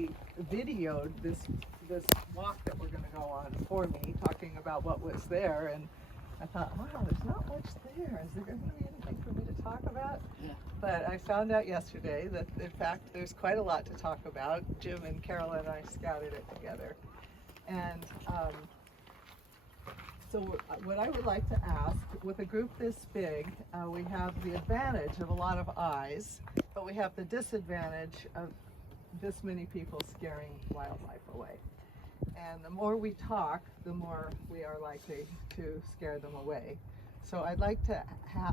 videoed this walk that we're going to go on for me, talking about what was there, and I thought, wow, there's not much there. Is there going to be anything for me to talk about? Yeah. But I found out yesterday that in fact there's quite a lot to talk about. Jim and Carol and I scouted it together, and so what I would like to ask, with a group this big, we have the advantage of a lot of eyes, but we have the disadvantage of this many people scaring wildlife away. And the more we talk, the more we are likely to scare them away. So I'd like to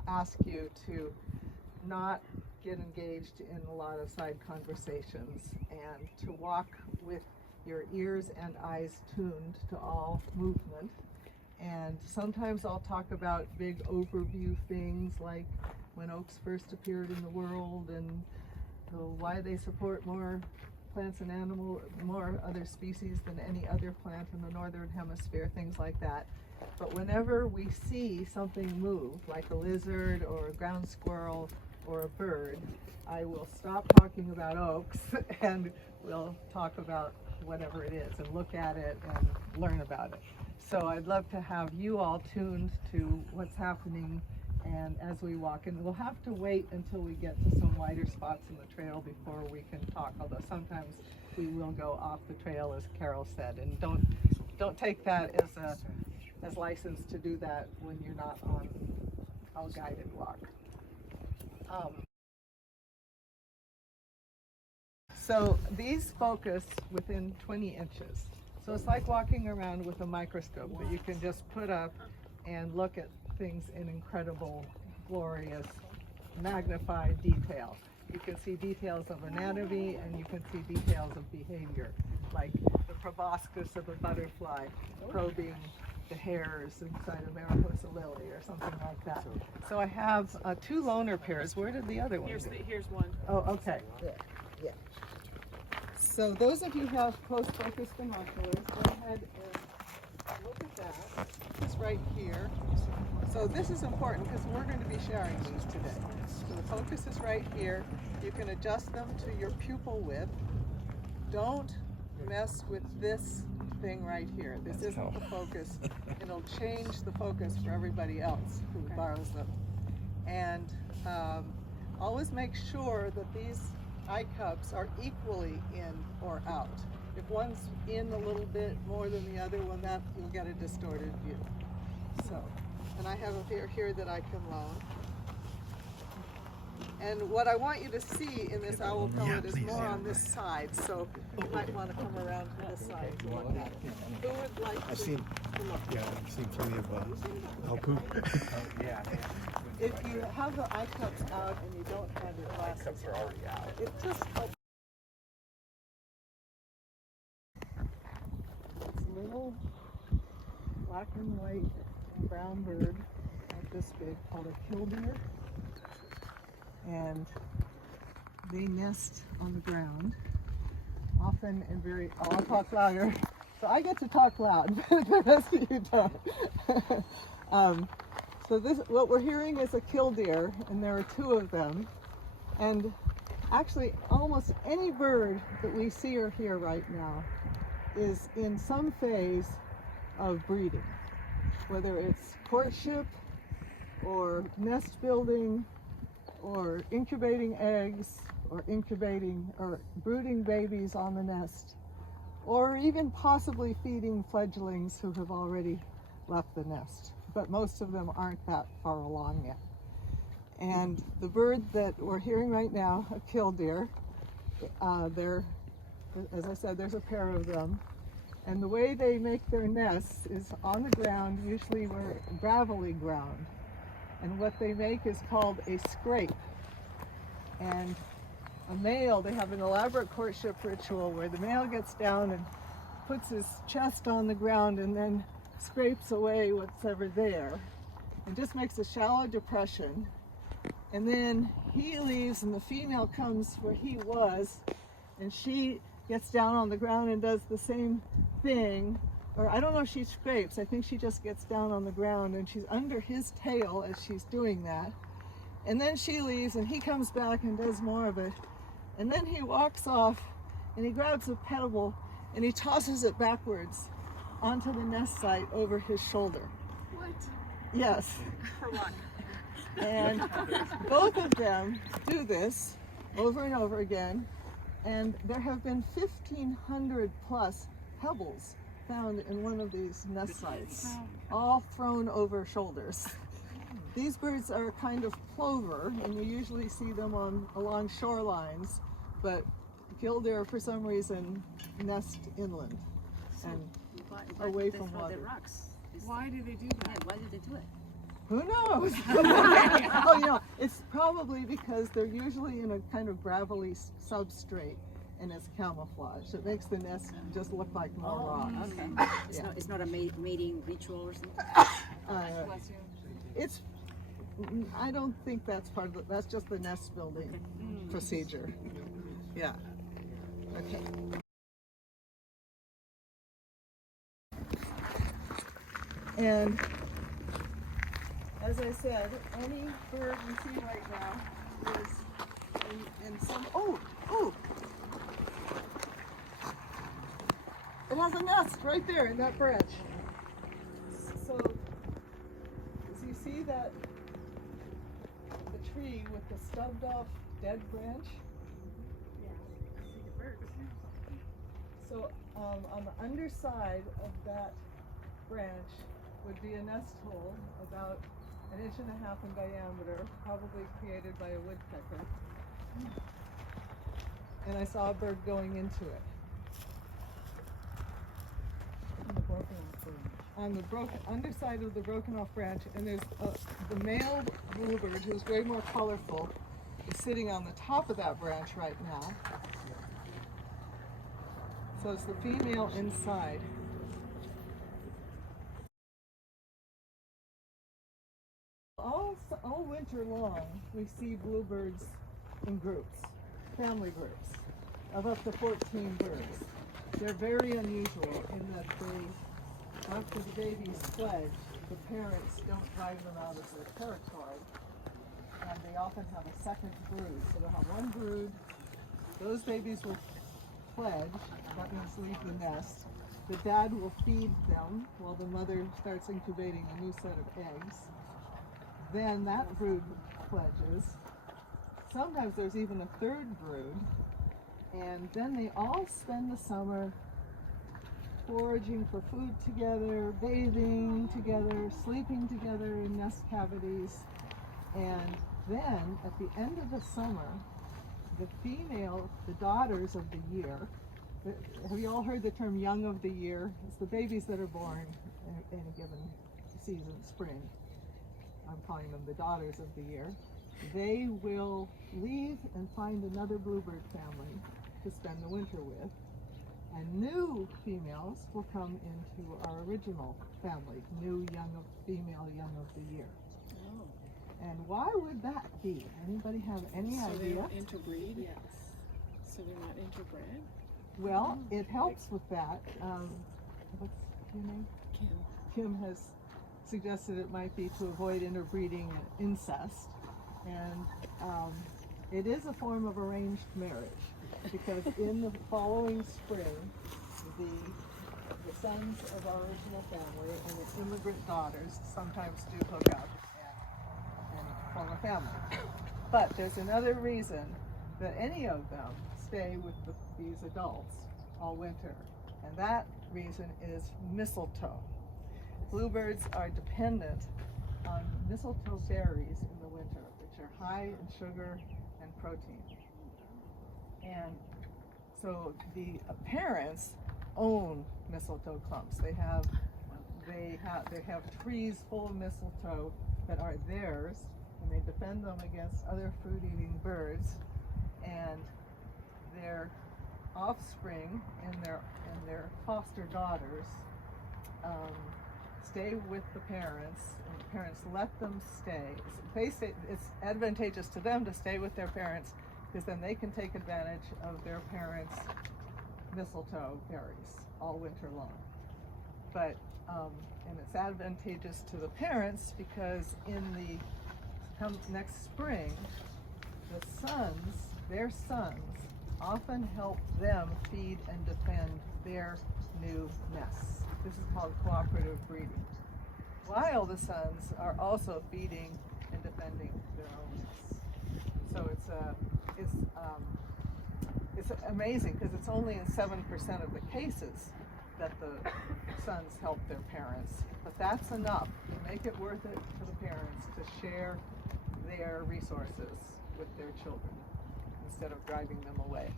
ask you to not get engaged in a lot of side conversations and to walk with your ears and eyes tuned to all movement. And sometimes I'll talk about big overview things like when oaks first appeared in the world and why they support more plants and more other species than any other plant in the northern hemisphere, things like that. But whenever we see something move, like a lizard or a ground squirrel or a bird, I will stop talking about oaks and we'll talk about whatever it is and look at it and learn about it. So I'd love to have you all tuned to what's happening, and as we walk, and we'll have to wait until we get to some wider spots in the trail before we can talk, although sometimes we will go off the trail, as Carol said, and don't take that as license to do that when you're not on a guided walk. So these focus within 20 inches. So it's like walking around with a microscope that you can just put up and look at things in incredible, glorious, magnified detail. You can see details of anatomy and you can see details of behavior, like the proboscis of a butterfly probing the hairs inside of Mariposa lily or something like that. So I have two loner pairs. Where did the other one go? Here's one. Oh, okay. Yeah. So those of you who have close focus binoculars, go ahead and look at that. It's right here. So this is important because we're going to be sharing these today. So the focus is right here. You can adjust them to your pupil width. Don't mess with this thing right here. This isn't the focus. It'll change the focus for everybody else who borrows them. And always make sure that these eye cups are equally in or out. If one's in a little bit more than the other one, that you'll get a distorted view. So, and I have a pair here that I can loan. And what I want you to see in this owl pellet is more on this side, so you might want to come around to this side to look at it. Who would like to I've seen plenty of owl poop. Yeah. If you have the eye cups out and you don't have your glasses, Cups are already out. it just helps. This little black and white brown bird, like this big, called a killdeer, and they nest on the ground, often in very. Oh, I'll talk louder. So I get to talk loud, the rest of you don't. So this, what we're hearing is a killdeer, and there are two of them. And actually, almost any bird that we see or hear right now is in some phase of breeding, whether it's courtship or nest building or incubating eggs or incubating or brooding babies on the nest, or even possibly feeding fledglings who have already left the nest. But most of them aren't that far along yet. And the bird that we're hearing right now, a killdeer, as I said, there's a pair of them. And the way they make their nests is on the ground, usually where gravelly ground. And what they make is called a scrape. And a male, they have an elaborate courtship ritual where the male gets down and puts his chest on the ground and then scrapes away what's ever there and just makes a shallow depression, and then he leaves and the female comes where he was and she gets down on the ground and does the same thing, or I don't know if she scrapes, I think she just gets down on the ground and she's under his tail as she's doing that, and then she leaves and he comes back and does more of it, and then he walks off and he grabs a pebble and he tosses it backwards onto the nest site over his shoulder. What? Yes. For what? And both of them do this over and over again, and there have been 1,500 plus pebbles found in one of these nest sites, all thrown over shoulders. These birds are a kind of plover, and you usually see them along shorelines, but Killdeer, for some reason, nest inland and away from water. Why do they do that? Yeah, why do they do it? Who knows? Oh, you know, it's probably because they're usually in a kind of gravelly substrate, and it's camouflage. It makes the nest just look like more rocks. Okay. Yeah. It's not a mating ritual or something? It's. I don't think that's part of it. That's just the nest building procedure. Yeah. Okay. And as I said, any bird you see right now is in some. Oh! It has a nest right there in that branch. So, as you see that the tree with the stubbed off dead branch? So on the underside of that branch would be a nest hole about 1.5 inches in diameter, probably created by a woodpecker. And I saw a bird going into it. On the underside of the broken off branch, and there's the male bluebird, who's way more colorful, is sitting on the top of that branch right now. So it's the female inside. All winter long, we see bluebirds in groups, family groups, of up to 14 birds. They're very unusual in that they, after the babies fledge, the parents don't drive them out of their territory, and they often have a second brood. So they'll have one brood, those babies will fledge, that means leave the nest. The dad will feed them while the mother starts incubating a new set of eggs. Then that brood fledges. Sometimes there's even a third brood, and then they all spend the summer foraging for food together, bathing together, sleeping together in nest cavities. And then at the end of the summer, the female, the daughters of the year, have you all heard the term young of the year? It's the babies that are born in a given season, spring. I'm calling them the daughters of the year. They will leave and find another bluebird family to spend the winter with. And new females will come into our original family, new female young of the year. Oh. And why would that be? Anybody have any idea? So they don't interbreed? Yes. So they're not interbred? Well, it helps with that. What's your name? Kim has suggested it might be to avoid interbreeding and incest. And it is a form of arranged marriage, because in the following spring, the sons of our original family and the immigrant daughters sometimes do hook up and form a family. But there's another reason that any of them stay with these adults all winter, and that reason is mistletoe. Bluebirds are dependent on mistletoe berries in the winter, which are high in sugar and protein. And so the parents own mistletoe clumps. They have trees full of mistletoe that are theirs, and they defend them against other fruit-eating birds. And their offspring and their foster daughters stay with the parents, and the parents let them stay. It's advantageous to them to stay with their parents, because then they can take advantage of their parents' mistletoe berries all winter long. But and it's advantageous to the parents because come next spring, their sons often help them feed and defend their new nests. This is called cooperative breeding. While the sons are also feeding and defending their own nests. So it's amazing because it's only in 7% of the cases that the sons help their parents, but that's enough to make it worth it for the parents to share their resources with their children instead of driving them away.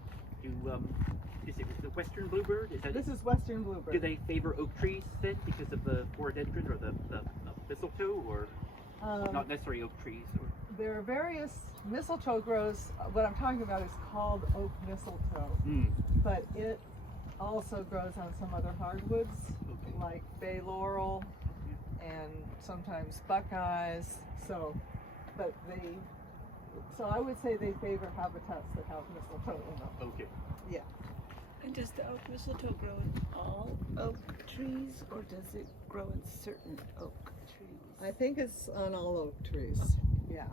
Is it the western bluebird? This is western bluebird. Do they favor oak trees then because of the phorandendron or the mistletoe, or not necessarily oak trees? Or? There are various mistletoe grows. What I'm talking about is called oak mistletoe, but it also grows on some other hardwoods like bay laurel and sometimes buckeyes. So I would say they favor habitats that have mistletoe in them. Okay. Yeah. And does the oak mistletoe grow in all oak trees, or does it grow in certain oak trees? I think it's on all oak trees. Yeah.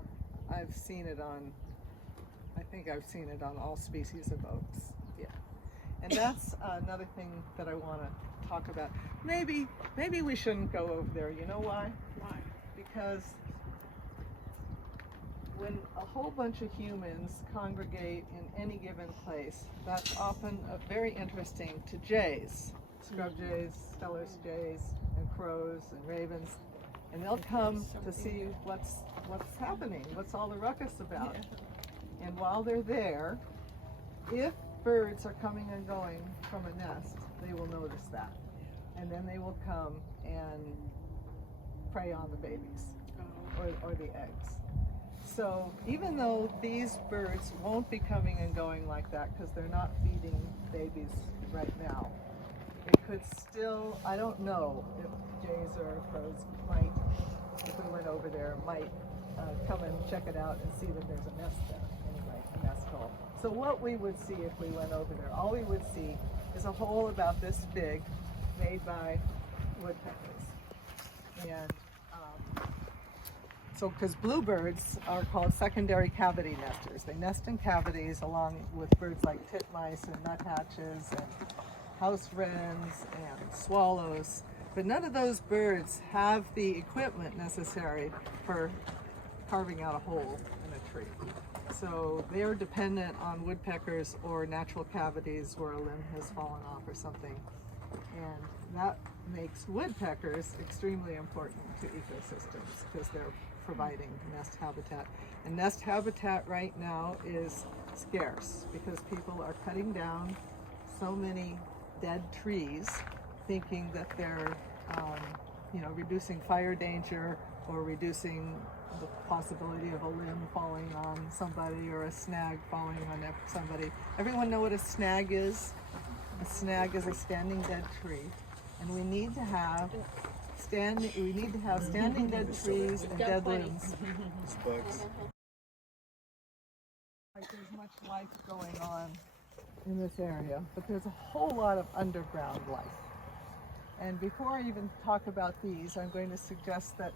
I've seen it on all species of oaks. Yeah. And that's another thing that I want to talk about. Maybe we shouldn't go over there. You know why? Why? Because when a whole bunch of humans congregate in any given place, that's often very interesting to jays, scrub jays, Steller's jays, and crows and ravens, and they'll come to see what's happening, what's all the ruckus about. And while they're there, if birds are coming and going from a nest, they will notice that, and then they will come and prey on the babies or the eggs. So even though these birds won't be coming and going like that because they're not feeding babies right now, it could still, I don't know if jays or crows might, if we went over there, might come and check it out and see that there's a nest there, anyway, a nest hole. So what we would see if we went over there, all we would see is a hole about this big made by woodpeckers. And so, because bluebirds are called secondary cavity nesters. They nest in cavities along with birds like titmice and nuthatches and house wrens and swallows. But none of those birds have the equipment necessary for carving out a hole in a tree. So they are dependent on woodpeckers or natural cavities where a limb has fallen off or something. And that makes woodpeckers extremely important to ecosystems because they're providing nest habitat. And nest habitat right now is scarce because people are cutting down so many dead trees thinking that they're reducing fire danger or reducing the possibility of a limb falling on somebody or a snag falling on somebody. Everyone know what a snag is? A snag is a standing dead tree, and we need to have standing dead trees and dead limbs. Bugs. Like there's much life going on in this area, but there's a whole lot of underground life. And before I even talk about these, I'm going to suggest that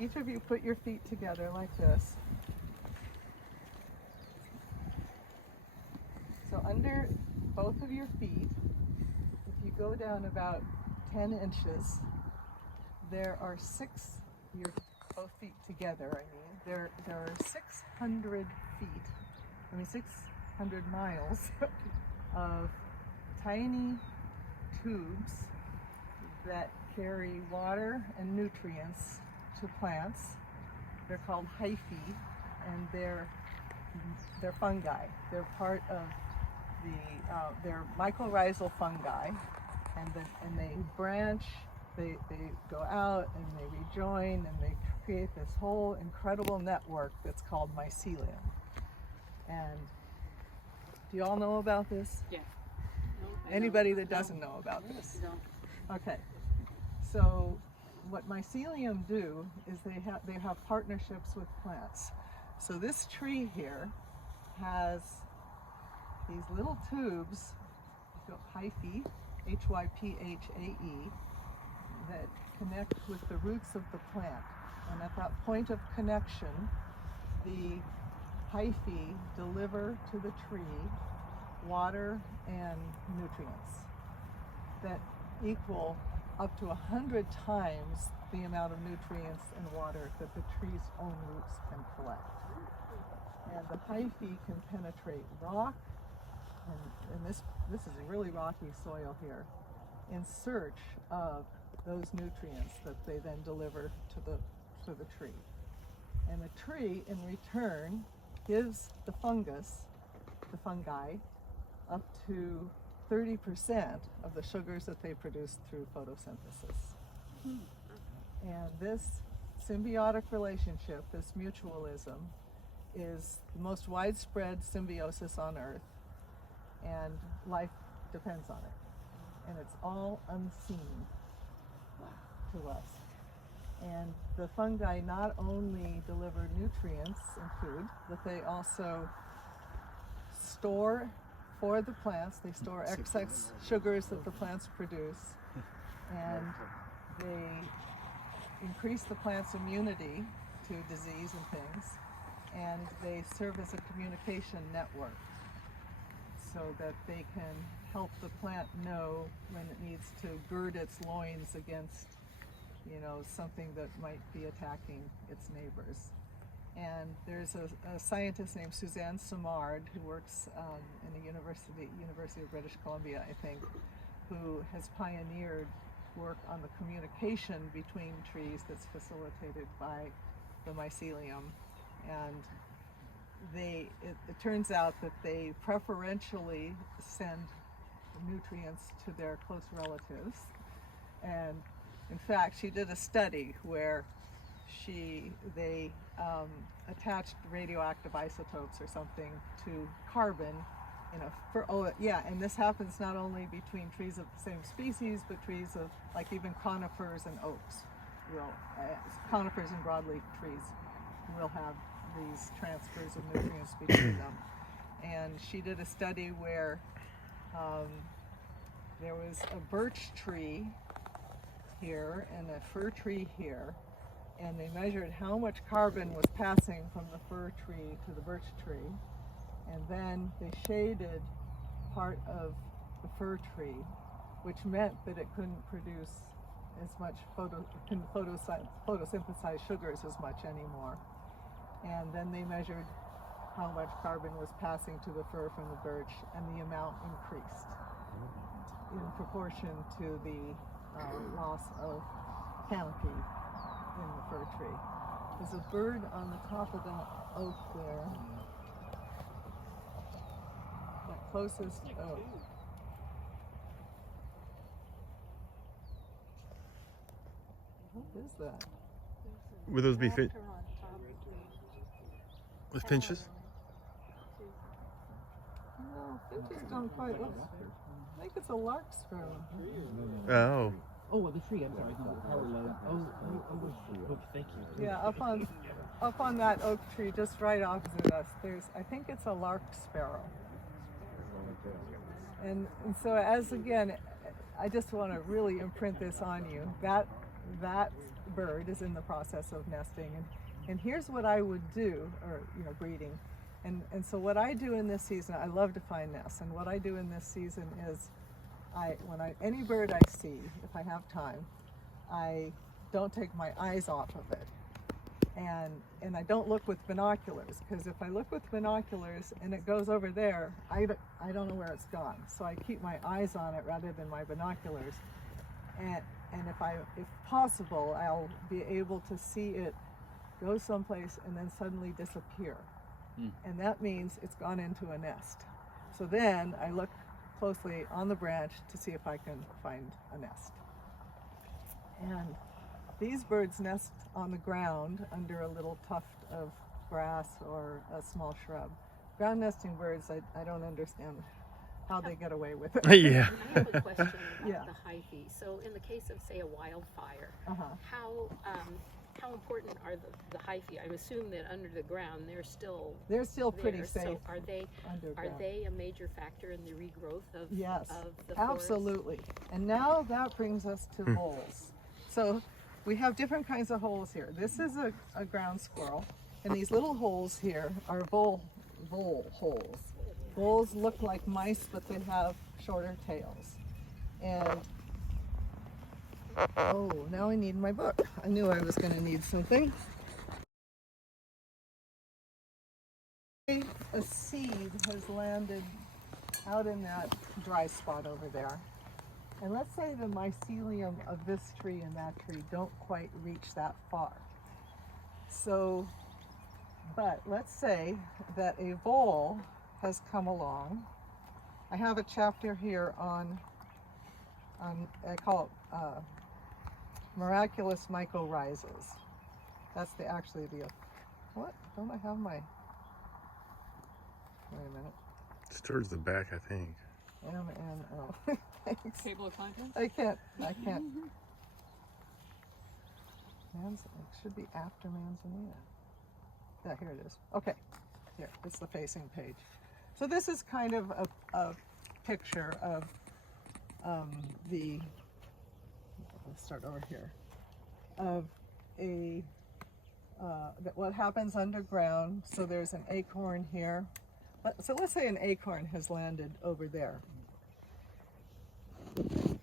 each of you put your feet together like this. So under both of your feet, if you go down about 10 inches, there are both feet together, there are 600 feet, 600 miles of tiny tubes that carry water and nutrients to plants. They're called hyphae, and they're fungi. They're part of they're mycorrhizal fungi, and they branch. They go out and they rejoin and they create this whole incredible network that's called mycelium. And do you all know about this? Yeah. Anybody that doesn't know about this? No. Okay. So what mycelium do is they have partnerships with plants. So this tree here has these little tubes, hyphae, Hyphae, that connect with the roots of the plant. And at that point of connection, the hyphae deliver to the tree water and nutrients that equal up to 100 times the amount of nutrients and water that the tree's own roots can collect. And the hyphae can penetrate rock, and this is really rocky soil here, in search of those nutrients that they then deliver to the tree. And the tree, in return, gives the fungi, up to 30% of the sugars that they produce through photosynthesis. And this symbiotic relationship, this mutualism, is the most widespread symbiosis on Earth, and life depends on it. And it's all unseen to us. And the fungi not only deliver nutrients and food, but they also store for the plants, they store excess sugars that the plants produce, and they increase the plant's immunity to disease and things, and they serve as a communication network so that they can help the plant know when it needs to gird its loins against, you know, something that might be attacking its neighbors. And there's a scientist named Suzanne Simard who works in the University of British Columbia, I think, who has pioneered work on the communication between trees that's facilitated by the mycelium. And it turns out that they preferentially send nutrients to their close relatives. And in fact, she did a study where they attached radioactive isotopes or something to carbon and this happens not only between trees of the same species, but trees of, like, even conifers and oaks conifers and broadleaf trees will have these transfers of nutrients between them. And she did a study where there was a birch tree here and a fir tree here, and they measured how much carbon was passing from the fir tree to the birch tree, and then they shaded part of the fir tree, which meant that it couldn't produce as much photosynthesize sugars as much anymore. And then they measured how much carbon was passing to the fir from the birch, and the amount increased in proportion to the loss of canopy in the fir tree. There's a bird on the top of that oak there. That closest oak. What is that? Would those be Raptor on top. with finches? No, finches don't quite look. I think it's a larkspur. Oh. Oh, well, the tree, I'm sorry. Oh, thank you. Yeah, up on that oak tree just right opposite us, I think it's a lark sparrow. And so I just want to really imprint this on you. That bird is in the process of nesting, and here's what I would do, or breeding. And so what I do in this season, I love to find nests, and what I do in this season is any bird I see, if I have time, I don't take my eyes off of it. And I don't look with binoculars, because if I look with binoculars and it goes over there, I don't know where it's gone. So I keep my eyes on it rather than my binoculars. And if possible, I'll be able to see it go someplace and then suddenly disappear. And that means it's gone into a nest. So then I look closely on the branch to see if I can find a nest. And these birds nest on the ground under a little tuft of grass or a small shrub. Ground nesting birds, I don't understand how they get away with it. Yeah. I have a question about Yeah. the hyphae. So in the case of, say, a wildfire, how important are the hyphae? I assume that under the ground they're still pretty there. safe. So are they underground. a major factor in the regrowth of Yes, of the forest? absolutely. And now that brings us to voles. So we have different kinds of holes here. This is a ground squirrel, and these little holes here are vole holes. Voles look like mice, but they have shorter tails. And, oh, now I need my book. I knew I was going to need something. A seed has landed out in that dry spot over there. And let's say the mycelium of this tree and that tree don't quite reach that far. So, but let's say that a vole has come along. I have a chapter here on I call it miraculous mycorrhizas. That's actually the, what? Don't I have my, wait a minute. It's towards the back, I think. M-N-O. Thanks. Table of contents? I can't. It should be after manzanita. Yeah, here it is. Okay, here, it's the facing page. So this is kind of a picture of let's start over here, of what happens underground. So there's an acorn here. So let's say an acorn has landed over there.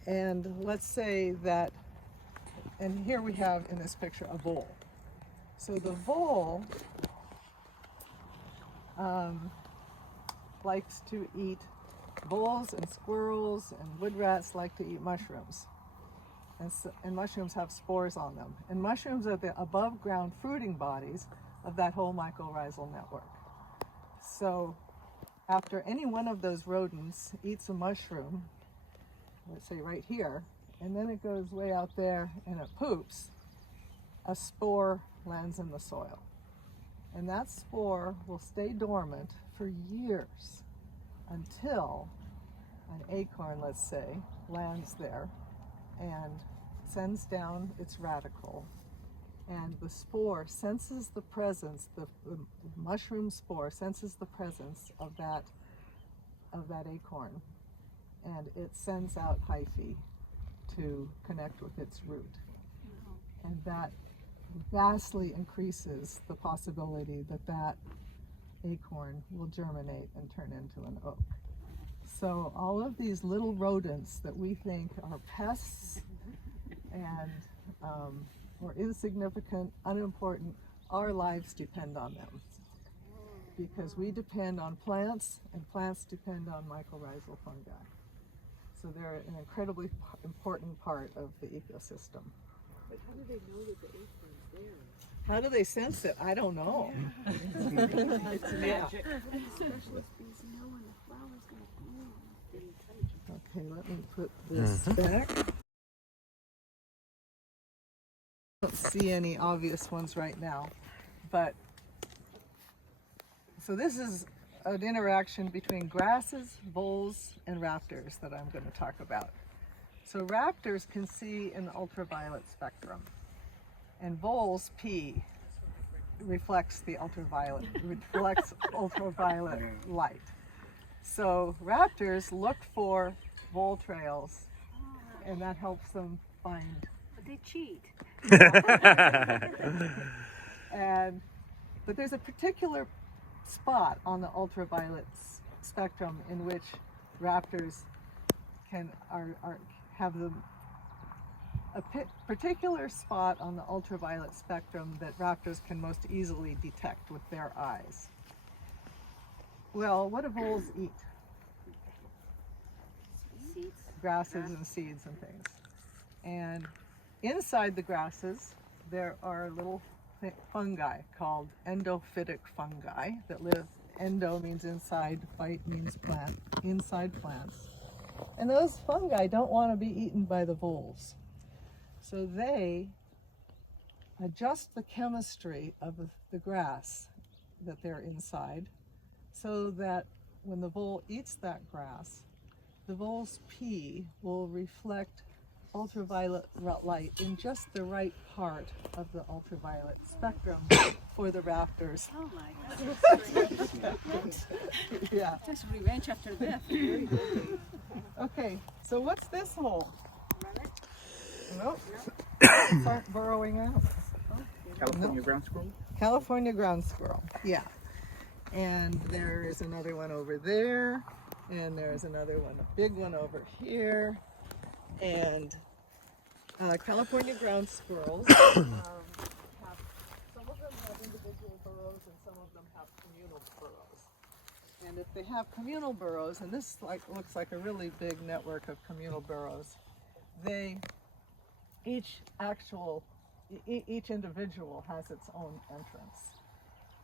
And let's say that, and here we have in this picture a vole. So the vole likes to eat, voles and squirrels and wood rats like to eat mushrooms. And mushrooms have spores on them. And mushrooms are the above ground fruiting bodies of that whole mycorrhizal network. So after any one of those rodents eats a mushroom, let's say right here, and then it goes way out there and it poops, a spore lands in the soil. And that spore will stay dormant for years until an acorn, let's say, lands there and sends down its radicle. And the spore senses the presence, the mushroom spore senses the presence of that acorn. And it sends out hyphae to connect with its root. And that vastly increases the possibility that that acorn will germinate and turn into an oak. So all of these little rodents that we think are pests and or insignificant, unimportant, our lives depend on them. Because we depend on plants, and plants depend on mycorrhizal fungi. So they're an incredibly important part of the ecosystem. But how do they know that the acorn's there? How do they sense it? I don't know. It's magic. How do the specialist bees know when the flower's going to bloom? Okay, let me put this back. I don't see any obvious ones right now, but so this is an interaction between grasses, voles, and raptors that I'm going to talk about. So raptors can see in the ultraviolet spectrum, and voles pee reflects ultraviolet light. So raptors look for vole trails, and that helps them find. But they cheat. But there's a particular spot on the ultraviolet spectrum in which raptors have a particular spot on the ultraviolet spectrum that raptors can most easily detect with their eyes. Well, what do voles eat? Seeds. Grasses and seeds and things. And inside the grasses, there are little fungi called endophytic fungi that live. Endo means inside, phyte means plant, inside plants. And those fungi don't want to be eaten by the voles. So they adjust the chemistry of the grass that they're inside so that when the vole eats that grass, the vole's pee will reflect ultraviolet light in just the right part of the ultraviolet spectrum for the raptors. Oh my God. Yeah. That's revenge after death. Okay, so what's this hole? Nope. Aren't burrowing out. California ground squirrel? California ground squirrel, yeah. And there is another one over there, and there's another one, a big one over here, and California ground squirrels have, some of them have individual burrows and some of them have communal burrows. And if they have communal burrows, and this looks like a really big network of communal burrows, each individual has its own entrance.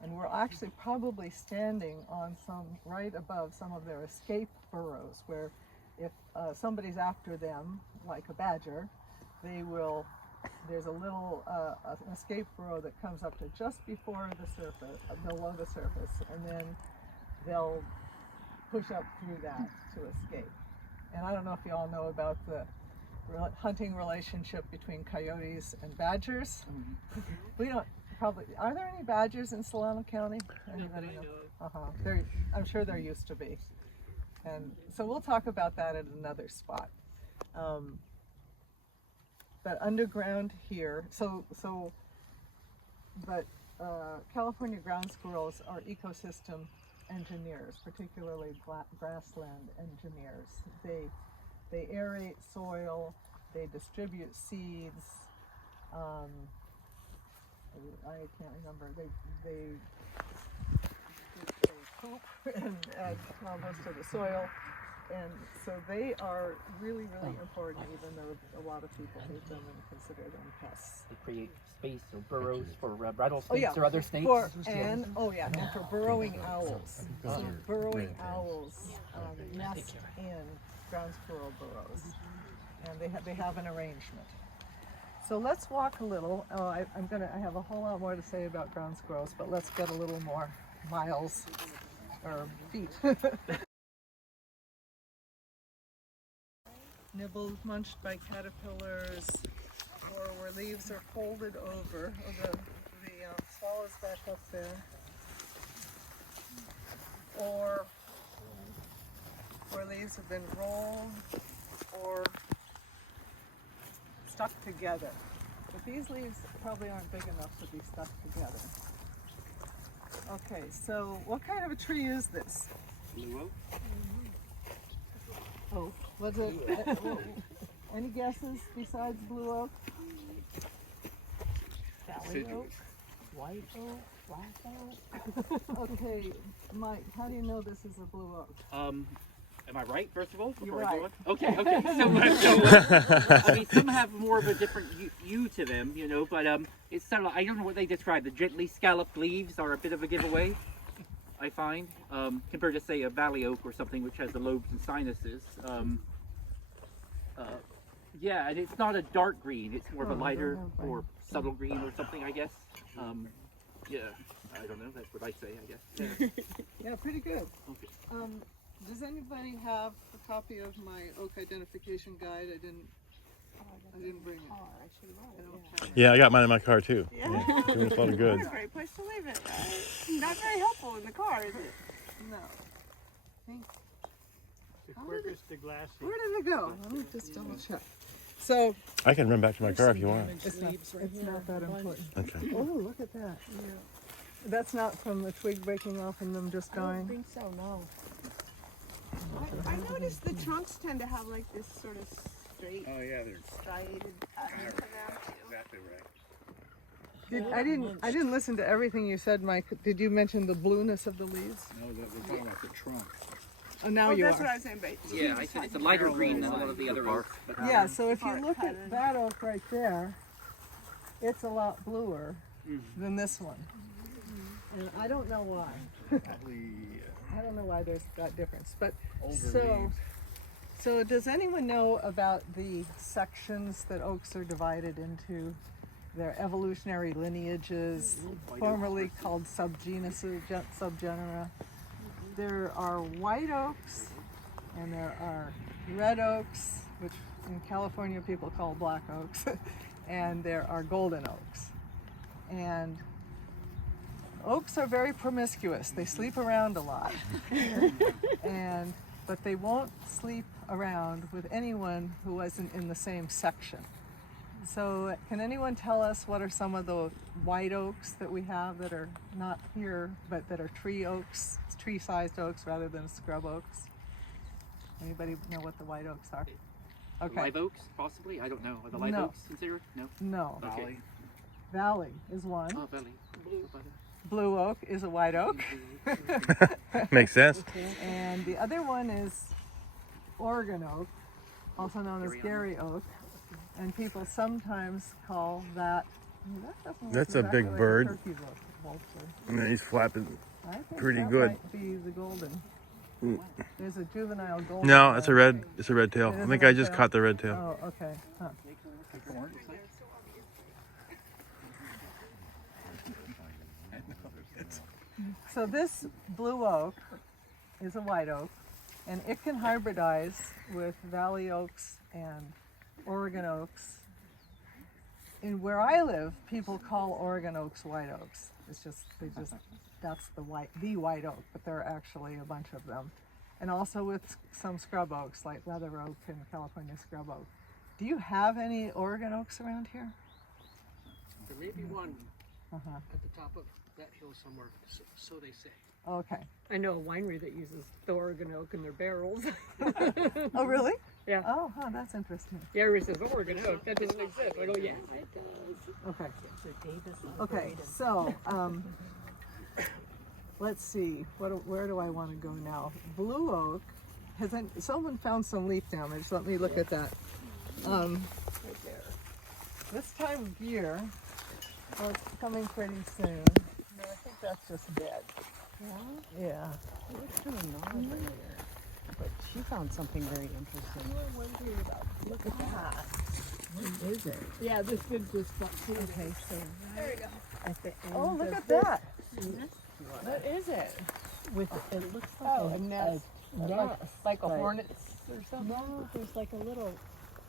And we're actually probably standing on right above some of their escape burrows, where if somebody's after them, like a badger, there's a little an escape burrow that comes up to just before the surface, below the surface, and then they'll push up through that to escape. And I don't know if you all know about the hunting relationship between coyotes and badgers. We don't probably, are there any badgers in Solano County? Anybody know? I'm sure there used to be. And so we'll talk about that at another spot. But underground here, California ground squirrels are ecosystem engineers, particularly grassland engineers. They aerate soil, they distribute seeds. I can't remember. They poop and add compost to the soil. And so they are really, really important, even though a lot of people hate them and consider them pests. They create space or burrows for rattlesnakes or other snakes. And for burrowing owls. So burrowing owls nest in ground squirrel burrows, and they have an arrangement. So let's walk a little. I have a whole lot more to say about ground squirrels, but let's get a little more miles or feet. Nibbled, munched by caterpillars, or where leaves are folded over. The swallow's back up there. Or where leaves have been rolled or stuck together. But these leaves probably aren't big enough to be stuck together. Okay, so what kind of a tree is this? Blue oak? Oh, was it? Any guesses besides blue oak? Valley oak? White oak? Black oak? Okay, Mike, how do you know this is a blue oak? Am I right, first of all? You're right. Okay. I mean, some have more of a different hue to them, but it's sort of, I don't know what they describe. The gently scalloped leaves are a bit of a giveaway, I find, compared to, say, a valley oak or something which has the lobes and sinuses. Yeah, and it's not a dark green. It's more of a lighter or subtle green or something, I guess. Yeah, I don't know. That's what I say, I guess. Yeah, Yeah, pretty good. okay. Does anybody have a copy of my oak identification guide? I didn't bring it. Yeah, I got mine in my car too. Yeah. Doing a lot of good. That's a great place to leave it, right? Not very helpful in the car, is it? No. The quickest to glassy. Where did it go? Let me just double check. So I can run back to my car if you want. it's not that important. Okay. Oh, look at that. Yeah. That's not from the twig breaking off and them just I don't going. think so, no. I noticed the trunks tend to have like this sort of straight, Oh yeah, they're striated pattern to them too. exactly right. I didn't listen to everything you said, Mike. Did you mention the blueness of the leaves? No, we're talking about the trunk. Oh, now you That's are. what I was saying, but Yeah, I said it's a lighter green than a lot of the other oaks. But, Yeah, so if you Bark look at pattern. that oak right there, it's a lot bluer than this one. And I don't know why. Probably I don't know why there's that difference. But older leaves. so does anyone know about the sections that oaks are divided into? Their evolutionary lineages, formerly called subgenuses, subgenera. There are white oaks, and there are red oaks, which in California people call black oaks, and there are golden oaks. And oaks are very promiscuous. They sleep around a lot. But they won't sleep around with anyone who wasn't in the same section. So can anyone tell us what are some of the white oaks that we have that are not here, but that are tree oaks, tree-sized oaks rather than scrub oaks? Anybody know what the white oaks are? Okay. Live oaks, possibly? I don't know. Are the live No. oaks considered? No. No. Okay. Valley is one. Oh, valley. Blue oak is a white oak. Makes sense. And the other one is Oregon oak, also known as Gary oak. And people sometimes call that, that doesn't look That's a exactly big like bird. turkey vulture. And he's flapping. I think Pretty that good. might be the golden. There's a juvenile golden. No, it's a there. red. It's a red tail. It is I a think red I just tail? caught the red tail. Oh, okay. Huh. So this blue oak is a white oak, and it can hybridize with valley oaks and Oregon oaks. In where I live, people call Oregon oaks white oaks. It's just that's the white oak, but there are actually a bunch of them. And also with some scrub oaks like leather oak and California scrub oak. Do you have any Oregon oaks around here? There may be one Uh-huh. at the top of that hill somewhere, so they say. Okay. I know a winery that uses the Oregon oak in their barrels. Oh, really? Yeah. Oh, huh, that's interesting. Yeah, everybody says Oregon oak. That doesn't exist. I go, yeah, it does. Okay. Okay, so let's see. Where do I want to go now? Blue oak. Someone found some leaf damage? Let me look at that. This time of year, well, it's coming pretty soon. No, I think that's just dead. Yeah, Yeah. it looks really gnarly. But she found something very interesting. Look at that. What is it? Yeah, this did just got Okay, so there you go. At the end oh, look of at this- that. What is it? With it looks like a nest. like a Right. hornet's or something. No, there's like a little.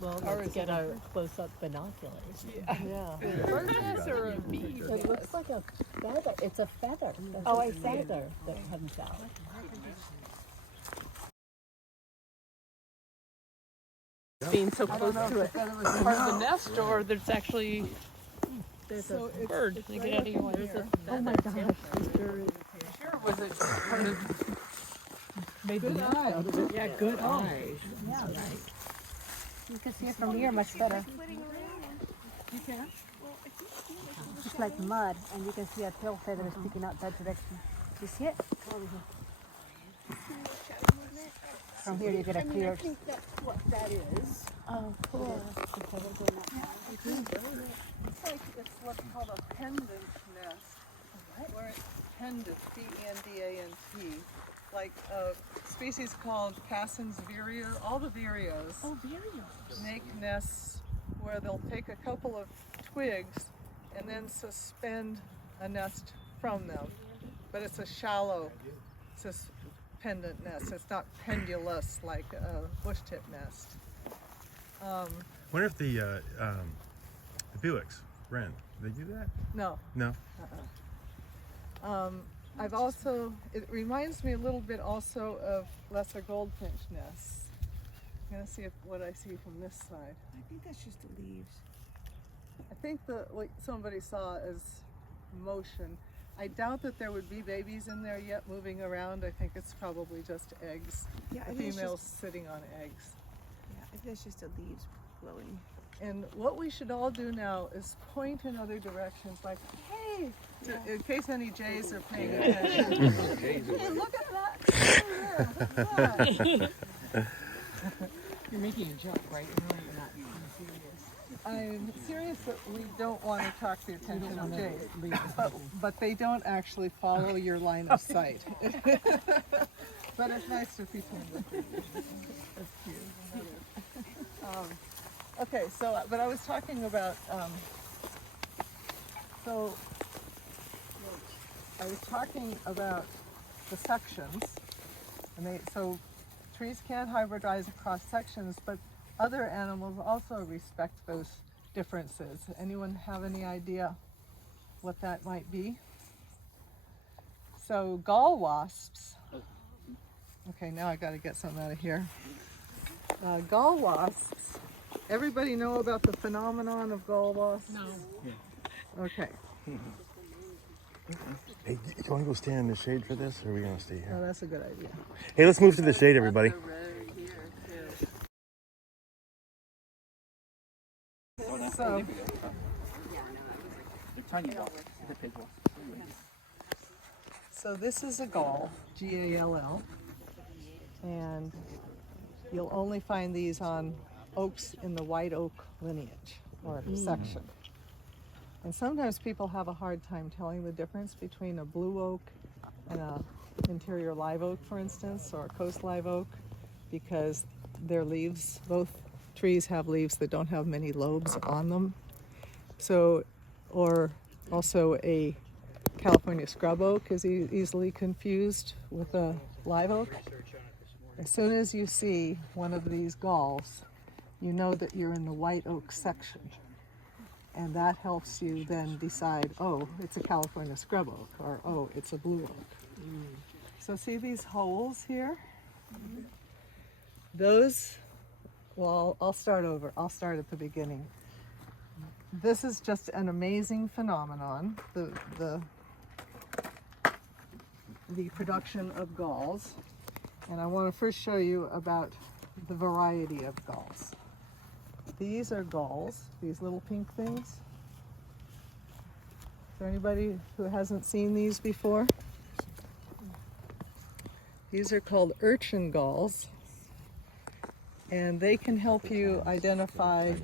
Well, Or let's is get it a our close-up binoculars. Yeah. Bird nest or a bee? It looks like a feather. It's a feather. There's Oh, a I see. feather that comes out. Being so close to it. Part of the nest, or there's actually So it's bird. They get out of your way. Oh my gosh. Sure, was it part of maybe good eye. Yeah, good eyes. Yeah. You can see it from here much better. You can? It's like mud, and you can see a tail feather sticking out that direction. You see it? Come over here. From here you get a clear. That's what that is. Oh, cool. It's what's called a pendant nest. Where it's pendant, P-E-N-D-A-N-T. Like a species called Casson's vireo. All the vireos make nests where they'll take a couple of twigs and then suspend a nest from them. But it's a shallow pendant nest. It's not pendulous like a bush tip nest. Wonder if the Felix wren, they do that? No. No. I've also, it reminds me a little bit also of lesser goldfinch nests. I'm gonna see what I see from this side. I think that's just the leaves. I think what somebody saw is motion. I doubt that there would be babies in there yet moving around. I think it's probably just eggs. Yeah, I The think it's females just, sitting on eggs. yeah, I think that's just the leaves blowing. And what we should all do now is point in other directions, like, hey, in case any jays are paying attention. Hey, look at that! Oh, yeah. Look. You're making a joke, right? You're not serious. I'm serious that we don't want to attract the attention of jays, but they don't actually follow your line of sight. But it's nice to pretend that they do. That's cute. Okay, so, but I was talking about, so I was talking about the sections, and so trees can hybridize across sections, but other animals also respect those differences. Anyone have any idea what that might be? So gall wasps, okay, now I got to get something out of here. Gall wasps everybody know about the phenomenon of gall wasps? No. Okay. Hey, do you want to go stand in the shade for this, or are we going to stay Oh, here? that's a good idea. Hey, let's move to the shade, everybody. So, They're tiny ones. They're big ones. so this is a gall, G-A-L-L, and you'll only find these on oaks in the white oak lineage or section. And sometimes people have a hard time telling the difference between a blue oak and a interior live oak, for instance, or a coast live oak, because their leaves, both trees have leaves that don't have many lobes on them. So, or also a California scrub oak is easily confused with a live oak. As soon as you see one of these galls, you know that you're in the white oak section. And that helps you then decide, oh, it's a California scrub oak, or oh, it's a blue oak. So see these holes here? Those, well, I'll start over. I'll start at the beginning. This is just an amazing phenomenon, the production of galls. And I want to first show you about the variety of galls. These are galls, these little pink things. Is there anybody who hasn't seen these before? These are called urchin galls, and they can help you identify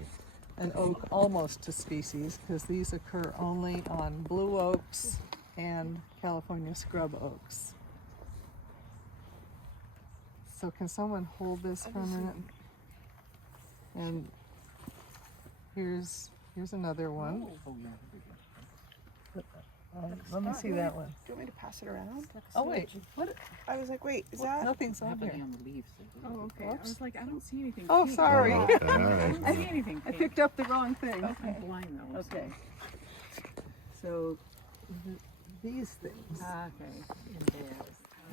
an oak almost to species, because these occur only on blue oaks and California scrub oaks. So can someone hold this for a minute? And here's another one. Let me see that one. Do you want me to pass it around? Oh wait, what? I was like, wait, is that? Nothing's on here. On the leaves. Oh, okay. I was like, I don't see anything. Oh, sorry. All right. I see anything. I picked up the wrong thing. I'm blind though. Okay. So these things Okay.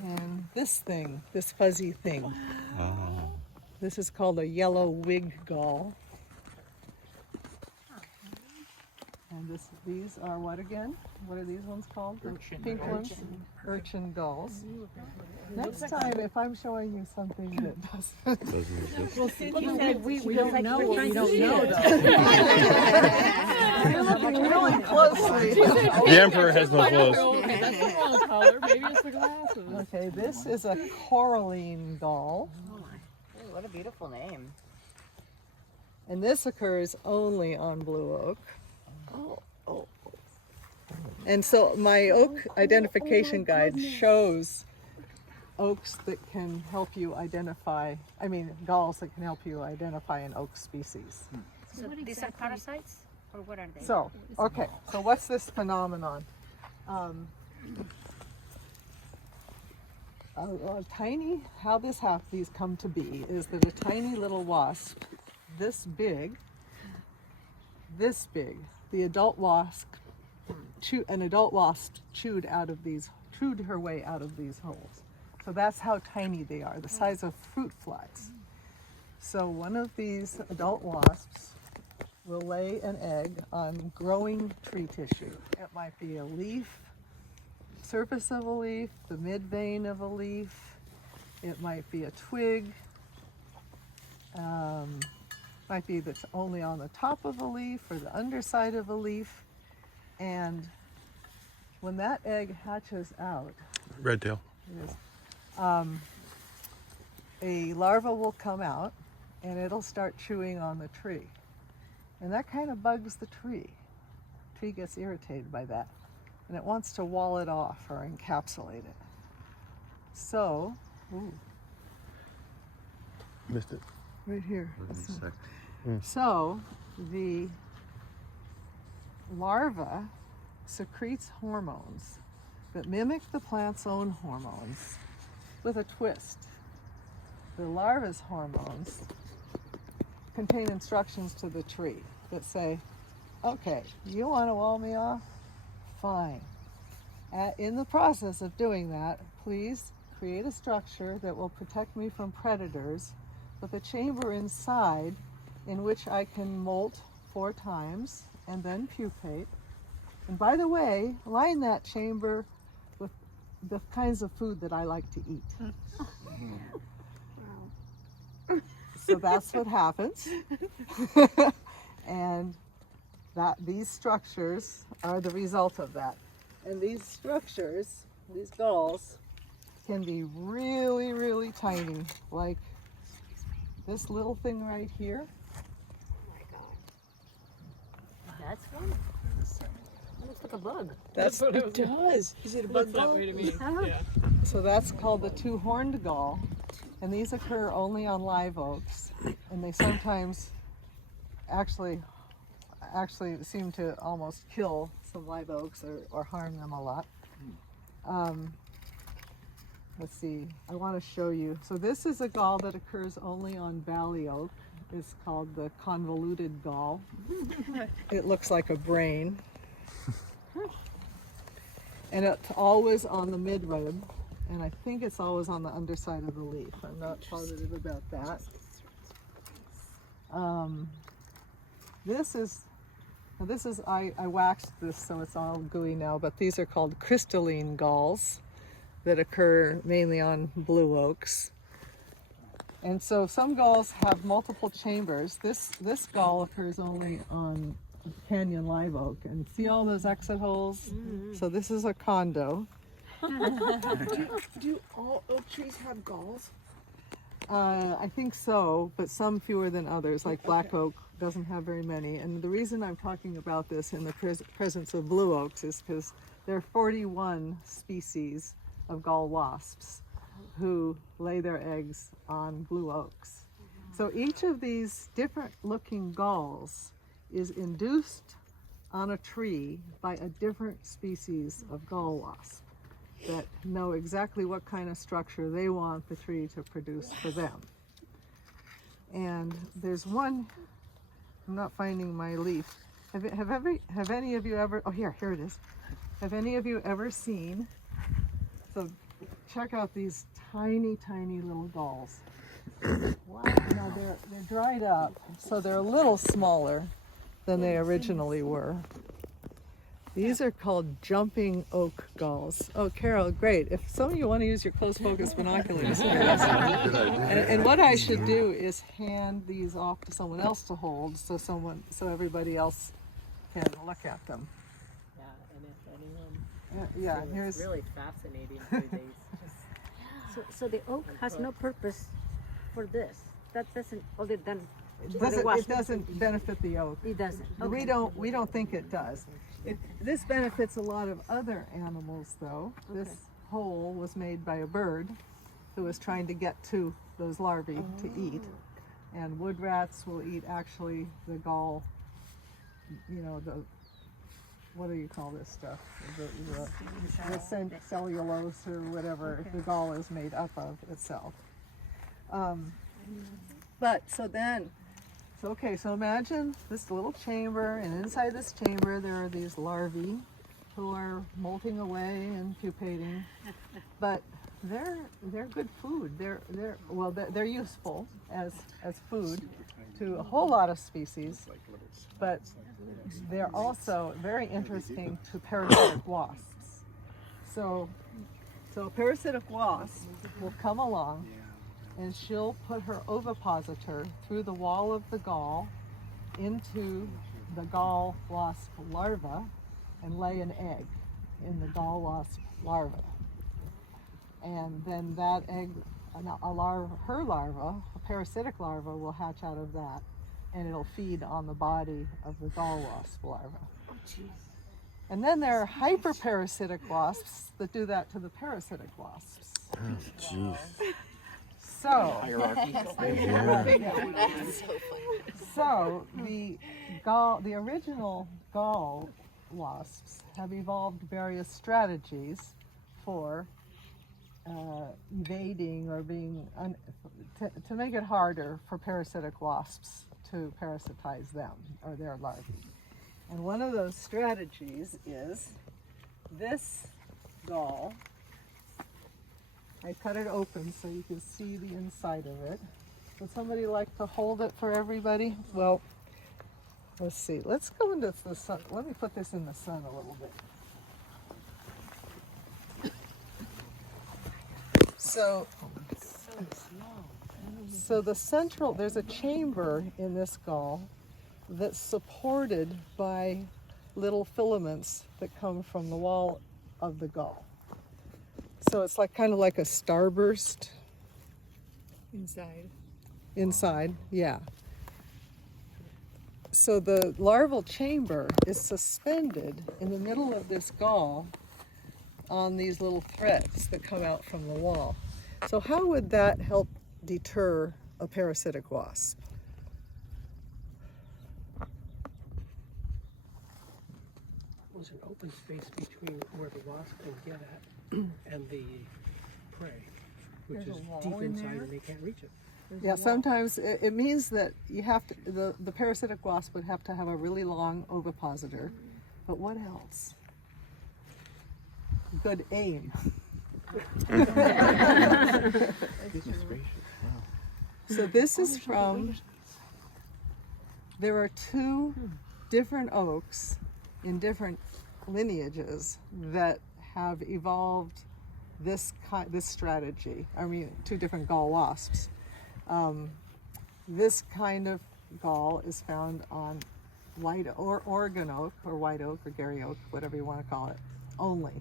and this thing, this fuzzy thing. This is called a yellow wig gall. And these are what again? What are these ones called? The pink ones? Urchin gulls. Next time, if I'm showing you something that doesn't. Well, since you said we don't know what we don't know, You're looking really closely. The emperor has no clothes. Okay, that's the wrong color. Maybe it's the glasses. Okay, this is a coralline gull. what a beautiful name. And this occurs only on blue oak. And so my oak identification guide shows oaks that can help you identify, galls that can help you identify an oak species. So these are parasites, or what are they? So, okay, so what's this phenomenon? How these come to be is that a tiny little wasp, this big, the adult wasp, an adult wasp chewed her way out of these holes. So that's how tiny they are, the size of fruit flies. So one of these adult wasps will lay an egg on growing tree tissue. It might be a leaf, surface of a leaf, the mid vein of a leaf. It might be a twig. Might be that's only on the top of a leaf or the underside of a leaf. And when that egg hatches out, Red tail. it is, a larva will come out and it'll start chewing on the tree. And that kind of bugs the tree. The tree gets irritated by that. And it wants to wall it off or encapsulate it. So, Missed it. right here. So, the larva secretes hormones that mimic the plant's own hormones with a twist. The larva's hormones contain instructions to the tree that say, okay, you want to wall me off? Fine. In the process of doing that, please create a structure that will protect me from predators with a chamber inside in which I can molt 4 times and then pupate. And by the way, line that chamber with the kinds of food that I like to eat. So that's what happens. And these structures are the result of that. And these structures, these galls, can be really, really tiny, like this little thing right here. That's one. It looks like a bug. That's what it does. Is it a bug looks that way to me. Yeah. So that's called the two-horned gall, and these occur only on live oaks, and they sometimes actually seem to almost kill some live oaks or harm them a lot. Let's see, I want to show you. So this is a gall that occurs only on valley oak. It's called the convoluted gall. It looks like a brain. And it's always on the midrib, and I think it's always on the underside of the leaf. I'm not positive about that. I waxed this so it's all gooey now, but these are called crystalline galls that occur mainly on blue oaks. And so some galls have multiple chambers. This gall occurs only on canyon live oak, and see all those exit holes? Mm-hmm. So this is a condo. Do all oak trees have galls? I think so, but some fewer than others, like black oak doesn't have very many. And the reason I'm talking about this in the presence of blue oaks is because there are 41 species of gall wasps who lay their eggs on blue oaks. So each of these different looking galls is induced on a tree by a different species of gall wasp that know exactly what kind of structure they want the tree to produce for them. And there's one, I'm not finding my leaf. Have any of you ever, oh here it is. Have any of you ever seen, so check out these tiny, tiny little galls. Wow. Now they're dried up, so they're a little smaller than they originally were. These are called jumping oak galls. Oh, Carol, great. If some of you want to use your close focus binoculars, and what I should do is hand these off to someone else to hold, so everybody else can look at them. Yeah, and if anyone, Here's really fascinating for these. So the oak has no purpose for this. That doesn't, other than it doesn't benefit the oak. it doesn't. We don't think it does. This benefits a lot of other animals, though. This hole was made by a bird who was trying to get to those larvae to eat. And wood rats will eat actually the gall, what do you call this stuff? The cellulose or whatever the gall is made up of itself. So imagine this little chamber, and inside this chamber there are these larvae who are molting away and pupating, but they're good food. They're useful as food to a whole lot of species, but they're also very interesting to parasitic wasps. So a parasitic wasp will come along and she'll put her ovipositor through the wall of the gall into the gall wasp larva and lay an egg in the gall wasp larva. And then that egg, her larva, a parasitic larva, will hatch out of that, and it'll feed on the body of the gall wasp larva. And then there are hyperparasitic wasps that do that to the parasitic wasps. Jeez. So the original gall wasps have evolved various strategies for evading or being to make it harder for parasitic wasps to parasitize them or their larvae. And one of those strategies is this gall. I cut it open so you can see the inside of it. Would somebody like to hold it for everybody? Well, let's see. Let's go into the sun. Let me put this in the sun a little bit. So the central, there's a chamber in this gall that's supported by little filaments that come from the wall of the gall. So it's like kind of like a starburst. Inside, yeah. So the larval chamber is suspended in the middle of this gall on these little threads that come out from the wall. So how would that help deter a parasitic wasp? There's an open space between where the wasp can get at and the prey, which is deep inside and they can't reach it. Yeah, sometimes it means that you have to, the parasitic wasp would have to have a really long ovipositor, but what else? Good aim. So this is from, there are two different oaks in different lineages that have evolved this strategy. I mean, two different gall wasps. This kind of gall is found on Oregon oak or white oak or Gary oak, whatever you want to call it, only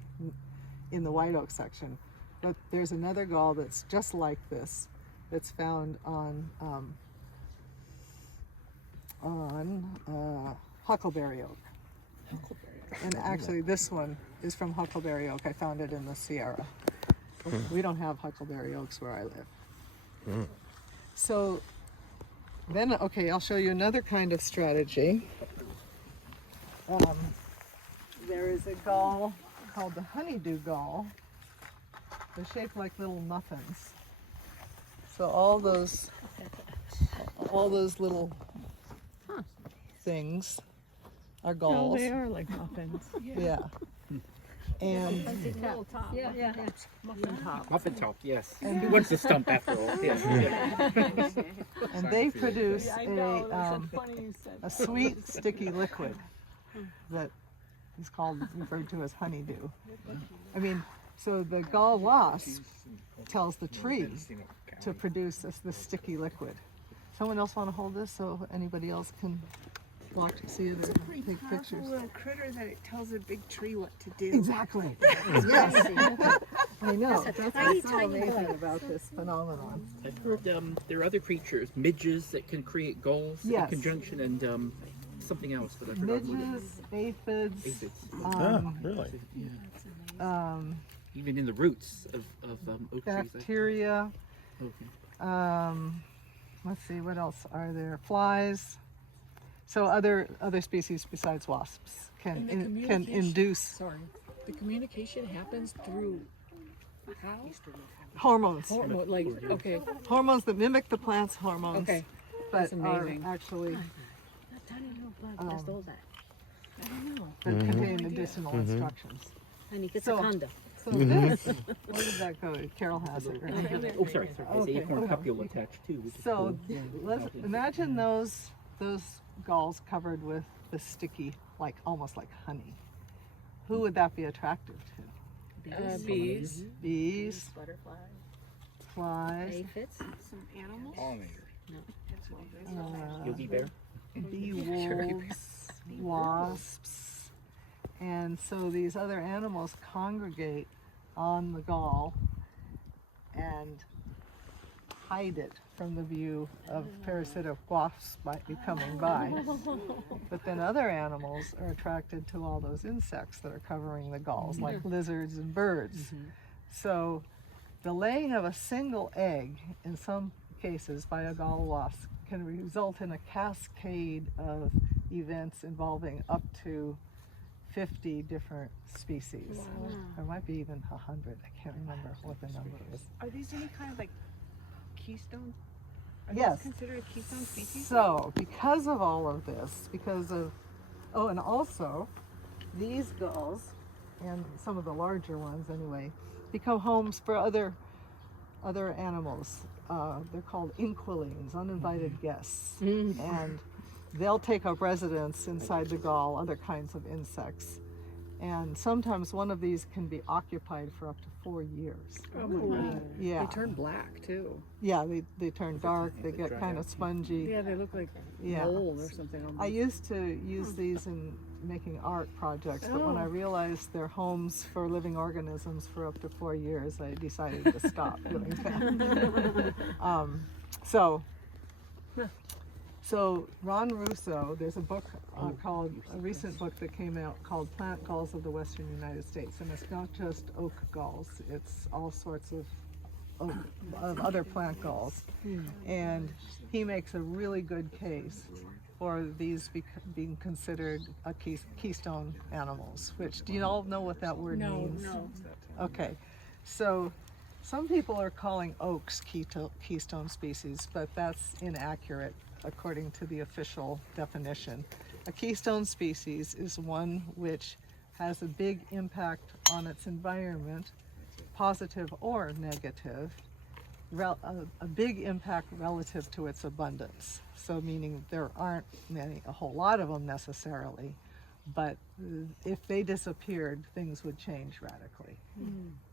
in the white oak section. But there's another gall that's just like this that's found on huckleberry oak. And actually this one is from huckleberry oak. I found it in the Sierra. We don't have huckleberry oaks where I live. So then, okay, I'll show you another kind of strategy. There is a gall called the honeydew gall. They're shaped like little muffins. So all those little things are galls. Oh, they are like muffins. Yeah. And Muffin top, yes. What's the stump after all? Yes. and they produce a sweet, sticky liquid that is referred to as honeydew. I mean, so the gall wasp tells the tree to produce this sticky liquid. Someone else want to hold this so anybody else can watch, see it, or take pictures? Little critter that it tells a big tree what to do. Exactly. Yes. I know. That's what's so amazing about this phenomenon. I've heard there are other creatures, midges that can create galls in conjunction, and something else that I forgot. Midges, aphids. Really? Yeah. Even in the roots of oak trees. Bacteria. Let's see, what else are there? Flies. So other species besides wasps can induce. Sorry, the communication happens through how? Hormones. Okay. Hormones that mimic the plant's hormones. Okay. But are actually That's all that. I don't know. that contain additional instructions. And it gets So- a conda. So this, where did that go? Carol has it, right? Oh, sorry. There's the acorn cupule attached too. Which is So cool. let's imagine those galls covered with the sticky, almost like honey. Who would that be attractive to? Bees. Bees, Butterflies. flies, Aphids. Some animals. Yogi bear. bee wolves, wasps. And so these other animals congregate on the gall and hide it from the view of parasitic wasps might be coming by. But then other animals are attracted to all those insects that are covering the galls, like lizards and birds. So the laying of a single egg, in some cases by a gall wasp, can result in a cascade of events involving up to 50 different species. There might be even 100. I can't remember what the number is. Are these any kind of keystone? Are Yes. these considered a keystone species? So, because of all of this, and also these gulls, and some of the larger ones anyway, become homes for other other animals. They're called inquilines, uninvited guests. And they'll take up residence inside the gall, other kinds of insects. And sometimes one of these can be occupied for up to 4 years. Oh my God. Yeah. They turn black too. Yeah, they turn dark, they get kind of spongy. Yeah, they look like Yeah. mold or something. I used to use these in making art projects, but when I realized they're homes for living organisms for up to 4 years, I decided to stop doing that. So Ron Russo, there's a book a recent book that came out called Plant Galls of the Western United States, and it's not just oak galls, it's all sorts of other plant galls. And he makes a really good case for these being considered keystone animals, which, do you all know what that word means? No. Okay, so some people are calling oaks keystone species, but that's inaccurate according to the official definition. A keystone species is one which has a big impact on its environment, positive or negative, a big impact relative to its abundance. So meaning there aren't a whole lot of them necessarily, but if they disappeared, things would change radically.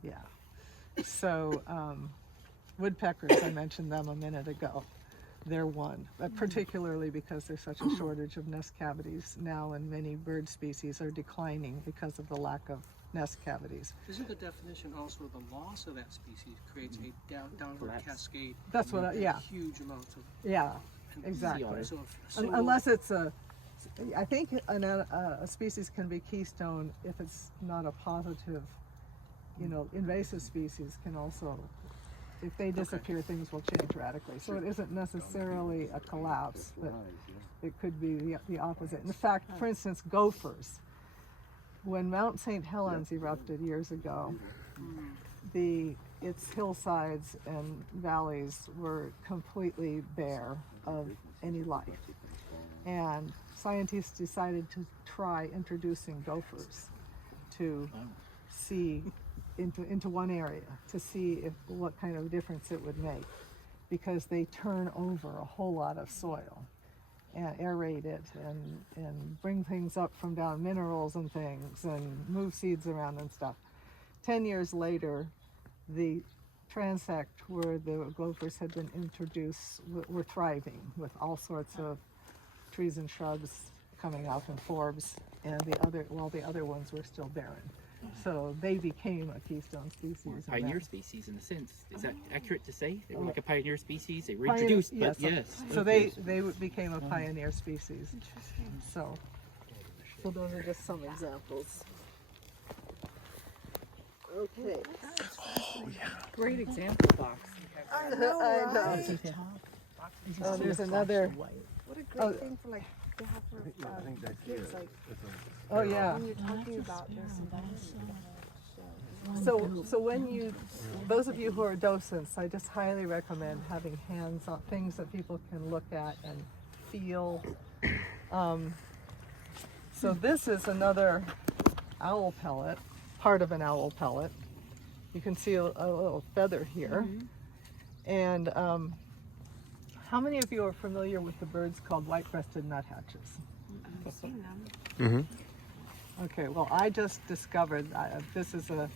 Yeah. So woodpeckers, I mentioned them a minute ago. They're one, but particularly because there's such a shortage of nest cavities now, and many bird species are declining because of the lack of nest cavities. Isn't the definition also the loss of that species creates a downward cascade? That's what Huge amounts of... Yeah, exactly. So if Unless it's I think a species can be keystone if it's not a positive, invasive species can also, if they disappear, things will change radically. So it isn't necessarily a collapse, but it could be the opposite. In fact, for instance, gophers. When Mount St. Helens erupted years ago, its hillsides and valleys were completely bare of any life. And scientists decided to try introducing gophers to see into one area to see what kind of difference it would make, because they turn over a whole lot of soil and aerate it and bring things up from down, minerals and things, and move seeds around and stuff. 10 years later, the transect where the gophers had been introduced were thriving with all sorts of trees and shrubs coming out in forbs, and the other ones were still barren. So they became a keystone species. Pioneer species in a sense. Is that accurate to say? They were like a pioneer species? They were introduced, but yes. So they became a pioneer species. So those are just some examples. Okay. Great example box. I know. Oh, there's another. What a great thing for to have for kids, Oh yeah. when you're talking about this. So when those of you who are docents, I just highly recommend having hands-on things that people can look at and feel. So this is another owl pellet, part of an owl pellet. You can see a little feather here. And how many of you are familiar with the birds called white-breasted nuthatches? I've seen them. Okay, well, I just discovered, this is a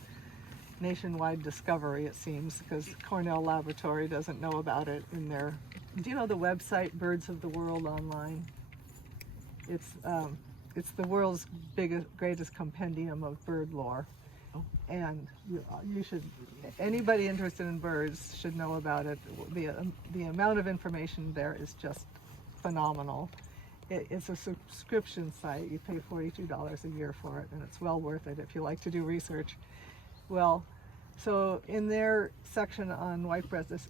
nationwide discovery, it seems, because Cornell Laboratory doesn't know about it in their, do you know the website Birds of the World Online? It's the world's greatest compendium of bird lore. And you should, anybody interested in birds should know about it. The amount of information there is just phenomenal. It's a subscription site. You pay $42 a year for it, and it's well worth it if you like to do research. Well, so in their section on white-breasted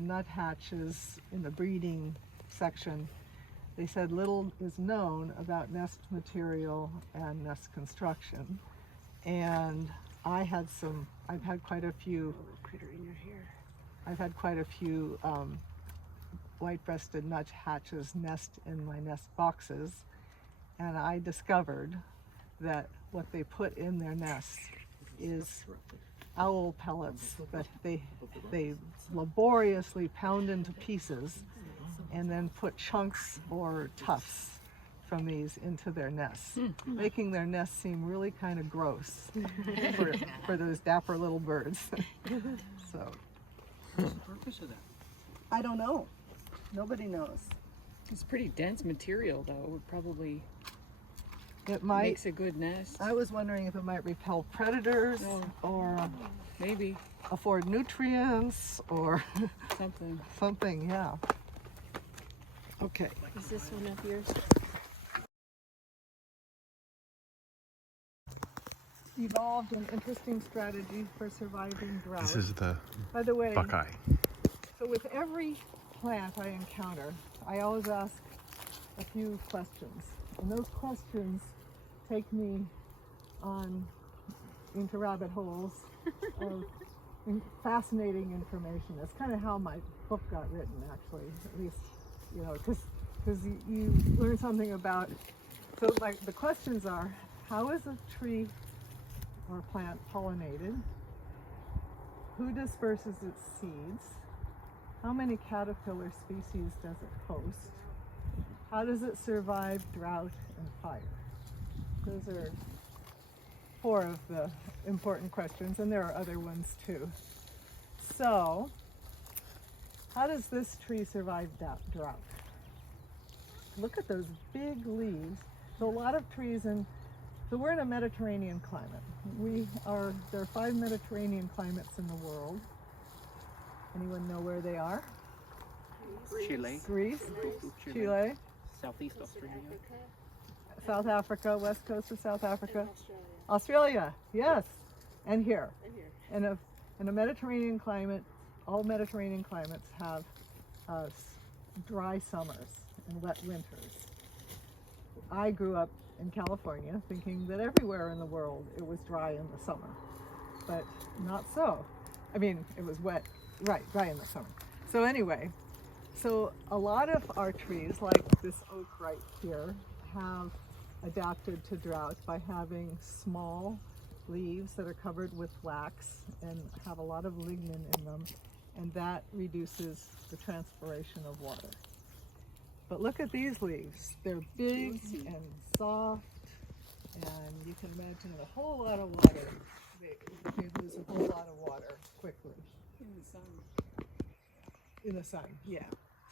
nuthatches, in the breeding section, they said little is known about nest material and nest construction. And I've had quite a few white-breasted nuthatches nest in my nest boxes, and I discovered that what they put in their nests is owl pellets that they laboriously pound into pieces and then put chunks or tufts from these into their nests, making their nests seem really kind of gross for those dapper little birds. So, What's the purpose of that? I don't know. Nobody knows. It's pretty dense material, though. It probably it might makes a good nest. I was wondering if it might repel predators or maybe afford nutrients or something. Yeah. Okay. Is this one of yours? Evolved an interesting strategy for surviving drought. This is the By the way, Buckeye. So with every plant I encounter, I always ask a few questions. And those questions take me into rabbit holes of fascinating information. That's kind of how my book got written, actually. At least, you know, because you learn something about. So the questions are: how is a tree or plant pollinated? Who disperses its seeds? How many caterpillar species does it host? How does it survive drought and fire? Those are 4 of the important questions, and there are other ones too. So, how does this tree survive drought? Look at those big leaves. So a lot of trees so we're in a Mediterranean climate. There are 5 Mediterranean climates in the world. Anyone know where they are? Chile. Greece, Chile, Southeast Australia. South Africa, west coast of South Africa, Australia, yes, and here. In a Mediterranean climate, all Mediterranean climates have dry summers and wet winters. I grew up in California thinking that everywhere in the world it was dry in the summer, but not so. I mean, it was wet, dry in the summer. So anyway, so a lot of our trees, like this oak right here, have adapted to drought by having small leaves that are covered with wax and have a lot of lignin in them, and that reduces the transpiration of water. But look at these leaves. They're big and soft, and you can imagine a whole lot of water. They lose a whole lot of water quickly. In the sun. In the sun, yeah.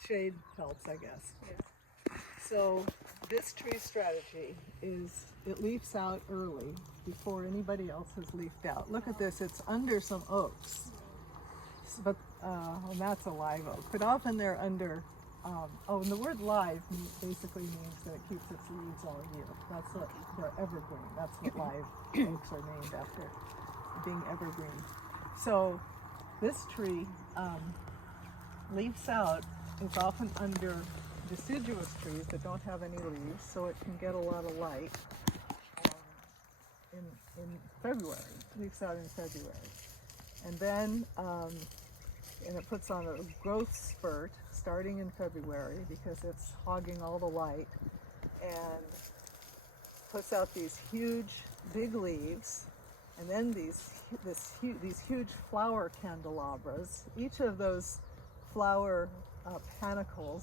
Shade helps, I guess. Yeah. So this tree strategy is it leaves out early before anybody else has leafed out. Look at this, it's under some oaks. But, and that's a live oak. But often they're under, and the word live basically means that it keeps its leaves all year. That's what they're evergreen. That's what live oaks are named after, being evergreen. So this tree leaves out. It's often under deciduous trees that don't have any leaves, so it can get a lot of light in February. It leaves out in February. And then and it puts on a growth spurt starting in February because it's hogging all the light, and puts out these huge big leaves, and then these huge flower candelabras. Each of those flower panicles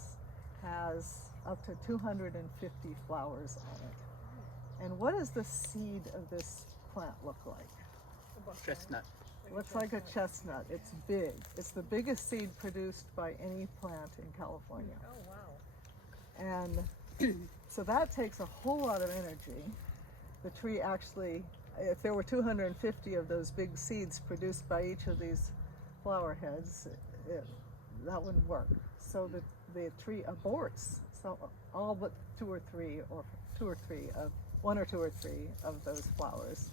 has up to 250 flowers on it. And what does the seed of this plant look like? Chestnut. Looks like a chestnut. It's big. It's the biggest seed produced by any plant in California. Oh, wow. And so that takes a whole lot of energy. The tree actually, if there were 250 of those big seeds produced by each of these flower heads, that wouldn't work. So the tree aborts. So all but one or two or three of those flowers.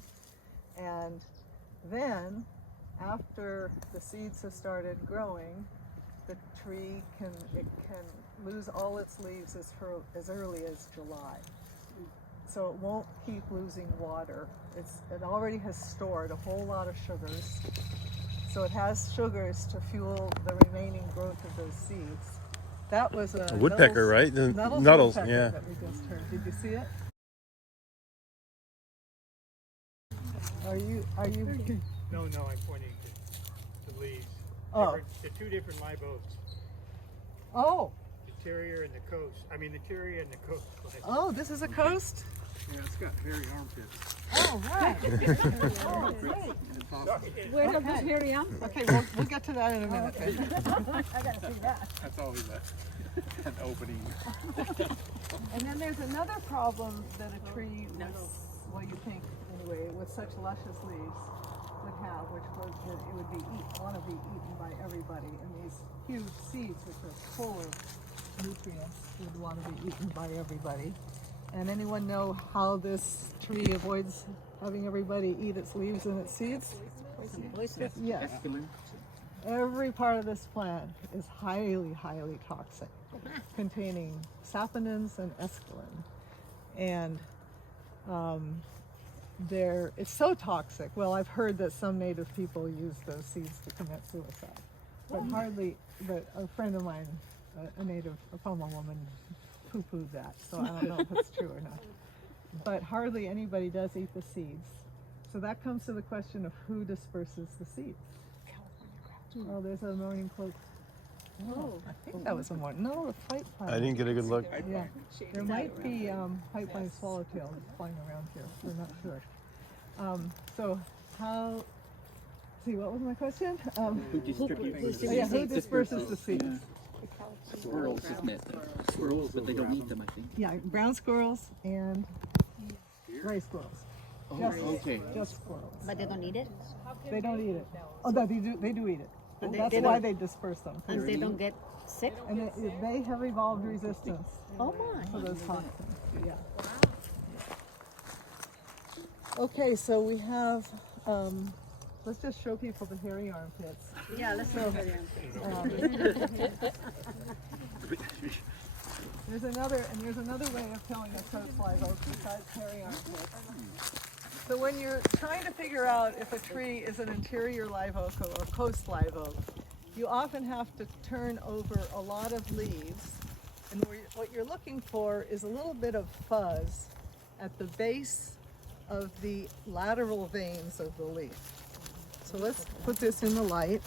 And then after the seeds have started growing, the tree can lose all its leaves as early as July. So it won't keep losing water. It already has stored a whole lot of sugars. So it has sugars to fuel the remaining growth of those seeds. That was a woodpecker, right? The Nuttles, yeah. That we just heard. Did you see it? Are you No, I'm pointing to the leaves. Oh. The two different live oaks. Oh, The terrier and the coast. I mean, the cherry and the coast. oh, this is a coast? Yeah, it's got hairy armpits. Oh, right. Oh, great. Where does this hairy on? Okay, we'll get to that in a minute. I gotta see that. That's always an opening. And then there's another problem that a tree with, well, you think anyway, with such luscious leaves would have, which was that it would want to be eaten by everybody. And these huge seeds, which are full of nutrients, would want to be eaten by everybody. And anyone know how this tree avoids having everybody eat its leaves and its seeds? Yes. Every part of this plant is highly, highly toxic, containing saponins and escalin. And it's so toxic. Well, I've heard that some native people use those seeds to commit suicide. But a friend of mine, a Poma woman, poo-pooed that, so I don't know if it's true or not. But hardly anybody does eat the seeds. So that comes to the question of who disperses the seeds. Oh, there's a mourning cloak. Oh, I think that was a morning. No, a white pine. I didn't get a good look. Yeah, there might be white pine swallowtail flying around here. We're not sure. So how? See, what was my question? Who distributes who disperses the seeds? Squirrels, isn't it? Squirrels, but they don't eat them, I think. Yeah, brown squirrels and gray squirrels. Oh, Just, okay. Just squirrels. But they don't eat it? They don't eat it. Oh, no, they do eat it. That's why they disperse them. And they don't get sick? And they have evolved resistance Oh my. to those toxins. Yeah. Okay, so we have, let's just show people the hairy armpits. Yeah, let's show hairy armpits. There's another way of telling a coast live oak besides hairy armpits. So when you're trying to figure out if a tree is an interior live oak or a coast live oak, you often have to turn over a lot of leaves. And what you're looking for is a little bit of fuzz at the base of the lateral veins of the leaf. So let's put this in the light.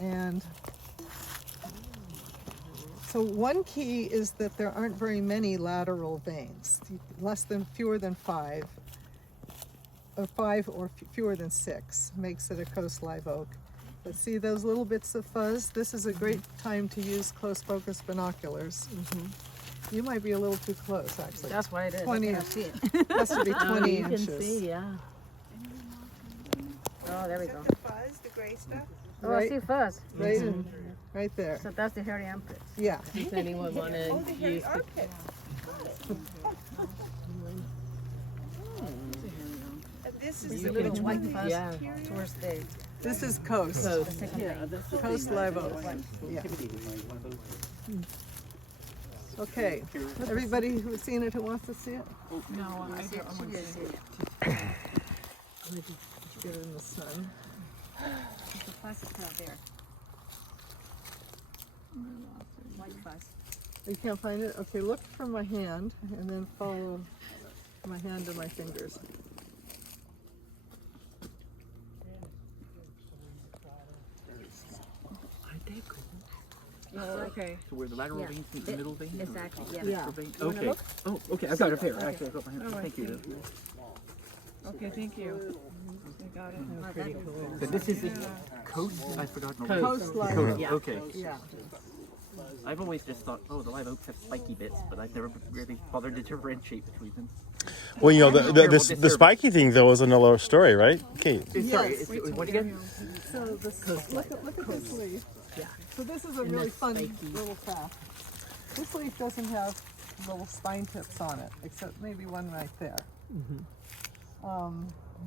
And so one key is that there aren't very many lateral veins, fewer than 5, or 5 or fewer than 6 makes it a coast live oak. But see those little bits of fuzz? This is a great time to use close focus binoculars. You might be a little too close, actually. That's why it is. 20 I can't see it. has to be 20 you inches. can see, yeah. Oh, there we go. The fuzz, the gray stuff? Oh, I see fuzz. Right there. So that's the hairy armpits. Yeah. Does anyone want to Oh, the hairy use armpit. And this is The little white fuzz Yeah. towards the This is coast. second Yeah, thing. that's Coast live oak. Yeah. Okay. Everybody who's seen it who wants to see it? No, I don't want to see it. Get it in the sun. The fuzz is not there. White fuzz. You can't find it? Okay, look from my hand and then follow my hand to my fingers. Aren't they cool? Oh, okay. So where the lateral Yeah. veins meet the middle vein? Exactly, yeah. Yeah. Okay. Oh, okay. I've got it there. Actually, I've got my hand. Thank you. Okay, thank you. I got it. Oh, that is cool. So this is the coast? I've forgotten. Coast live Coast. oak. Yeah. Okay. Yeah. I've always just thought, oh, the live oaks have spiky bits, but I've never really bothered to differentiate between them. Well, you know, the spiky thing though is another story, right, Kate? Sorry, Yes. what again? So look at this leaf. Yeah. So this is a really fun little fact. This leaf doesn't have little spine tips on it, except maybe one right there.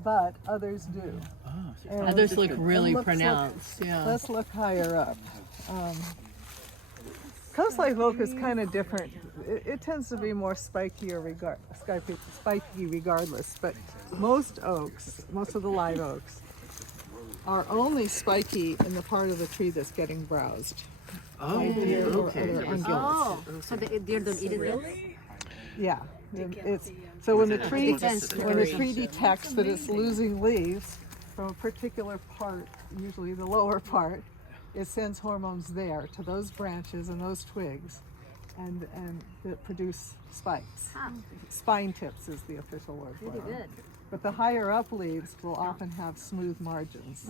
But others do. And Others look really let's pronounced. Yeah. Let's look higher up. Coast live oak is kind of different. It tends to be more spiky regardless, but most oaks, most of the live oaks, are only spiky in the part of the tree that's getting browsed. Oh, deer or okay. other ungulates. Oh, so the deer don't eat it then? Yeah, it's So when the Is it- tree Defense detects that it's losing leaves from a particular part, usually the lower part, it sends hormones there to those branches and those twigs, and that produce spikes. Spine tips is the official word for Really them. good. But the higher up leaves will often have smooth margins.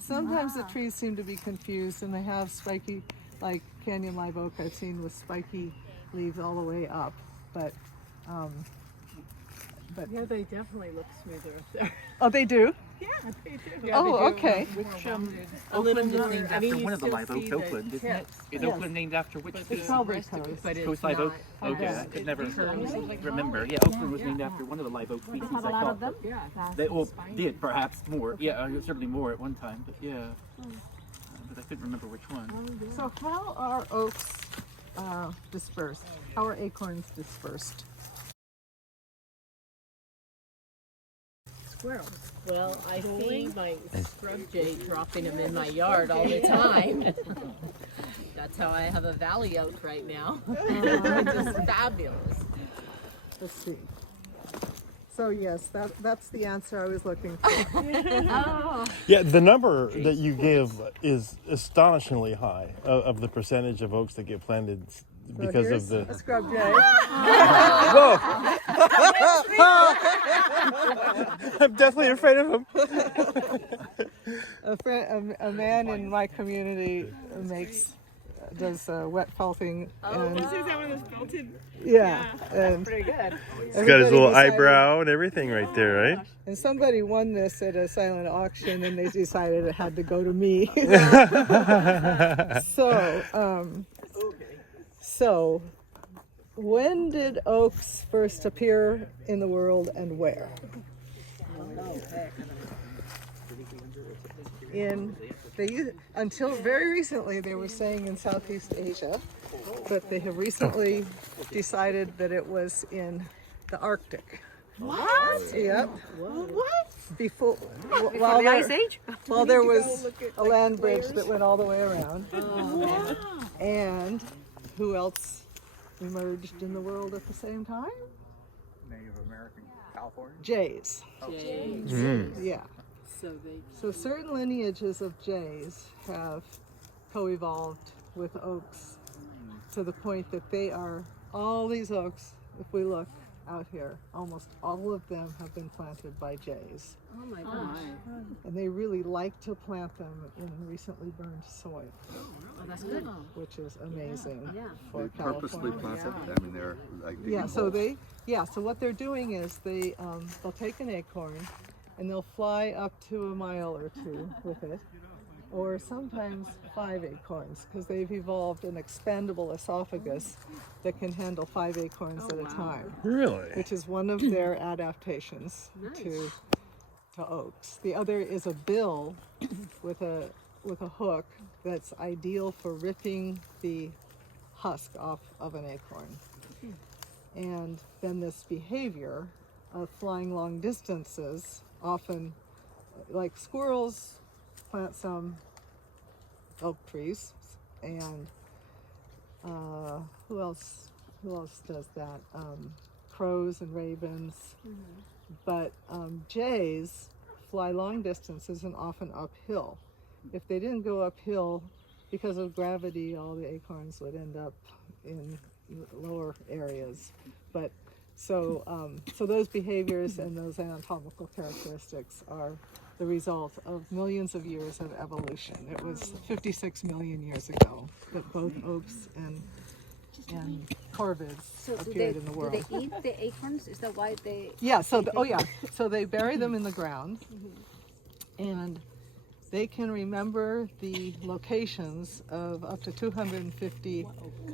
Sometimes the trees seem to be confused and they have spiky, like canyon live oak I've seen with spiky leaves all the way up. But Yeah, they definitely look smoother up there. oh, they do? Yeah, they do. Oh, okay. Which Oakland is named after one of the live oaks, Oakland, isn't it? Is Yes. Oakland named after which It's species? probably coast. but it's Coast live oak? not. Okay, I could never remember. Yeah, Oakland was named after one of the live oak species, Have a I lot of thought. them. Yeah. They all did, perhaps more. Yeah, certainly more at one time, but yeah. But I couldn't remember which one. So how are oaks dispersed? How are acorns dispersed? Squirrels. Well, I see my scrub jay dropping them in my yard all the time. That's how I have a valley oak right now. Just fabulous. Let's see. So yes, that's the answer I was looking for. Yeah, the number that you give is astonishingly high of the percentage of oaks that get planted because Here's of the. a scrub jay. Whoa! I'm definitely afraid of him. A man in my community does wet felting. And, Is that one that's belted? yeah, and Pretty good. He's got his little eyebrow and everything right there, right? And somebody won this at a silent auction, and they decided it had to go to me. So, when did oaks first appear in the world and where? Until very recently, they were saying in Southeast Asia, but they have recently decided that it was in the Arctic. What? Yep. What? Before the Ice Age? Well, there was a land bridge that went all the way around. Oh. And who else emerged in the world at the same time? Native American California. Jays. Yeah. So So certain lineages of jays have co-evolved with oaks to the point that they are, all these oaks, if we look out here, almost all of them have been planted by jays. Oh my gosh. And they really like to plant them in recently burned soil, Oh, that's good. which is amazing Yeah. for Purposely California. planted. I mean, they're like Yeah, so so what they're doing is they'll take an acorn and they'll fly up to a mile or two with it, or sometimes 5 acorns, because they've evolved an expandable esophagus that can handle 5 acorns at a time, Really? which is one of their adaptations to oaks. The other is a bill with a hook that's ideal for ripping the husk off of an acorn. And then this behavior of flying long distances, often like squirrels plant some oak trees, and who else does that? Crows and ravens. But jays fly long distances and often uphill. If they didn't go uphill, because of gravity, all the acorns would end up in lower areas. But so those behaviors and those anatomical characteristics are the result of millions of years of evolution. It was 56 million years ago that both oaks and corvids appeared in the world. Do they eat the acorns? Is that why they? Yeah, so they bury them in the ground, and they can remember the locations of up to 250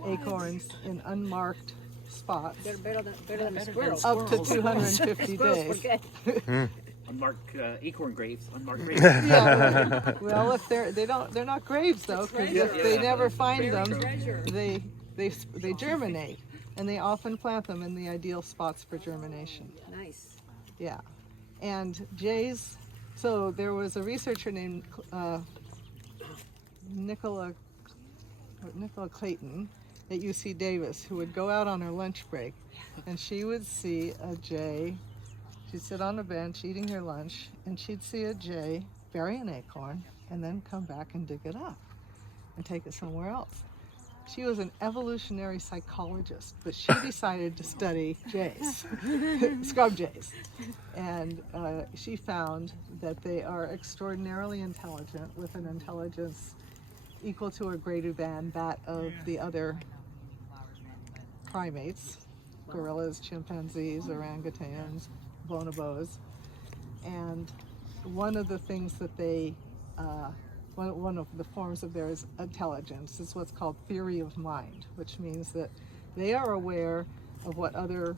acorns in unmarked spots. They're better than squirrels. Up to 250 Squirrels days. forget. Unmarked acorn graves. Unmarked graves. Yeah, right. Well, if they're not graves though, because if they never find them, they germinate, and they often plant them in the ideal spots for germination. Nice. Yeah, and jays. So there was a researcher named Nicola Clayton, at UC Davis who would go out on her lunch break, and she would see a jay. She'd sit on a bench eating her lunch, and she'd see a jay bury an acorn and then come back and dig it up and take it somewhere else. She was an evolutionary psychologist, but she decided to study jays, scrub jays. And she found that they are extraordinarily intelligent, with an intelligence equal to or greater than that of the other primates, gorillas, chimpanzees, orangutans, bonobos. And one of the things that they, one of the forms of their intelligence is what's called theory of mind, which means that they are aware of what other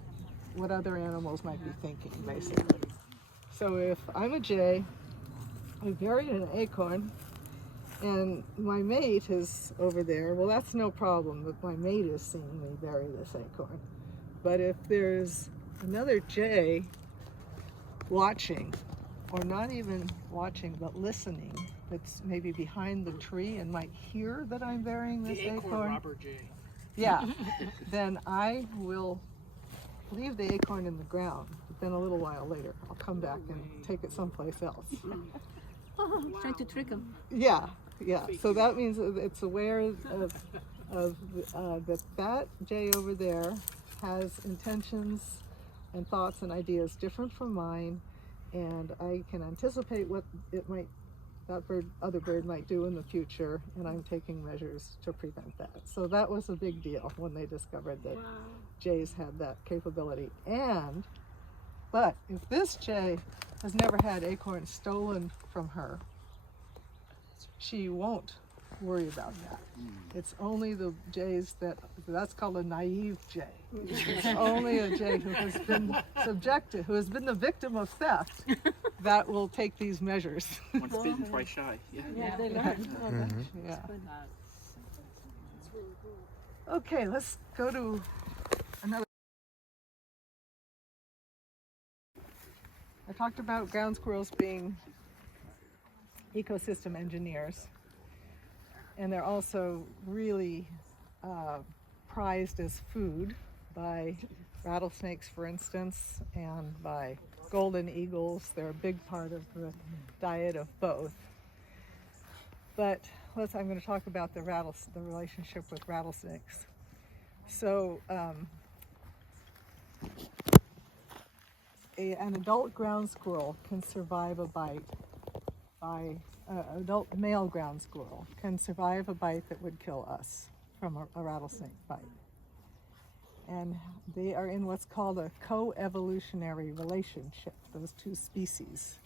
animals might be thinking, basically. So if I'm a jay, I buried an acorn, and my mate is over there, well, that's no problem, but my mate is seeing me bury this acorn. But if there's another jay watching, or not even watching, but listening, that's maybe behind the tree and might hear that I'm burying this acorn. Robber jay. Yeah, then I will leave the acorn in the ground. But then a little while later, I'll come back and take it someplace else. Trying to trick them. Yeah. So that means it's aware of that jay over there has intentions and thoughts and ideas different from mine, and I can anticipate what other bird might do in the future, and I'm taking measures to prevent that. So that was a big deal when they discovered that jays had that capability. But if this jay has never had acorns stolen from her, she won't worry about that. It's only the jays that's called a naive jay. It's only a jay who has been who has been the victim of theft, that will take these measures. Once bitten, twice shy. Yeah, they learn. Yeah. Okay, let's go to another. I talked about ground squirrels being ecosystem engineers, and they're also really prized as food by rattlesnakes, for instance, and by golden eagles. They're a big part of the diet of both. But I'm going to talk about the relationship with rattlesnakes. So an adult ground squirrel can survive a bite by adult male ground squirrel can survive a bite that would kill us from a rattlesnake bite. And they are in what's called a co-evolutionary relationship, those two species.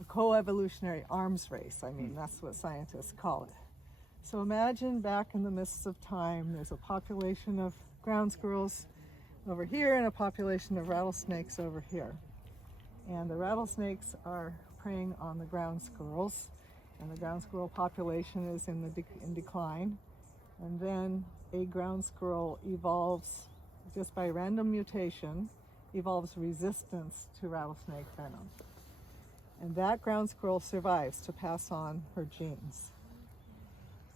A co-evolutionary arms race, that's what scientists call it. So imagine back in the mists of time, there's a population of ground squirrels over here and a population of rattlesnakes over here. And the rattlesnakes are preying on the ground squirrels, and the ground squirrel population is in decline. And then a ground squirrel evolves, just by random mutation, evolves resistance to rattlesnake venom. And that ground squirrel survives to pass on her genes.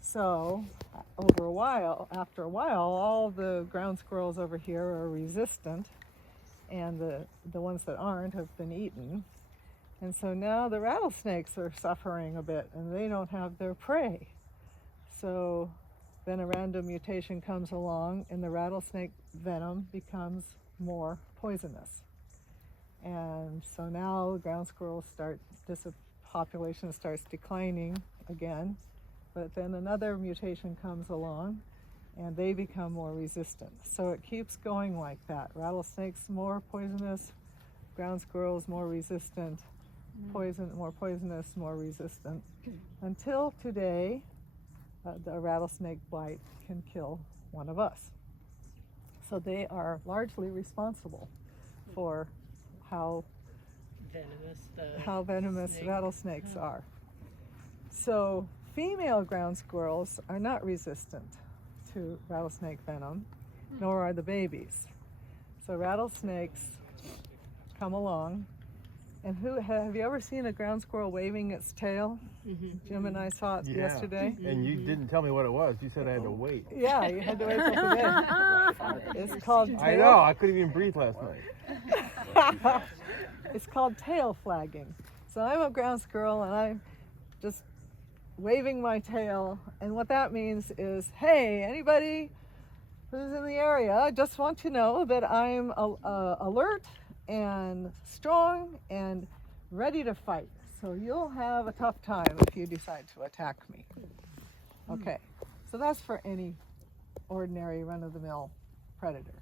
So after a while, all the ground squirrels over here are resistant, and the ones that aren't have been eaten. And so now the rattlesnakes are suffering a bit, and they don't have their prey. So then a random mutation comes along, and the rattlesnake venom becomes more poisonous. And so now the ground squirrels this population starts declining again, but then another mutation comes along, and they become more resistant. So it keeps going like that. Rattlesnakes more poisonous, ground squirrels more resistant, more poisonous, more resistant, until today the rattlesnake bite can kill one of us. So they are largely responsible for how venomous rattlesnakes are. So female ground squirrels are not resistant to rattlesnake venom, nor are the babies. So rattlesnakes come along, And have you ever seen a ground squirrel waving its tail? Jim and I saw it yesterday. And you didn't tell me what it was. You said I had to wait. Yeah, you had to wait till today. It's called tail. I know. I couldn't even breathe last night. It's called tail flagging. So I'm a ground squirrel and I'm just waving my tail. And what that means is, hey, anybody who's in the area, I just want to know that I'm alert and strong and ready to fight. So you'll have a tough time if you decide to attack me. Okay, so that's for any ordinary run-of-the-mill predator.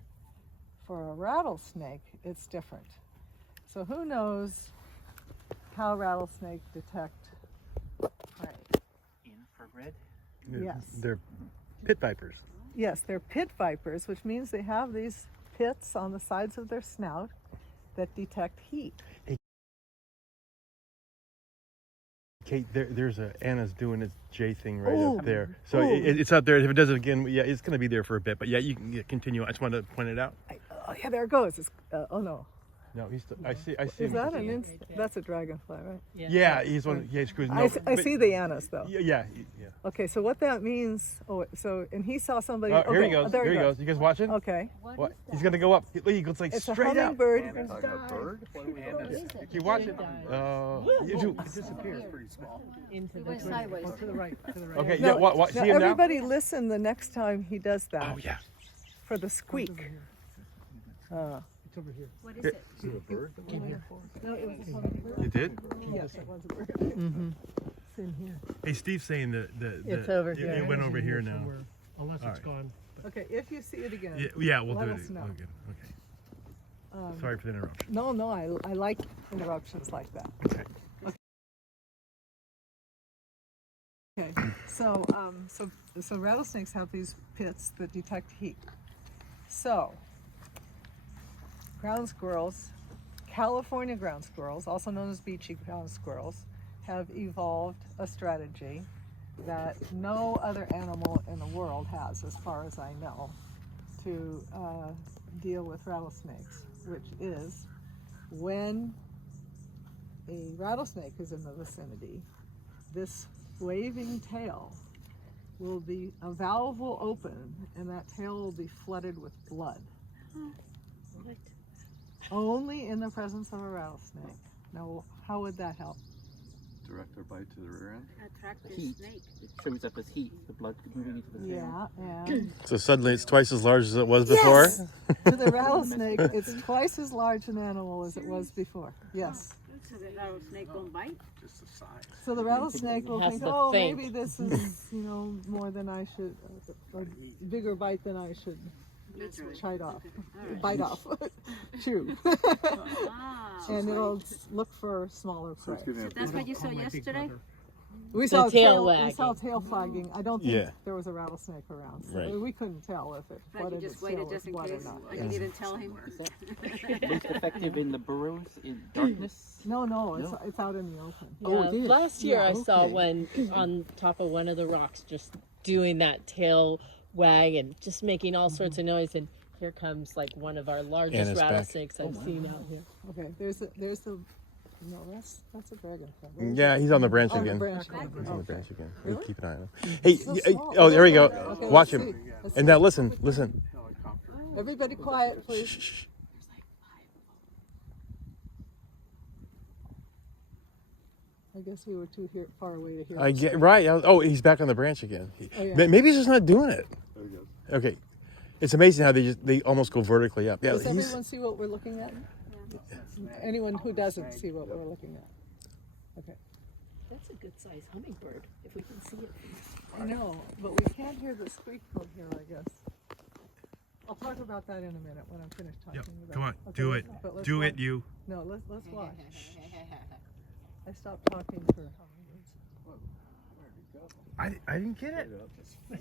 For a rattlesnake, it's different. So who knows how rattlesnake detect prey? Infrared? Yes. They're pit vipers. Yes, they're pit vipers, which means they have these pits on the sides of their snout that detect heat. Hey, Kate, there's Anna's doing its J thing right up there. So it's out there. If it does it again, yeah, it's going to be there for a bit. But yeah, you can continue. I just wanted to point it out. Oh yeah, there it goes. Oh no. No, he's. I see. Is that that's a dragonfly, right? Yeah, he's one. Yeah, he's no, I see the Annas though. Yeah. Okay, so what that means? And he saw somebody. Oh, here he goes. Here he goes. You guys watching? Okay. What? He's gonna go up. He goes like it's straight a hummingbird. You watch it? It disappears. Pretty small. Into Went sideways. To the right. Okay. No, Yeah. What? See him now? Everybody, listen the next time he does that. Oh yeah. For the squeak. It's over here. What is it? Is it a bird? No, it was a hummingbird. You did? Yes, it was a bird. It's in here. Hey, Steve's saying that It's over here. It went over here now. Somewhere, unless All it's right. gone. Okay, if you see it again. Yeah, we'll let do us it. know. Okay. Sorry for the interruption. No, I like interruptions like that. Okay, so rattlesnakes have these pits that detect heat. So, ground squirrels, California ground squirrels, also known as beachy ground squirrels, have evolved a strategy that no other animal in the world has, as far as I know, to deal with rattlesnakes, which is when a rattlesnake is in the vicinity, this waving tail will be, a valve will open and that tail will be flooded with blood. What? Only in the presence of a rattlesnake. Now, how would that help? Direct their bite to the rear end? Attract the Heat. snake. It shows up as heat, the blood moving into the tail. Yeah, and So suddenly it's twice as large as it was before? yes! To the rattlesnake, it's twice as large an animal as it was before. Yes. So the rattlesnake won't bite? Just the size. So the rattlesnake will Has think, to oh, think. maybe this is, more than I should, a bigger bite than I should bite off, chew. And it'll look for smaller prey. That's what you saw yesterday? We saw tail we wagging. saw tail flagging. I don't think Yeah. there was a rattlesnake around. So Right. we couldn't tell if it But you flooded just its waited tail just with in blood or case. not. Like you didn't tell him? Most effective in the burrows in darkness. No, it's out in the open. Yeah, it is? last year Yeah, I saw okay. one on top of one of the rocks just doing that tail wag and just making all sorts of noise, and here comes like one of our largest Anna's back. rattlesnakes I've seen out here. Okay, there's the no, that's a dragonfly. Yeah, he's on the branch On the again. branch. He's on the branch again. Really? Keep an eye on him. Hey, So hey, small. oh, there we go. Okay, Watch let's him. see. Let's And see. now listen. Everybody quiet, please. I guess we were too far away to hear. I him get speak. right. Oh, he's back on the branch again. Oh, yeah. Maybe he's just not doing it. There he goes. Okay, it's amazing how they almost go vertically up. Yeah, Does he's everyone see what we're looking at? Anyone who doesn't see what we're looking at? Okay. That's a good sized hummingbird if we can see it. I know, but we can't hear the squeak from here, I guess. I'll talk about that in a minute when I'm finished talking. Yep. about Come on, Okay, do it. but let's Do watch. it, you. No, let's watch. I stopped talking for. I didn't get it.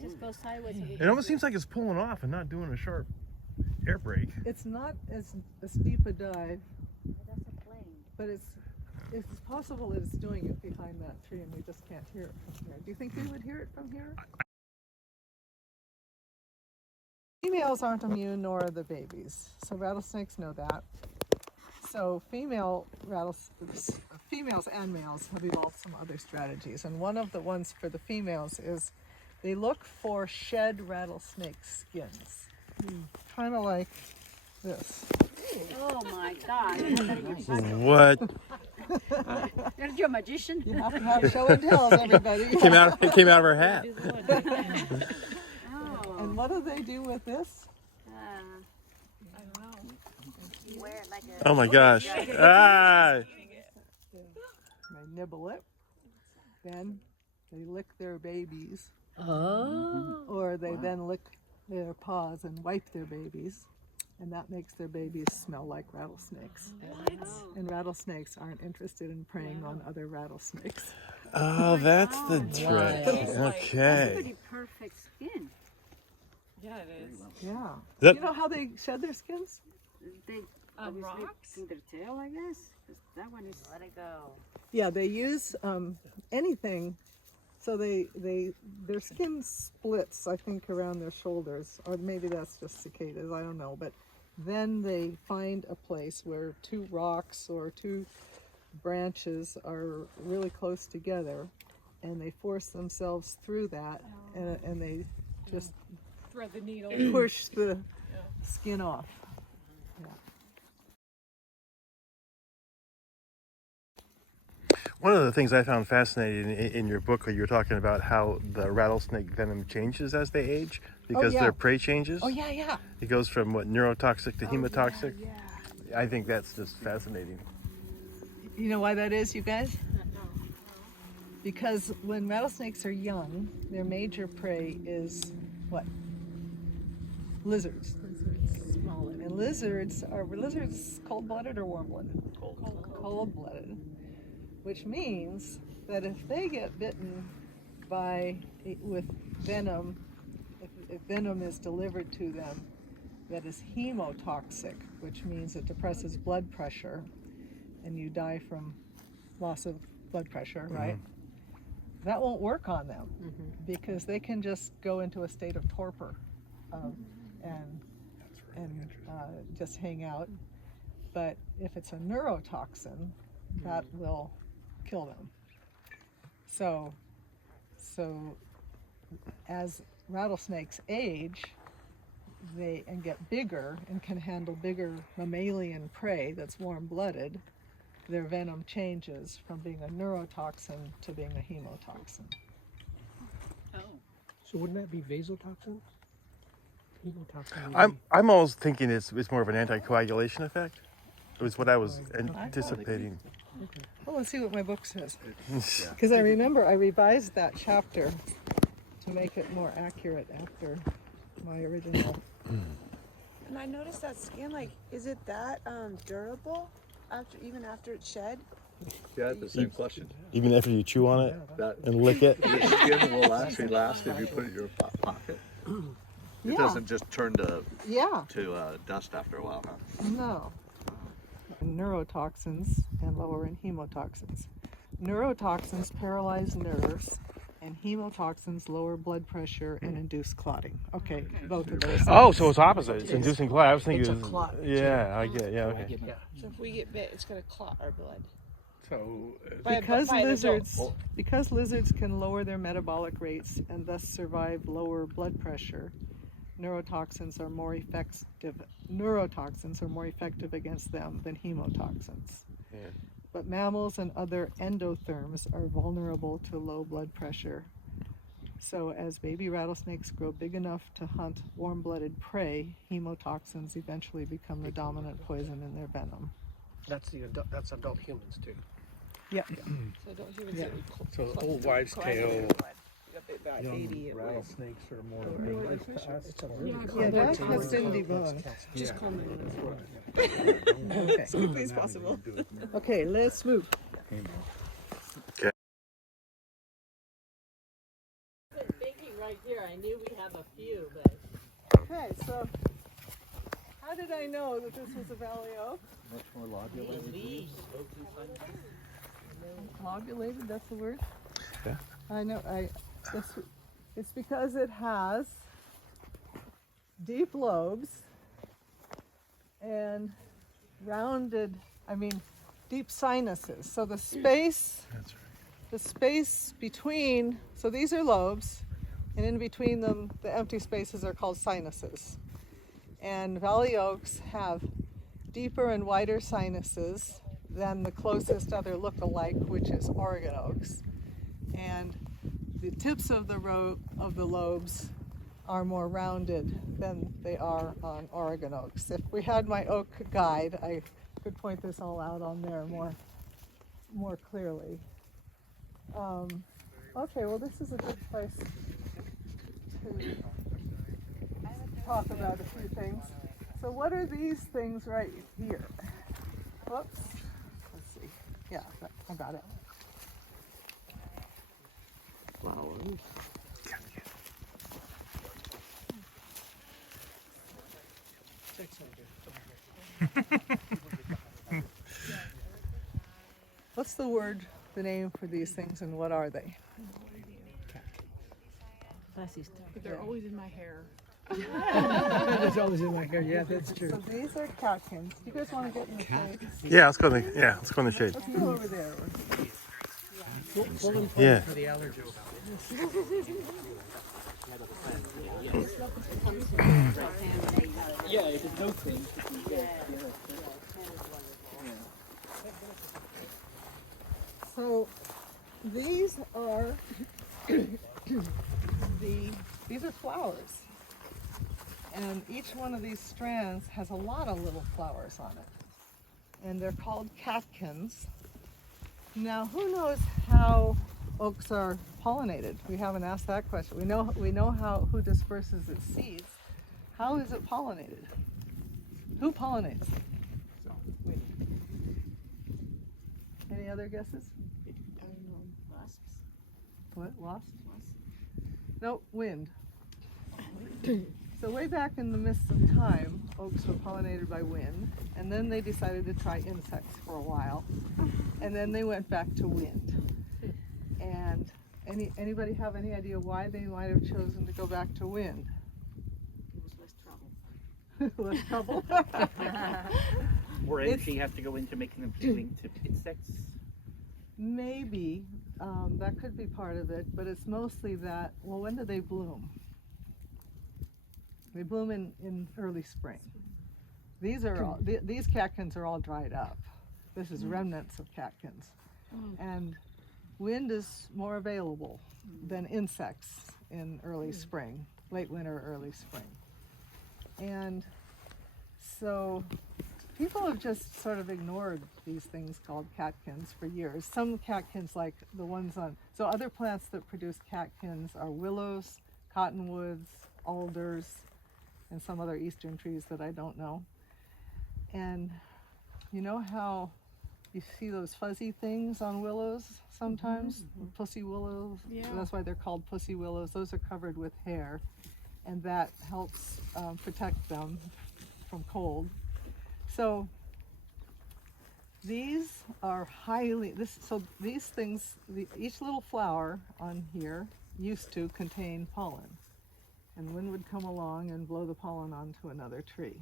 Just go sideways. It almost seems like it's pulling off and not doing a sharp air brake. It's not as steep a dive, but it's possible that it's doing it behind that tree and we just can't hear it from here. Do you think we would hear it from here? Females aren't immune, nor are the babies. So rattlesnakes know that. So females and males have evolved some other strategies, and one of the ones for the females is they look for shed rattlesnake skins, kind of like this. Oh my God. What? There's your magician. You have to have show and tells, everybody. It came out of her hat. And what do they do with this? Wear it like a... Oh my gosh. Ah! They nibble it, then they lick their babies, or they then lick their paws and wipe their babies, and that makes their babies smell like rattlesnakes. And rattlesnakes aren't interested in preying on other rattlesnakes. Oh, that's the trick. That's Okay. pretty perfect skin. Yeah, it is. Yeah. That- You know how they shed their skins? They obviously rocks? through their tail, I guess. 'Cause that one is... Let it go. Yeah, they use anything. So their skin splits, I think, around their shoulders, or maybe that's just cicadas, I don't know. But then they find a place where two rocks or two branches are really close together, and they force themselves through that, and they just Thread the needle. push the skin off. Yeah. One of the things I found fascinating in your book, you were talking about how the rattlesnake venom changes as they age because yeah. their prey changes. Oh yeah, yeah. It goes from what, neurotoxic to hemotoxic. I think that's just fascinating. You know why that is, you guys? Because when rattlesnakes are young, their major prey is what? Lizards. Smaller. And lizards cold-blooded or warm-blooded? Cold-blooded. Which means that if they get bitten with venom, if venom is delivered to them that is hemotoxic, which means it depresses blood pressure, and you die from loss of blood pressure, right? That won't work on them because they can just go into a state of torpor and just hang out. But if it's a neurotoxin, that will kill them. So as rattlesnakes age, and get bigger and can handle bigger mammalian prey that's warm-blooded, their venom changes from being a neurotoxin to being a hemotoxin. So wouldn't that be vasotoxin? Hemotoxin. I'm always thinking it's more of an anticoagulation effect. It was what I was anticipating. Well, let's see what my book says. Because I remember I revised that chapter to make it more accurate after my original. And I noticed that skin, like, is it that durable even after it's shed? Yeah, the same question. Even after you chew on it That and lick it. your skin will actually last if you put it in your pocket. It doesn't just turn to dust after a while, huh? No. Neurotoxins and lower in hemotoxins. Neurotoxins paralyze nerves, and hemotoxins lower blood pressure and induce clotting. Okay, both of those. Oh, so it's opposite. It's inducing clot. I was thinking It's a it was, clot. Yeah, I get. Yeah, okay. So if we get bit, it's going to clot our blood. So, Because lizards can lower their metabolic rates and thus survive lower blood pressure, neurotoxins are more effective against them than hemotoxins. Yeah. But mammals and other endotherms are vulnerable to low blood pressure. So as baby rattlesnakes grow big enough to hunt warm-blooded prey, hemotoxins eventually become the dominant poison in their venom. That's adult humans too. Yep. So don't humans Yeah. so the old wives' tale, about young 80 it was. rattlesnakes are more dangerous to us. It's a really Yeah, that has been debunked. Just call me Okay. as quickly as possible. Okay, let's move. Thinking right here, I knew we have a few, but Okay, so how did I know that this was a valley oak? Much more lobulated. leaves. Lobulated, that's the word? Yeah. I know, it's because it has deep lobes and rounded I mean deep sinuses. So the space, the space between, so these are lobes, and in between them, the empty spaces are called sinuses. And valley oaks have deeper and wider sinuses than the closest other look-alike, which is Oregon oaks. And the tips of the lobes are more rounded than they are on Oregon oaks. If we had my oak guide, I could point this all out on there more clearly. Okay, well, this is a good place to talk about a few things. So what are these things right here? Whoops. Let's see. Yeah, I got it. Flowers. What's the name for these things, and what are they? They're always in my hair. It's always in my hair. Yeah, that's true. So these are katkins. You guys want to get in the shade? Yeah, let's go in the shade. Let's go over there. Full employment Yeah. for the allergies. Yeah, it's a no thing. So these are these are flowers, and each one of these strands has a lot of little flowers on it, and they're called catkins. Now, who knows how oaks are pollinated? We haven't asked that question. We know who disperses its seeds. How is it pollinated? Who pollinates? Any other guesses? Wasps. What? Wasps? No, wind. So way back in the midst of time, oaks were pollinated by wind, and then they decided to try insects for a while, and then they went back to wind. And anybody have any idea why they might have chosen to go back to wind? It was less trouble. Less trouble. Or energy has to go into making them appealing to insects. Maybe that could be part of it, but it's mostly that. Well, when do they bloom? They bloom in early spring. These catkins are all dried up. This is remnants of catkins, and wind is more available than insects in early spring, late winter, early spring, and so people have just sort of ignored these things called catkins for years. Some catkins, like the ones on, so other plants that produce catkins are willows, cottonwoods, alders, and some other eastern trees that I don't know. And you know how you see those fuzzy things on willows sometimes? Pussy willows. Yeah. That's why they're called pussy willows. Those are covered with hair, and that helps protect them from cold. So these are these things, each little flower on here used to contain pollen, and wind would come along and blow the pollen onto another tree.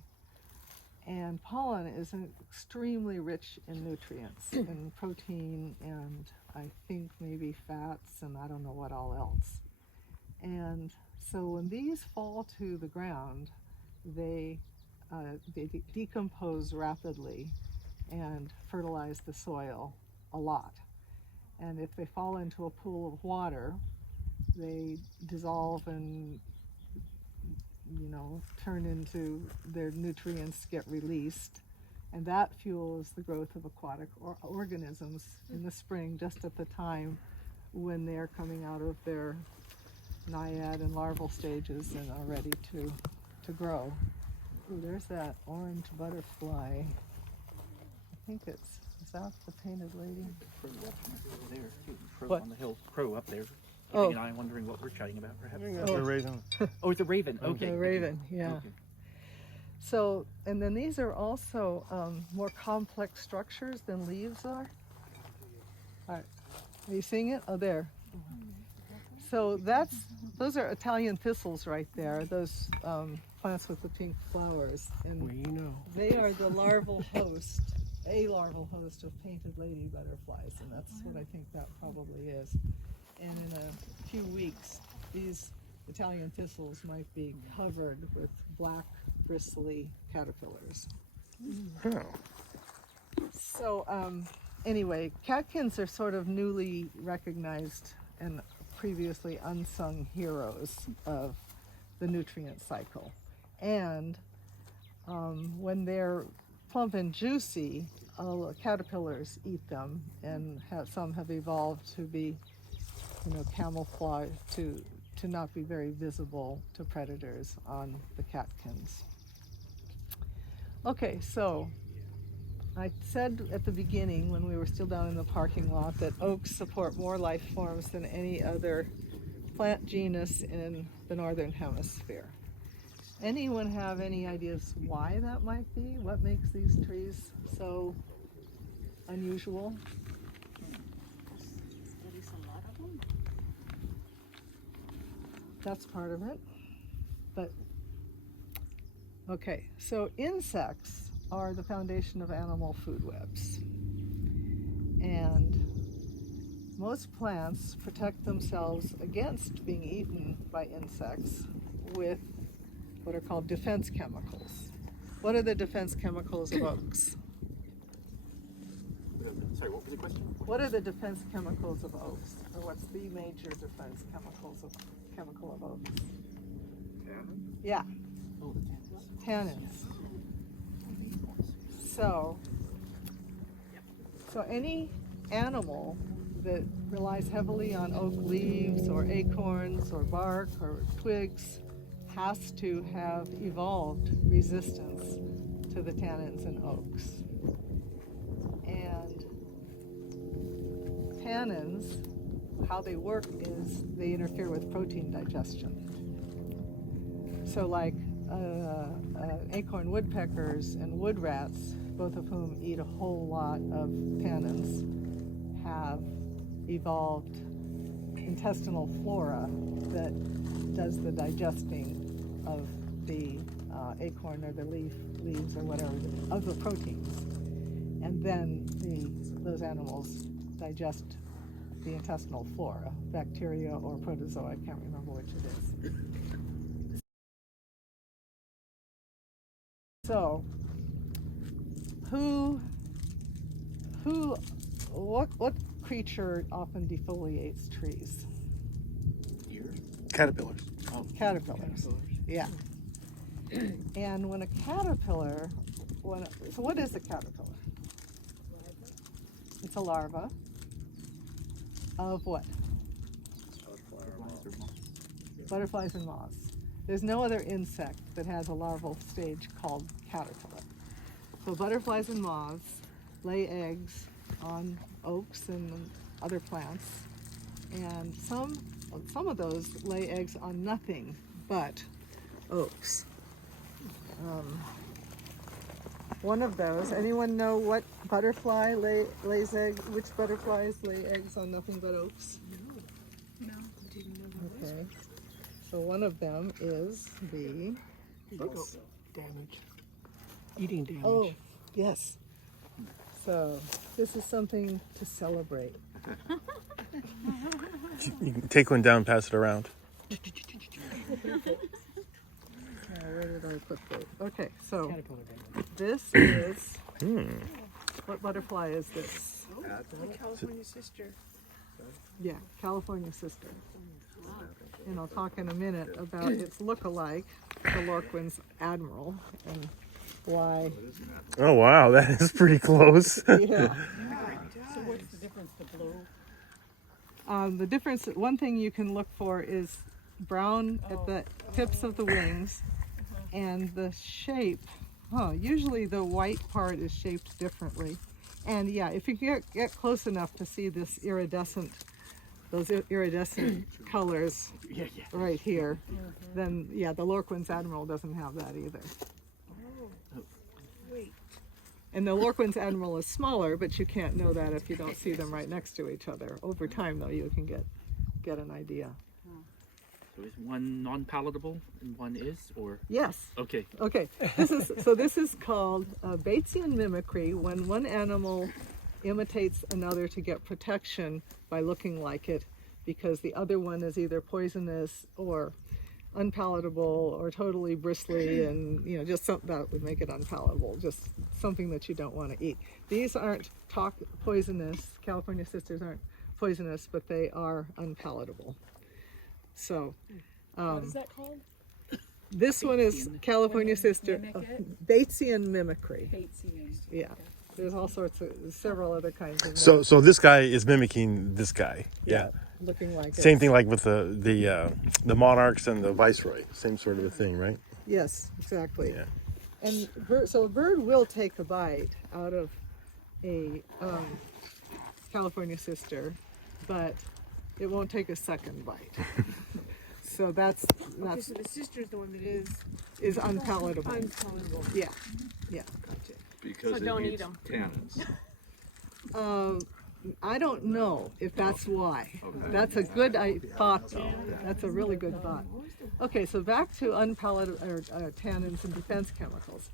And pollen is extremely rich in nutrients, in protein, and I think maybe fats, and I don't know what all else. And so when these fall to the ground, they decompose rapidly and fertilize the soil a lot. And if they fall into a pool of water, they dissolve and turn into, their nutrients get released, and that fuels the growth of aquatic organisms in the spring, just at the time when they're coming out of their naiad and larval stages and are ready to grow. Ooh, there's that orange butterfly. I think is that the painted lady? Crow over there, too. Crow What? on the hill. Crow up there. Oh. And I'm wondering what we're chatting about, perhaps. The raven. Oh, it's a raven. Okay. The raven, yeah. Okay. So, and then these are also more complex structures than leaves are. All right. Are you seeing it? Oh, there. So those are Italian thistles right there. Those plants with the pink flowers, and We know. they are the larval host a larval host of painted lady butterflies, and that's what I think that probably is. And in a few weeks, these Italian thistles might be covered with black, bristly caterpillars. Oh. So anyway, catkins are sort of newly recognized and previously unsung heroes of the nutrient cycle. And when they're plump and juicy, caterpillars eat them, and some have evolved to be, camouflage to not be very visible to predators on the catkins. Okay, so I said at the beginning when we were still down in the parking lot that oaks support more life forms than any other plant genus in the northern hemisphere. Anyone have any ideas why that might be? What makes these trees so unusual? That's part of it. But okay, so insects are the foundation of animal food webs. And most plants protect themselves against being eaten by insects with what are called defense chemicals. What are the defense chemicals of oaks? Sorry, what was the question? What are the defense chemicals of oaks? Or what's the major defense chemical of oaks? Tannins? Yeah. Oh, the Tannins. So any animal that relies heavily on oak leaves or acorns or bark or twigs has to have evolved resistance to the tannins in oaks. And tannins, how they work is they interfere with protein digestion. So like acorn woodpeckers and wood rats, both of whom eat a whole lot of tannins, have evolved intestinal flora that does the digesting of the acorn or the leaves or whatever, of the proteins. And then those animals digest the intestinal flora, bacteria or protozoa, I can't remember which it is. So, what creature often defoliates trees? Caterpillars. Oh. Caterpillars. Yeah. And when a caterpillar, so what is a caterpillar? It's a larva of what? Butterflies and moths. There's no other insect that has a larval stage called caterpillar. So butterflies and moths lay eggs on oaks and other plants, and some of those lay eggs on nothing but oaks. One of those, anyone know what butterfly lays eggs? Which butterflies lay eggs on nothing but oaks? No, didn't know. Okay. So one of them is the Damage. Eating damage. Oh, yes. So this is something to celebrate. You can take one down, pass it around. Where did I put those? Okay, so Caterpillar damage. this is, what butterfly is this? The California sister. Yeah, California sister. And I'll talk in a minute about its look-alike, the Lorquin's admiral, and why. Oh wow, that is pretty close. Yeah. So what's the difference to blue? The difference, one thing you can look for is brown at the tips of the wings, and the shape. Usually the white part is shaped differently. And yeah, if you get close enough to see this those iridescent colors right here, then yeah, the Lorquin's admiral doesn't have that either. And the Lorquin's admiral is smaller, but you can't know that if you don't see them right next to each other. Over time, though, you can get an idea. So is one non-palatable and one is, or? Yes. Okay. Okay. This is called Batesian mimicry, when one animal imitates another to get protection by looking like it, because the other one is either poisonous or unpalatable or totally bristly, and just something that would make it unpalatable, just something that you don't want to eat. These aren't poisonous. California sisters aren't poisonous, but they are unpalatable. So what is that called? this one is California sister Batesian mimicry. Batesian. Yeah, there's all sorts of several other kinds of So this guy is mimicking this guy. Yeah. looking like Same it. thing like with the monarchs and the viceroy. Same sort of a thing, right? Yes, exactly. Yeah. And so a bird will take a bite out of a California sister, but it won't take a second bite. So that's Okay, so the sister's the one that is unpalatable. unpalatable. Yeah, yeah, gotcha. Because So don't it eat eats 'em. tannins. I don't know if that's why. Okay. That's a good thought, though. That's a really good thought. Okay, so back to unpalatable tannins and defense chemicals.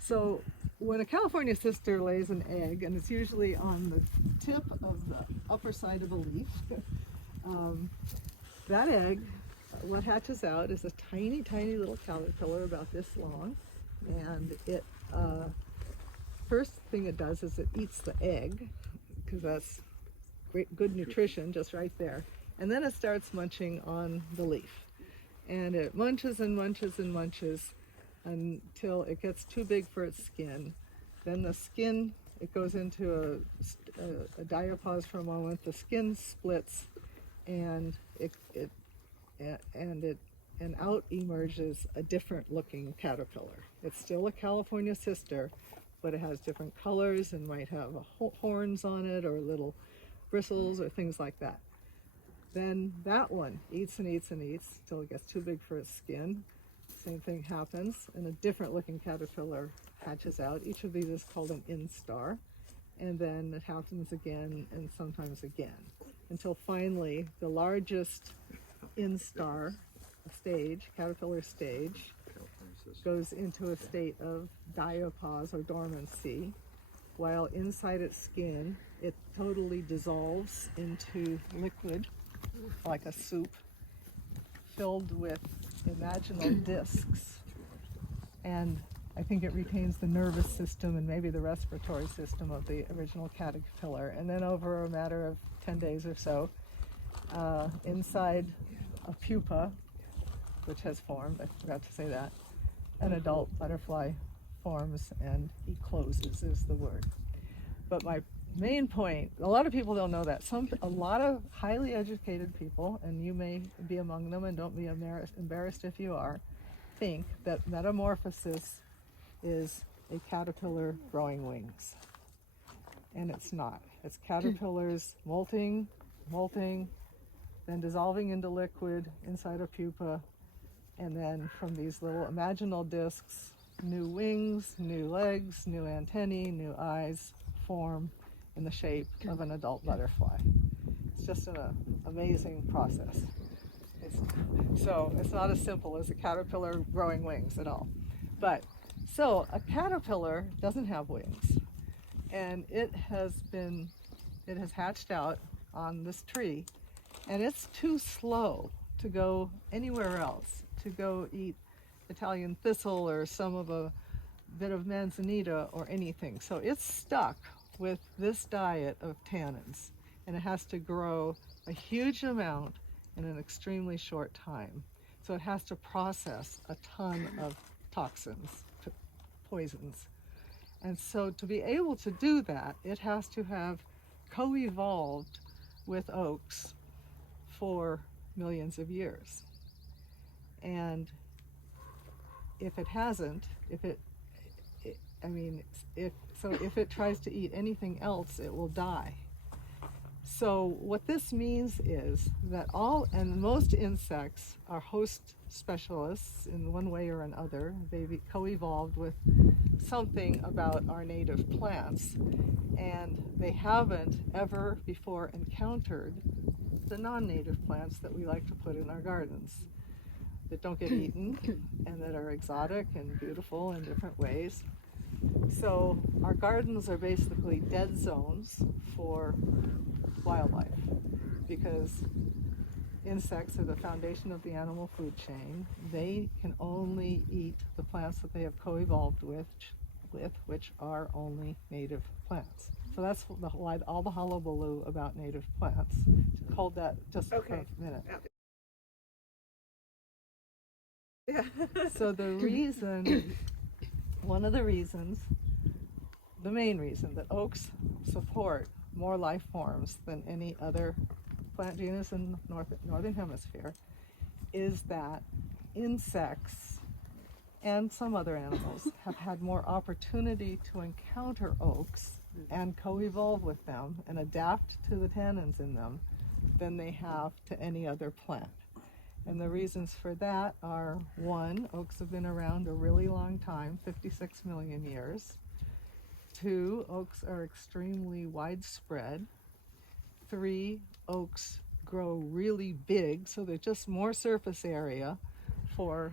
So when a California sister lays an egg, and it's usually on the tip of the upper side of a leaf, that egg, what hatches out is a tiny, tiny little caterpillar about this long, and it first thing it does is it eats the egg, because that's good nutrition just right there, and then it starts munching on the leaf, and it munches and munches and munches until it gets too big for its skin. Then the skin, it goes into a diapause for a moment. The skin splits, and and out emerges a different looking caterpillar. It's still a California sister, but it has different colors and might have horns on it or little bristles or things like that. Then that one eats and eats and eats till it gets too big for its skin. Same thing happens, and a different looking caterpillar hatches out. Each of these is called an instar, and then it happens again and sometimes again, until finally the largest instar stage, caterpillar stage, goes into a state of diapause or dormancy, while inside its skin it totally dissolves into liquid, like a soup, filled with imaginal discs. And I think it retains the nervous system and maybe the respiratory system of the original caterpillar. And then over a matter of 10 days or so, inside a pupa, which has formed, I forgot to say that, an adult butterfly forms and ecloses is the word. But my main point, a lot of people don't know that. A lot of highly educated people, and you may be among them, and don't be embarrassed if you are, think that metamorphosis is a caterpillar growing wings. And it's not. It's caterpillars molting, then dissolving into liquid inside a pupa, and then from these little imaginal discs, new wings, new legs, new antennae, new eyes form in the shape of an adult butterfly. It's just an amazing process. So it's not as simple as a caterpillar growing wings at all. But so a caterpillar doesn't have wings, and it has hatched out on this tree, and it's too slow to go anywhere else, to go eat Italian thistle or some of a bit of manzanita or anything. So it's stuck with this diet of tannins, and it has to grow a huge amount in an extremely short time. So it has to process a ton of toxins, poisons. And so to be able to do that, it has to have co-evolved with oaks for millions of years. And if it hasn't, if it tries to eat anything else, it will die. So what this means is that most insects are host specialists in one way or another. They've co-evolved with something about our native plants, and they haven't ever before encountered the non-native plants that we like to put in our gardens. that don't get eaten and that are exotic and beautiful in different ways. So our gardens are basically dead zones for wildlife because insects are the foundation of the animal food chain. They can only eat the plants that they have co-evolved with, which are only native plants. So that's why all the hullabaloo about native plants. Hold that just for a minute. Yeah. So the reason, one of the reasons, the main reason that oaks support more life forms than any other plant genus in the northern hemisphere is that insects and some other animals have had more opportunity to encounter oaks and co-evolve with them and adapt to the tannins in them than they have to any other plant. And the reasons for that are, one, oaks have been around a really long time, 56 million years. Two, oaks are extremely widespread. Three, oaks grow really big, so there's just more surface area for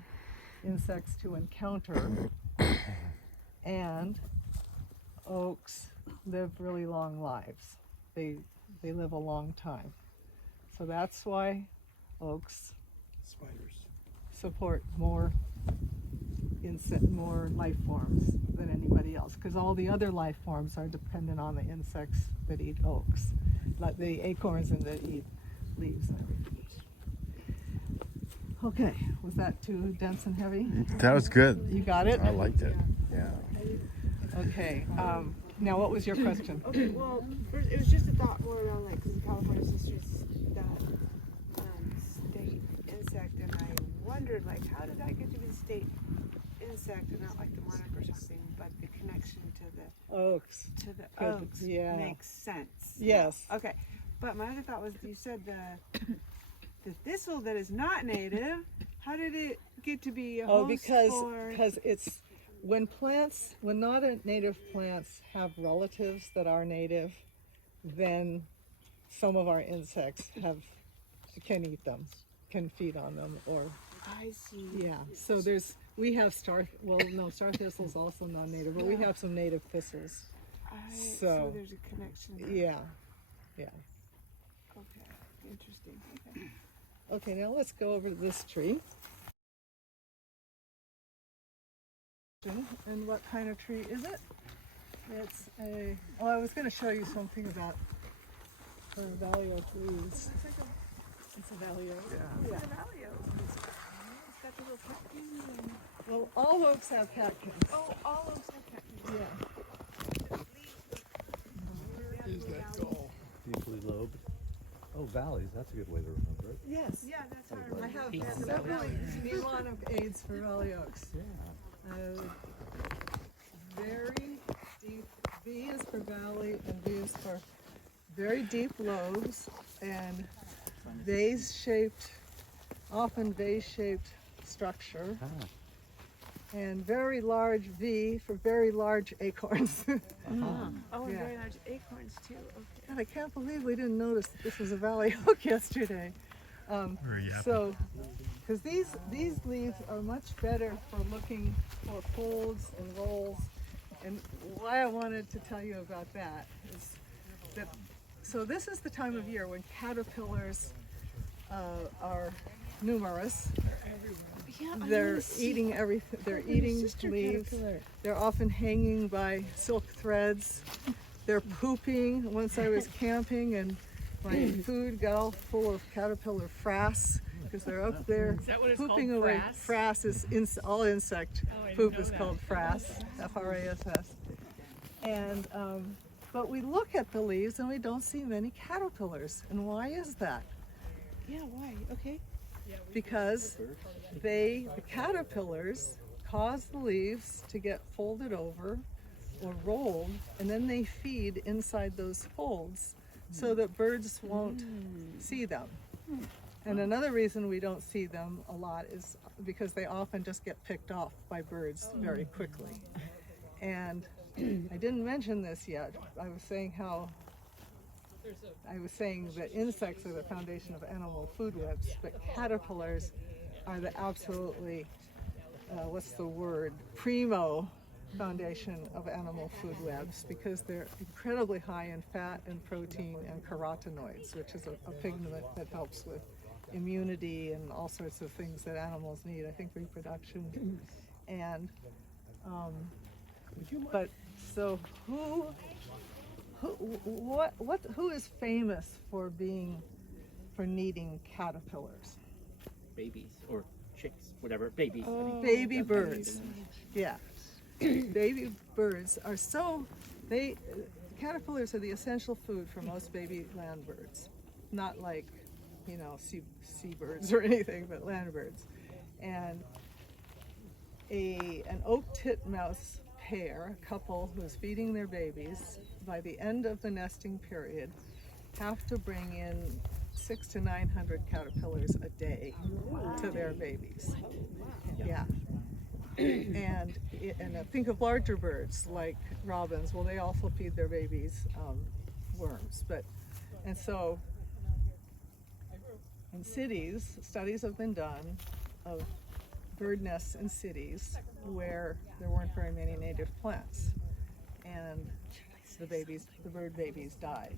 insects to encounter. And oaks live really long lives. They live a long time. So that's why oaks support more life forms than anybody else, because all the other life forms are dependent on the insects that eat oaks, like the acorns and that eat leaves and everything. Okay, was that too dense and heavy? That was good. You got it? I liked it. Yeah. Okay. Now, what was your question? Okay, well, first, it was just a thought more around like California sisters, that state insect, and I wondered like, how did that get to be the state insect and not like the monarch or something, but the connection to the oaks. Yeah. Makes sense. Yes. Okay, but my other thought was, you said the thistle that is not native. How did it get to be a host because it's when not native plants have relatives that are native, then some of our insects can eat them, can feed on them, or I see. Yeah. So we have star thistles also non-native, but we have some native thistles. So there's a connection there. Yeah. Okay. Interesting. Okay. Okay, now let's go over to this tree. And what kind of tree is it? It's I was going to show you something about her valley oak leaves. It's a valley oak. Yeah. It's a valley oak. It's got the little catkins. Well, all oaks have catkins. Oh, all oaks have catkins. Yeah. Is that gall? Deeply lobed. Oh, valleys. That's a good way to remember it. Yes. Yeah, that's how I I have several mnemonic aids for valley oaks. Yeah. Very deep. V is for valley, and V is for very deep lobes and often vase-shaped structure. And very large V for very large acorns. Oh, and very large acorns too. Okay. God, I can't believe we didn't notice that this was a valley oak yesterday. So, because these leaves are much better for looking for folds and rolls. And why I wanted to tell you about that is that, so this is the time of year when caterpillars are numerous. They're eating everything. They're eating leaves. They're often hanging by silk threads. They're pooping. Once I was camping and my food got all full of caterpillar frass because they're up there pooping away. Frass is all insect poop is called frass, F-R-A-S-S. And but we look at the leaves and we don't see many caterpillars. And why is that? Yeah, why? Okay. Because the caterpillars cause the leaves to get folded over or rolled, and then they feed inside those folds so that birds won't see them. And another reason we don't see them a lot is because they often just get picked off by birds very quickly. And I didn't mention this yet. I was saying that insects are the foundation of animal food webs, but caterpillars are the absolutely, what's the word, primo foundation of animal food webs, because they're incredibly high in fat and protein and carotenoids, which is a pigment that helps with immunity and all sorts of things that animals need. I think reproduction. And but so who is famous for needing caterpillars? Babies or chicks, whatever, babies. Baby birds. Yeah. Baby birds are caterpillars are the essential food for most baby land birds. Not like, seabirds or anything, but land birds. And an oak titmouse pair, a couple who's feeding their babies, by the end of the nesting period, have to bring in 600 to 900 caterpillars a day to their babies. Yeah. And think of larger birds like robins. Well, they also feed their babies worms. And so in cities, studies have been done of bird nests in cities where there weren't very many native plants, and the bird babies died.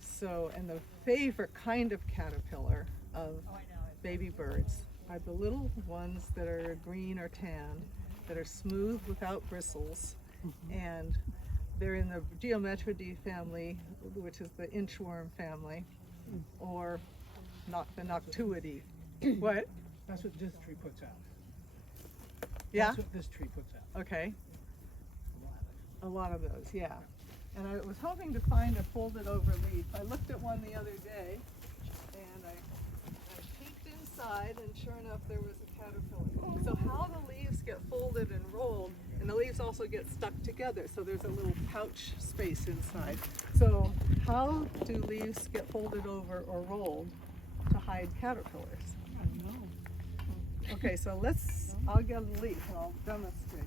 So, and the favorite kind of caterpillar of baby birds are the little ones that are green or tan, that are smooth without bristles, and they're in the Geometridae family, which is the inchworm family, or the Noctuidae. What? That's what this tree puts out. Yeah? That's what this tree puts out. Okay. A lot of those, yeah. And I was hoping to find a folded over leaf. I looked at one the other day, and I peeked inside, and sure enough there was a caterpillar. So how the leaves get folded and rolled, and the leaves also get stuck together, so there's a little pouch space inside. So how do leaves get folded over or rolled to hide caterpillars? I don't know. Okay, so I'll get a leaf and I'll demonstrate.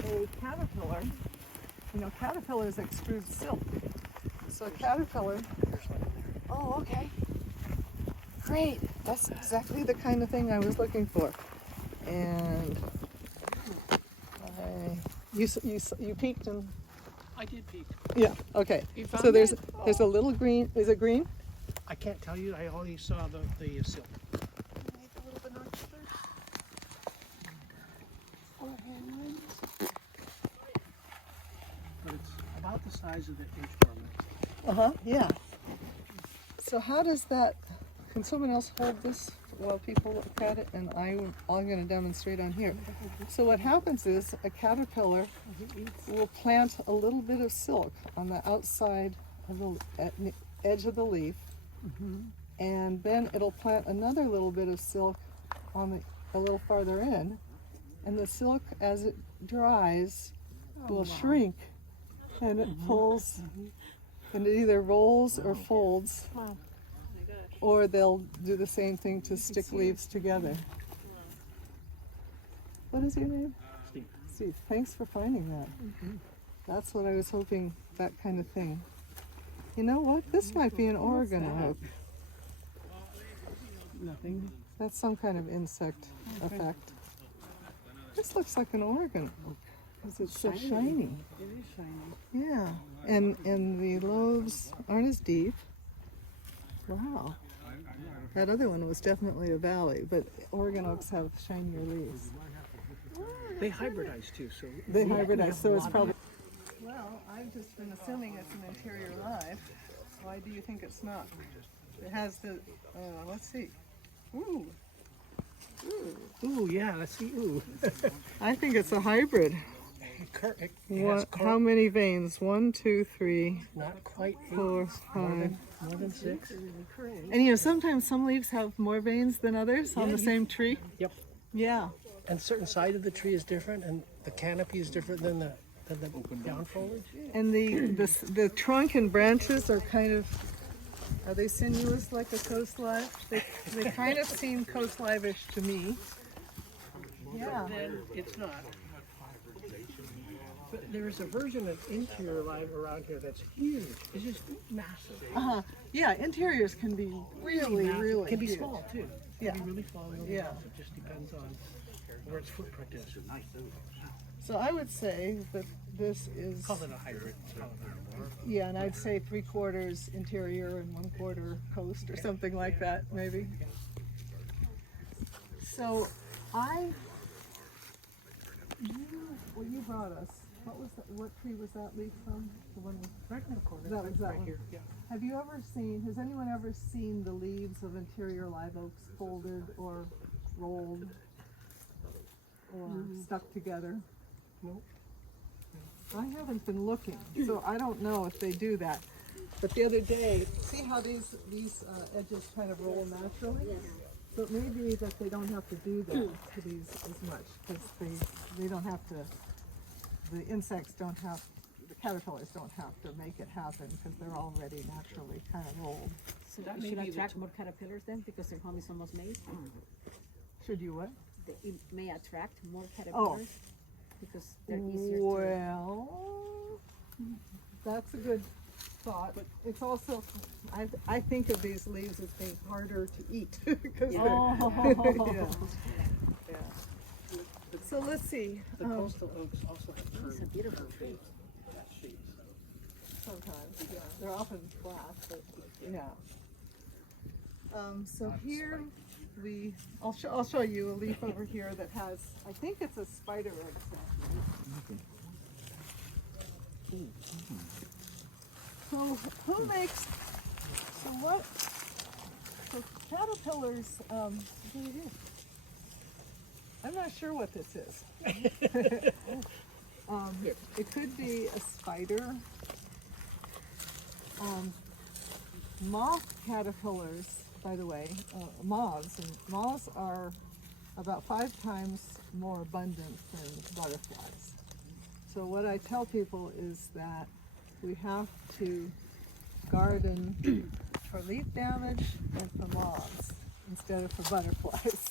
A caterpillar, caterpillars extrude silk. So a caterpillar, oh, okay. Great, that's exactly the kind of thing I was looking for. And you peeked and... I did peek. Yeah, okay. You found So there's it? a little green, is it green? I can't tell you, I only saw the silk. But it's about the size of the inchworm. Yeah. So how does that, can someone else hold this while people look at it? And I'm going to demonstrate on here. So what happens is a caterpillar will plant a little bit of silk on the outside of the edge of the leaf, and then it'll plant another little bit of silk on a little farther in, and the silk, as it dries, will shrink, and it pulls, and it either rolls or folds, or they'll do the same thing to stick leaves together. What is your name? Steve. Steve, thanks for finding that. That's what I was hoping, that kind of thing. You know what? This might be an Oregon oak. Nothing. That's some kind of insect effect. This looks like an Oregon oak because it's so shiny. It is shiny. Yeah, and the lobes aren't as deep. Wow. That other one was definitely a valley, but Oregon oaks have shinier leaves. They hybridize too, so... They hybridize, so it's probably... Well, I've just been assuming it's an interior live. Why do you think it's not? It has the, let's see. Ooh. Ooh, yeah, let's see, ooh. I think it's a hybrid. How many veins? 1, 2, 3, Not quite 4, 5. More than 6. And sometimes some leaves have more veins than others on the same tree. Yep. Yeah. And certain side of the tree is different, and the canopy is different than the down foliage. And the trunk and branches are kind of, are they sinuous like a coastlive? They kind of seem coastlive-ish to me. Yeah. Then it's not. But there's a version of interior live around here that's huge. It's just massive. Yeah, interiors can be really, Massive. really Can be huge. small too. Yeah. Can be really small. Really Yeah. It just depends on where its footprint is. So I would say that this is, Call it a hybrid. yeah, and I'd say 3/4 interior and 1/4 coast or something like that, maybe. So you brought us. What tree was that leaf from? The one with, Right in the corner. that was that right one. here. Yeah. Has anyone ever seen the leaves of interior live oaks folded or rolled or stuck together? Nope. I haven't been looking, so I don't know if they do that. But the other day, see how these edges kind of roll naturally? Yes. So it may be that they don't have to do that to these as much, because they don't have to, the insects don't have, the caterpillars don't have to make it happen, because they're already naturally kind of rolled. So that should attract more caterpillars then, because their home is almost made? Should you what? It may attract more caterpillars because they're easier to... Well, that's a good thought. It's also, I think of these leaves as being harder to eat. Because yeah. So let's see. The coastal oaks also have curved. It's a beautiful tree. Sometimes, yeah. They're often flat, but yeah. So here I'll show you a leaf over here that has, I think it's a spider egg sac. So so caterpillars, what it is? I'm not sure what this is. It could be a spider. Moth caterpillars, by the way, moths are about 5 times more abundant than butterflies. So what I tell people is that we have to garden for leaf damage and for moths instead of for butterflies.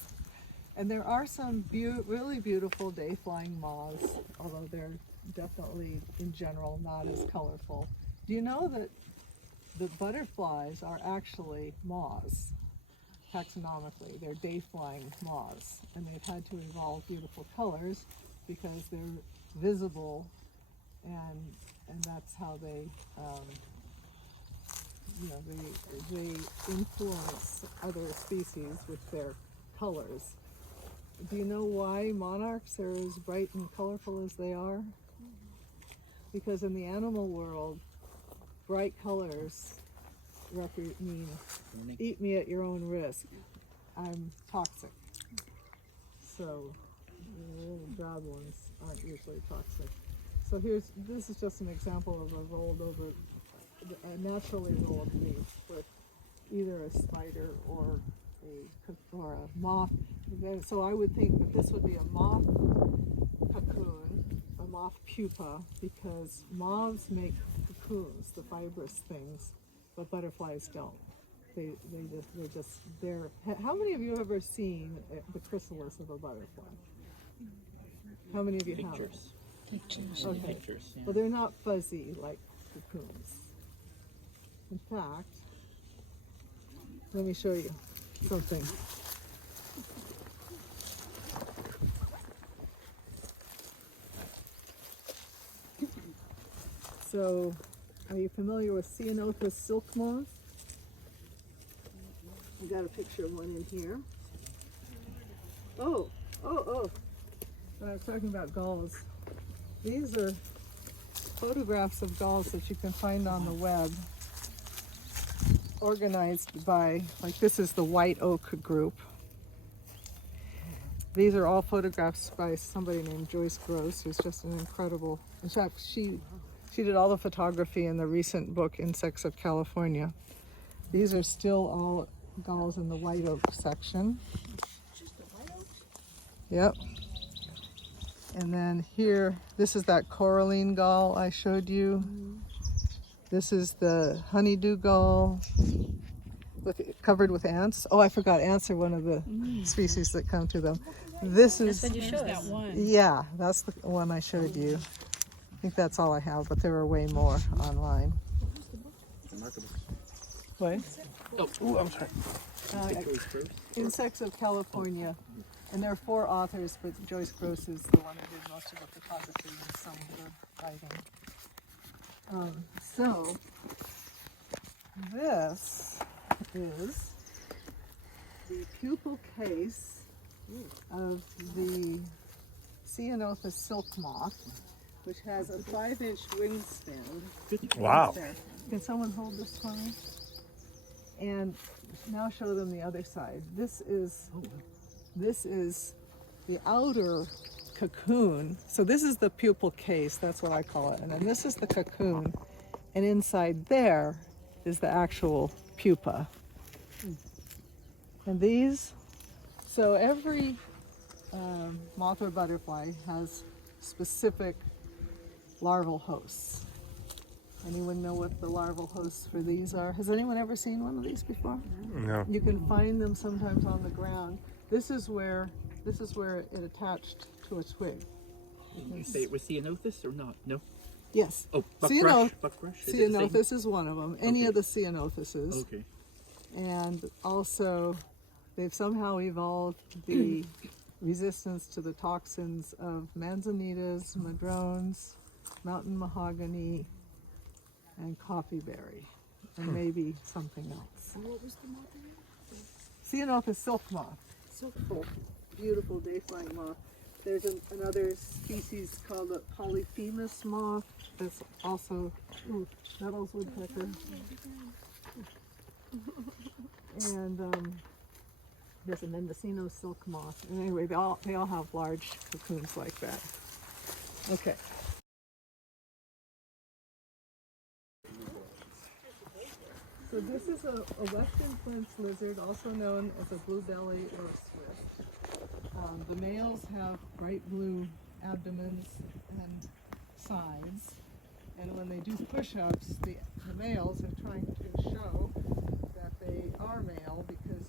And there are some really beautiful day-flying moths, although they're definitely, in general, not as colorful. Do you know that the butterflies are actually moths, taxonomically? They're day-flying moths, and they've had to evolve beautiful colors because they're visible, and that's how they, they influence other species with their colors. Do you know why monarchs are as bright and colorful as they are? Because in the animal world, bright colors mean eat me at your own risk. I'm toxic. So the little brown ones aren't usually toxic. So this is just an example of a rolled over, a naturally rolled leaf with either a spider or a moth. So I would think that this would be a moth cocoon, a moth pupa, because moths make cocoons, the fibrous things, but butterflies don't. How many of you have ever seen the chrysalis of a butterfly? How many of you have? Pictures. Okay. Pictures, yeah. Well, they're not fuzzy like cocoons. In fact, let me show you something. So, are you familiar with Ceanothus silk moth? We got a picture of one in here. Oh. I was talking about galls. These are photographs of galls that you can find on the web, organized by, like, this is the White Oak group. These are all photographs by somebody named Joyce Gross, who's just an incredible, in fact, she did all the photography in the recent book, Insects of California. These are still all galls in the White Oak section. Just the white oaks? Yep. And then here, this is that coralline gall I showed you. This is the honeydew gall covered with ants. Oh, I forgot, ants are one of the species that come to them. This is, That one. yeah, that's the one I showed you. think that's all I have, but there are way more online. What? Oh, I'm sorry. Insects of California. And there are 4 authors, but Joyce Gross is the one who did most of the photography and some of the writing. So, this is the pupal case of the Ceanothus silk moth, which has a 5-inch wingspan. Wow. Can someone hold this for me? And now show them the other side. This is the outer cocoon. So this is the pupal case, that's what I call it. And then this is the cocoon. And inside there is the actual pupa. And these, so every moth or butterfly has specific larval hosts. Anyone know what the larval hosts for these are? Has anyone ever seen one of these before? No. You can find them sometimes on the ground. This is where it attached to a twig. You say it was Ceanothus or not? No? Yes. Oh, buckbrush? Ceanothus is one of them. Any of the Ceanothuses. Okay. And also, they've somehow evolved the resistance to the toxins of manzanitas, madrones, mountain mahogany, and coffeeberry, and maybe something else. What was the moth again? Ceanothus silk moth. Beautiful day-flying moth. There's another species called the Polyphemus moth that's also Nettles woodpecker. And yes, and then the Ceanothus silk moth. And anyway, they all have large cocoons like that. Okay. So this is a western flinch lizard, also known as a bluebelly or a swift. The males have bright blue abdomens and sides, and when they do push-ups, the males are trying to show that they are male because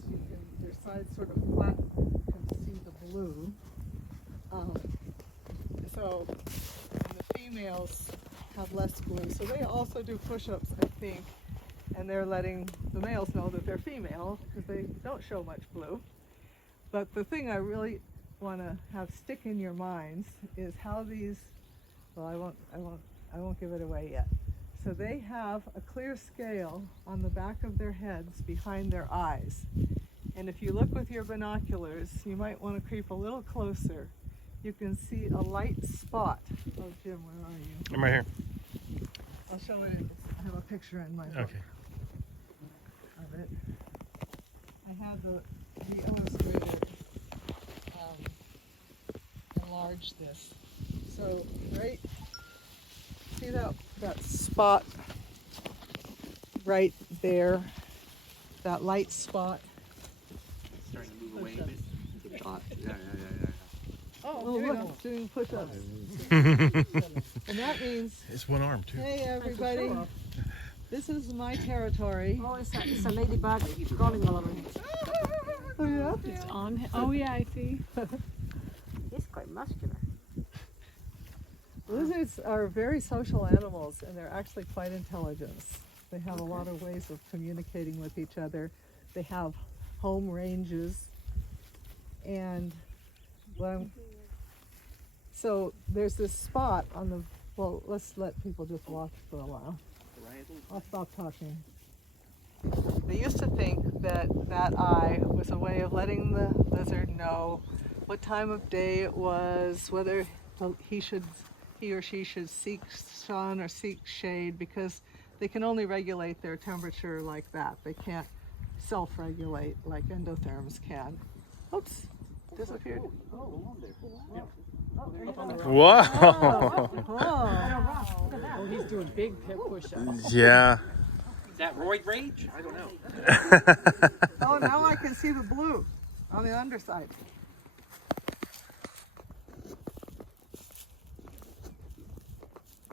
their sides sort of flat, you can see the blue. So the females have less blue, so they also do push-ups, I think. And they're letting the males know that they're female because they don't show much blue. But the thing I really want to have stick in your minds is how these, well, I won't give it away yet. So they have a clear scale on the back of their heads behind their eyes. And if you look with your binoculars, you might want to creep a little closer. You can see a light spot. Oh, Jim, where are you? I'm right here. I'll show it. I have a picture in my book. Okay. Of it. I have the illustrator enlarge this. So right, see that spot right there, that light spot. Starting to move away a bit. Yeah. Oh, look, doing push-ups. And that means It's one arm too. hey everybody, this is my territory. Oh, it's a ladybug crawling all over me. Oh yeah? It's on. Oh yeah, I see. He's quite muscular. Lizards are very social animals, and they're actually quite intelligent. They have a lot of ways of communicating with each other. They have home ranges, and so there's this spot on the, well, let's let people just watch for a while. I'll stop talking. They used to think that that eye was a way of letting the lizard know what time of day it was, whether he or she should seek sun or seek shade, because they can only regulate their temperature like that. They can't self-regulate like endotherms can. Oops, disappeared. Wow. Oh, he's doing big push-ups. Yeah. Is that roid rage? I don't know. Oh, now I can see the blue on the underside.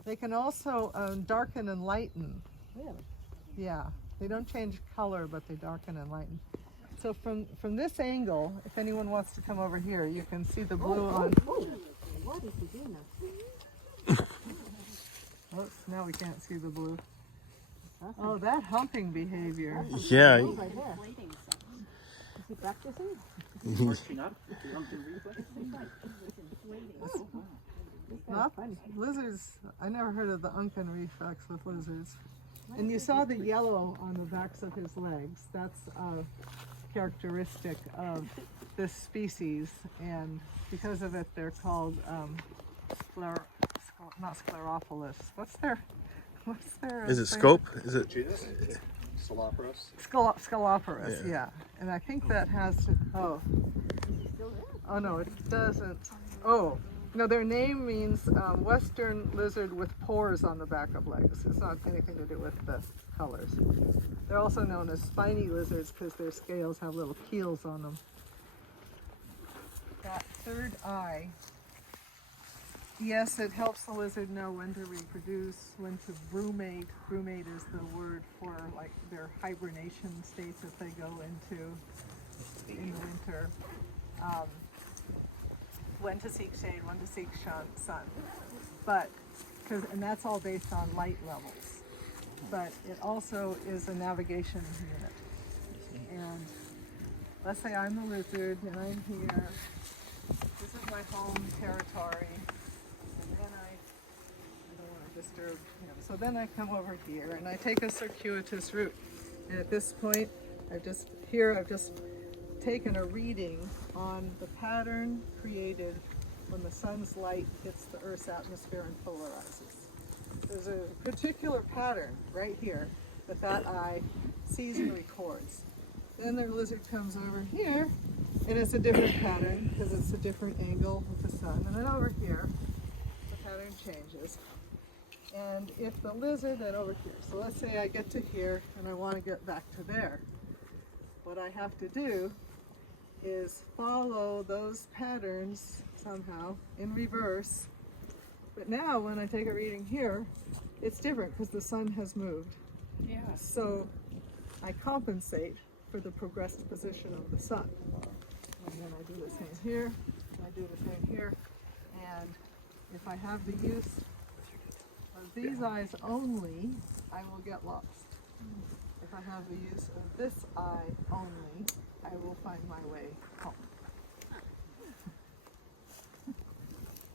They can also darken and lighten. Really? Yeah. They don't change color, but they darken and lighten. So from this angle, if anyone wants to come over here, you can see the blue on. What is he doing now? Oops, now we can't see the blue. Oh, that humping behavior. Yeah. Right there. Is he practicing? Marching up. Pumpkin reflex. Not lizards. I never heard of the Unken reflex with lizards. And you saw the yellow on the backs of his legs. That's characteristic of this species, and because of it, they're called not sclerophilus. What's their? Is it scope? Is it Genus? Soloporus? Sclerophilus, yeah. And I think that has to. Oh no, it doesn't. Oh. No, their name means western lizard with pores on the back of legs. It's not anything to do with the colors. They're also known as spiny lizards because their scales have little keels on them. That third eye, yes, it helps the lizard know when to reproduce, when to brumate. Brumate is the word for like their hibernation states that they go into in the winter. When to seek shade, when to seek sun. But, and that's all based on light levels. But it also is a navigation unit. And let's say I'm the lizard and I'm here. This is my home territory. And then I don't want to disturb him. So then I come over here and I take a circuitous route. And at this point, I've just taken a reading on the pattern created when the sun's light hits the Earth's atmosphere and polarizes. There's a particular pattern right here that eye sees and records. Then the lizard comes over here, and it's a different pattern because it's a different angle with the sun. And then over here, the pattern changes. And if the lizard, then over here. So let's say I get to here and I want to get back to there. What I have to do is follow those patterns somehow in reverse. But now when I take a reading here, it's different because the sun has moved. Yeah. So I compensate for the progressed position of the sun. And then I do the same here, and I do the same here. And if I have the use of these eyes only, I will get lost. If I have the use of this eye only, I will find my way home.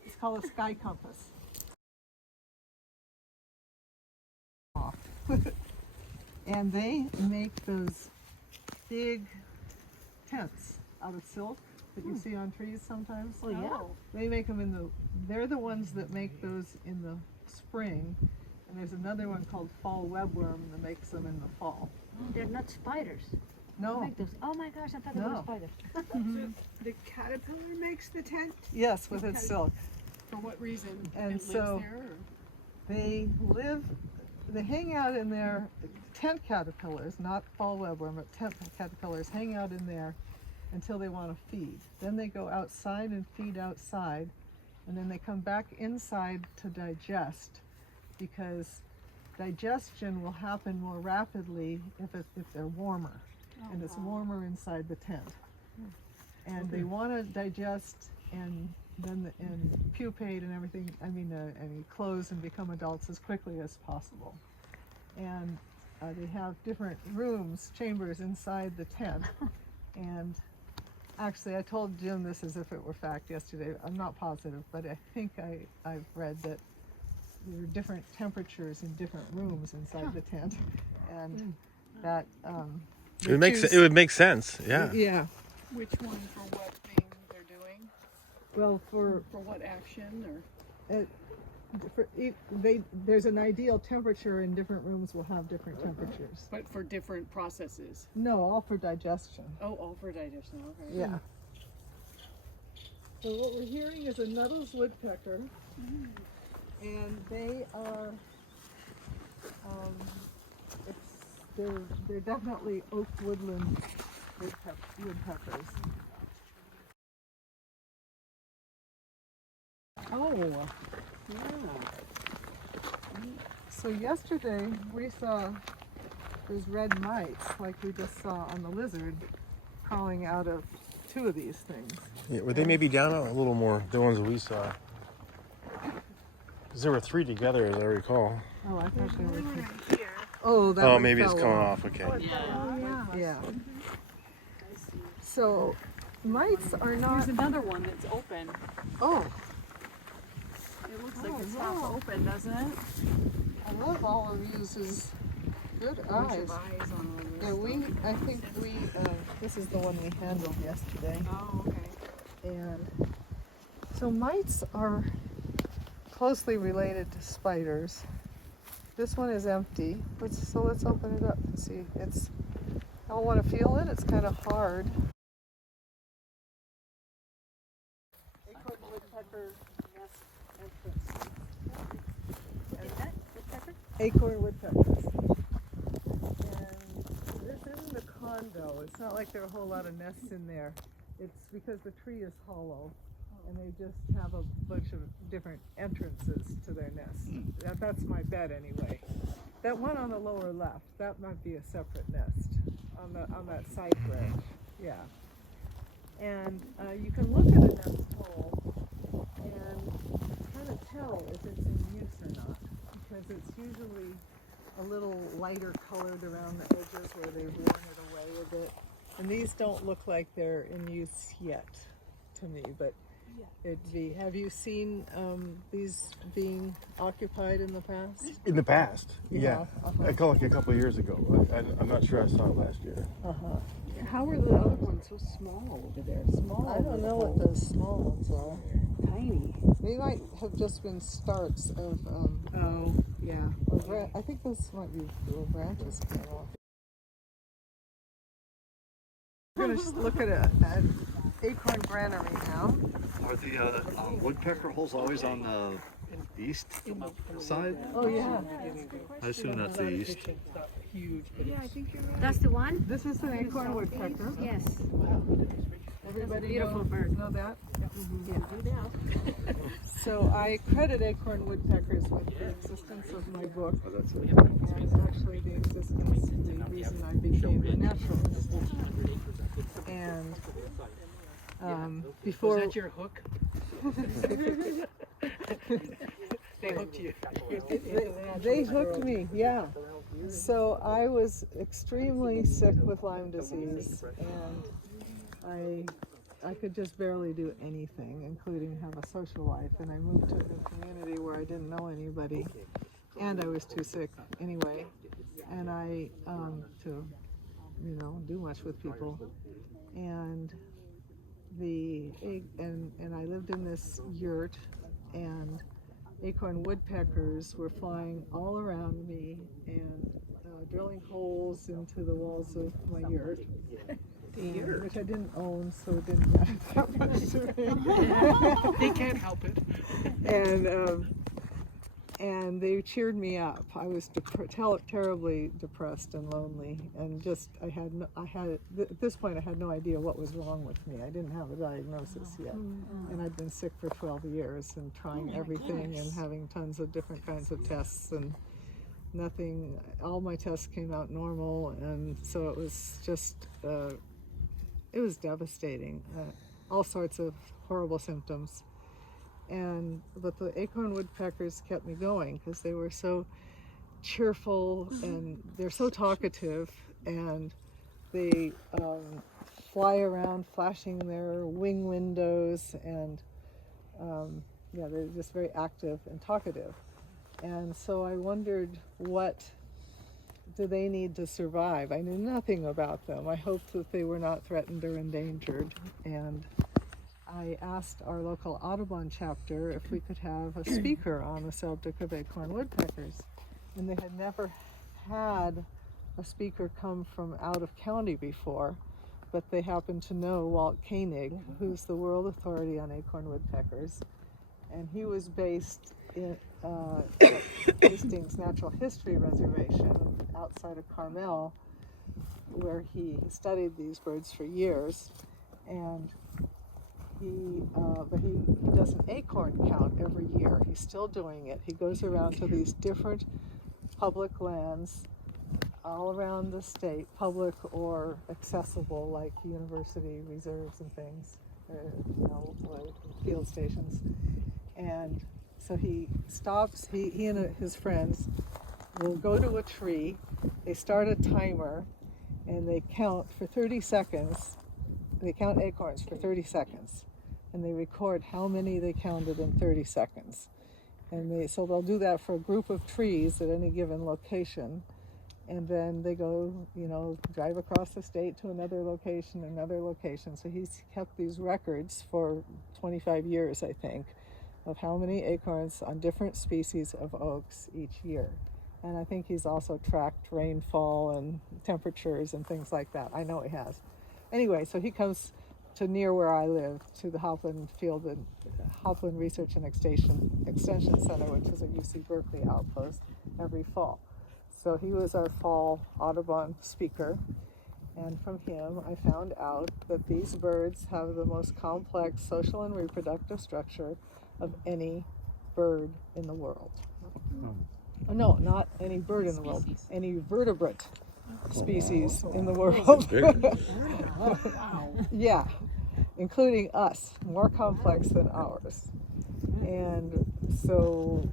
It's called a sky compass. And they make those big tents out of silk that you see on trees sometimes. Oh yeah. They make them they're the ones that make those in the spring. And there's another one called fall webworm that makes them in the fall. They're not spiders. No. Like those. Oh my gosh, I thought they were spiders. So the caterpillar makes the tent? Yes, with its silk. For what reason? And it so lives they hang out in there. Tent caterpillars, not fall webworm, but tent caterpillars hang out in there until they want to feed. Then they go outside and feed outside, and then they come back inside to digest, because digestion will happen more rapidly if they're warmer, and it's warmer inside the tent. And they want to digest and then and pupate and everything. And close and become adults as quickly as possible. And they have different rooms, chambers inside the tent. And actually, I told Jim this as if it were fact yesterday. I'm not positive, but I think I've read that there are different temperatures in different rooms inside the tent, and that it would make sense. Yeah. Yeah. which one for what thing they're doing? Well, for what action or? There's an ideal temperature, and different rooms will have different temperatures. But for different processes? No, all for digestion. Oh, all for digestion, okay. Yeah. So what we're hearing is a Nuttall's woodpecker, and they are, they're definitely Oak Woodlands woodpeckers. Oh. Yeah. So yesterday we saw those red mites, like we just saw on the lizard, crawling out of two of these things. Yeah, were they maybe down a little more, the ones that we saw? Because there were 3 together, as I recall. Oh, I thought they were. One right here. Oh, that Oh, one maybe it's fell coming off. off. Okay. Yeah. So, mites are not. There's another one that's open. Oh, It looks like it's half open, doesn't it? I love all of these good eyes. Eyes on all this. Yeah, I think this is the one we handled yesterday. Oh, okay. And so mites are closely related to spiders. This one is empty, so let's open it up and see. I don't want to feel it, it's kind of hard. Acorn woodpecker nest entrance. Acorn woodpeckers. And this isn't a condo. It's not like there are a whole lot of nests in there. It's because the tree is hollow and they just have a bunch of different entrances to their nests. That's my bet anyway. That one on the lower left, that might be a separate nest on that side branch. Yeah. And you can look at a nest hole and kind of tell if it's in use or not, because it's usually a little lighter colored around the edges where they've worn it away a bit. And these don't look like they're in use yet to me, but have you seen these being occupied in the past? In the past, yeah. Uh-huh. I call it a couple of years ago. I'm not sure I saw it last year. Uh-huh. How are the other ones so small over there? Small. I don't know what those small ones are. Tiny. They might have just been starts of, Oh, yeah. I think those might be little branches coming off. We're going to look at an acorn granary now. Are the woodpecker holes always on the east side? Oh, yeah. I assume that's the east. Yeah, I think you're right. That's the one? This is an acorn woodpecker. Yes. Everybody beautiful bird. know that? Yeah. Do now. So I credit acorn woodpeckers with the existence of my book. And actually the existence, the reason I became a naturalist. And before... Was that your hook? They hooked you. They hooked me, yeah. So I was extremely sick with Lyme disease, and I could just barely do anything, including have a social life. And I moved to a community where I didn't know anybody, and I was too sick anyway. And I to do much with people, and I lived in this yurt, and acorn woodpeckers were flying all around me and drilling holes into the walls of my yurt, which I didn't own, so it didn't matter that much to me. They can't help it. And they cheered me up. I was terribly depressed and lonely, and at this point I had no idea what was wrong with me. I didn't have a diagnosis yet, and I'd been sick for 12 years and trying everything and having tons of different kinds of tests, and nothing. All my tests came out normal, and so it was just it was devastating. All sorts of horrible symptoms. But the acorn woodpeckers kept me going because they were so cheerful and they're so talkative, and they fly around flashing their wing windows, and they're just very active and talkative. And so I wondered, what do they need to survive? I knew nothing about them. I hoped that they were not threatened or endangered, and I asked our local Audubon chapter if we could have a speaker on the subject of acorn woodpeckers. And they had never had a speaker come from out of county before, but they happened to know Walt Koenig, who's the world authority on acorn woodpeckers. And he was based in Hastings Natural History Reservation outside of Carmel, where he studied these birds for years. And he does an acorn count every year. He's still doing it. He goes around to these different public lands all around the state, public or accessible, like university reserves and things, field stations, and So he stops, he and his friends will go to a tree, they start a timer, and they count for 30 seconds. They count acorns for 30 seconds, and they record how many they counted in 30 seconds. And so they'll do that for a group of trees at any given location. And then they go, drive across the state to another location. So he's kept these records for 25 years, I think, of how many acorns on different species of oaks each year. And I think he's also tracked rainfall and temperatures and things like that. I know he has. Anyway, so he comes to near where I live, to the Hopland Research and Extension Center, which is a UC Berkeley outpost, every fall. So he was our fall Audubon speaker, and from him I found out that these birds have the most complex social and reproductive structure of any bird in the world. Oh, no, not any bird in the world, any vertebrate species in the world. Yeah, including us, more complex than ours. And so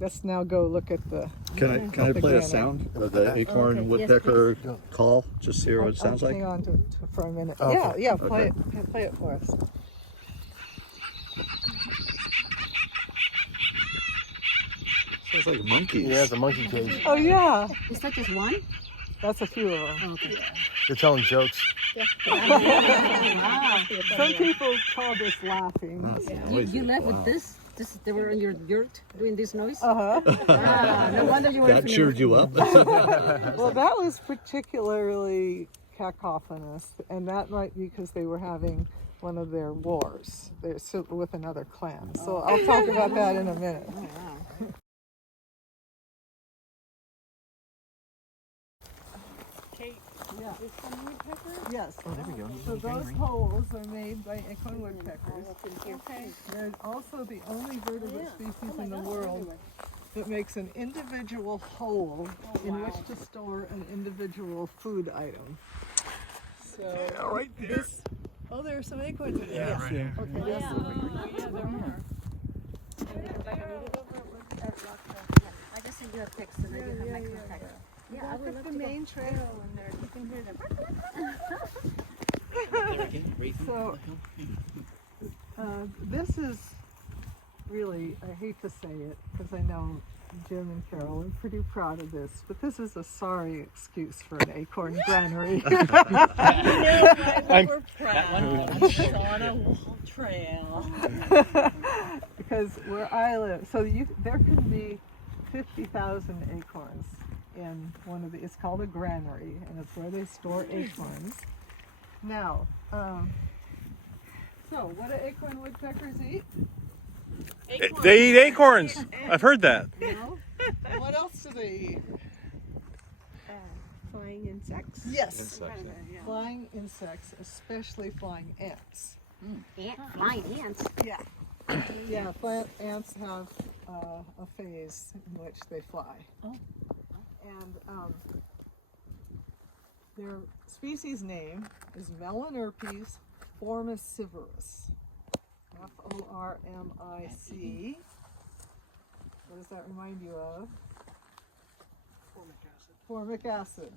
let's now go look at the... Can I play a sound of the acorn woodpecker call? Just hear what it sounds like? Hang on for a minute. Okay. Yeah, play it for us. Sounds like monkeys. Yeah, it's a monkey cage. Oh, yeah. Is that just one? That's a few of them. Oh, okay. They're telling jokes. Wow. Some people call this laughing. You left with this? They were in your yurt doing this noise? Uh-huh. No wonder you were... That cheered you up? Well, that was particularly cacophonous, and that might be because they were having one of their wars with another clan. So I'll talk about that in a minute. Oh, wow. Kate, Yeah. is some woodpecker? Yes. Oh, there we go. So those holes are made by acorn woodpeckers. Okay. They're also the only vertebrate species in the world that makes an individual hole in which to store an individual food item. So right there. this. Oh, there are some acorns in there. Yeah, right here. Okay. Yes. I just sent you a text so that you have my contact. Yeah, I would Look love at the to go. main trail in there. You can hear them. So this is really, I hate to say it because I know Jim and Carol are pretty proud of this, but this is a sorry excuse for an acorn granary. We're proud of the Solano Trail. Because where I live, so there can be 50,000 acorns in one of the, it's called a granary, and it's where they store acorns. Now, so what do acorn woodpeckers eat? They eat acorns. I've heard that. No? What else do they eat? Flying insects? Yes. Flying insects, especially flying ants. Flying ants? Yeah. Yeah, ants have a phase in which they fly. Oh. And their species name is Melanurpes formicivorus. F-O-R-M-I-C. What does that remind you of? Formic acid.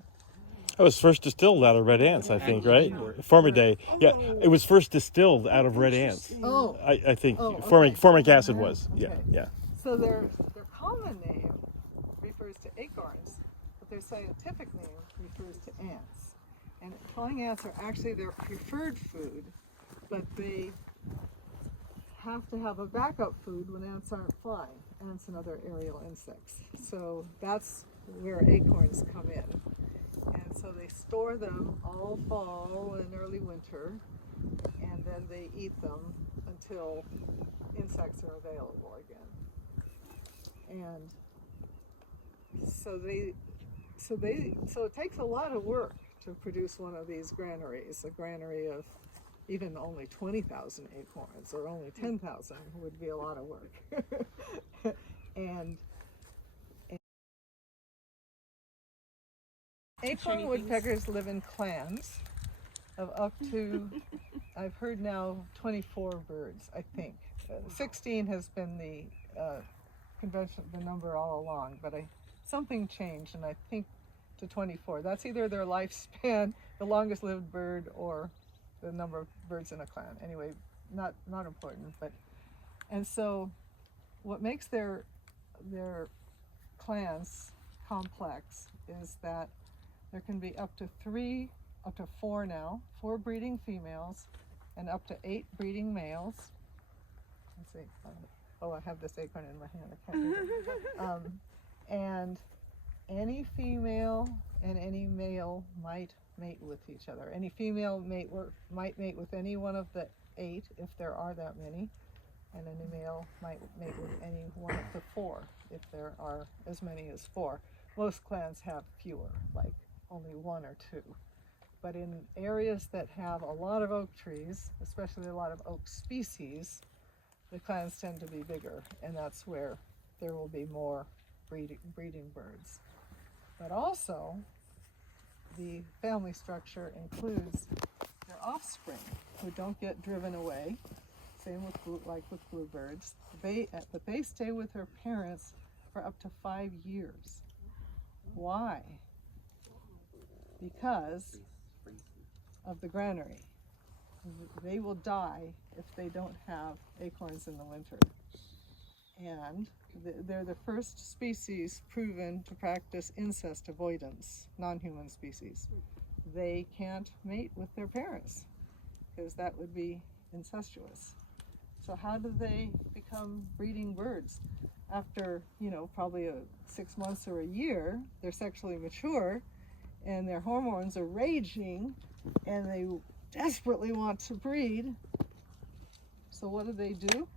It was first distilled out of red ants, I think, right? Formidae. Yeah, it was first distilled out of red ants. Oh. I think okay. formic acid was. Yeah, Okay. yeah. So their common name refers to acorns, but their scientific name refers to ants. And flying ants are actually their preferred food, but they have to have a backup food when ants aren't flying, ants and other aerial insects. So that's where acorns come in. And so they store them all fall and early winter, and then they eat them until insects are available again. And so it takes a lot of work to produce one of these granaries. A granary of even only 20,000 acorns or only 10,000 would be a lot of work. and acorn woodpeckers live in clans, of up to, I've heard now 24 birds, I think. 16 has been the convention, the number all along, but something changed, and I think to 24. That's either their lifespan, the longest lived bird, or the number of birds in a clan. Anyway, not important, but, and so what makes their clans complex is that there can be up to 4 now, 4 breeding females, and up to 8 breeding males. Let's see. Oh, I have this acorn in my hand. I can't read it. And any female and any male might mate with each other. Any female might mate with any one of the 8, if there are that many, and any male might mate with any one of the 4, if there are as many as 4. Most clans have fewer, like only 1 or 2. But in areas that have a lot of oak trees, especially a lot of oak species, the clans tend to be bigger, and that's where there will be more breeding birds. But also, the family structure includes their offspring, who don't get driven away. Same like with bluebirds. But they stay with their parents for up to 5 years. Why? Because of the granary. They will die if they don't have acorns in the winter. And they're the first species proven to practice incest avoidance, non-human species. They can't mate with their parents because that would be incestuous. So how do they become breeding birds? After, probably 6 months or a year, they're sexually mature and their hormones are raging and they desperately want to breed. So what do?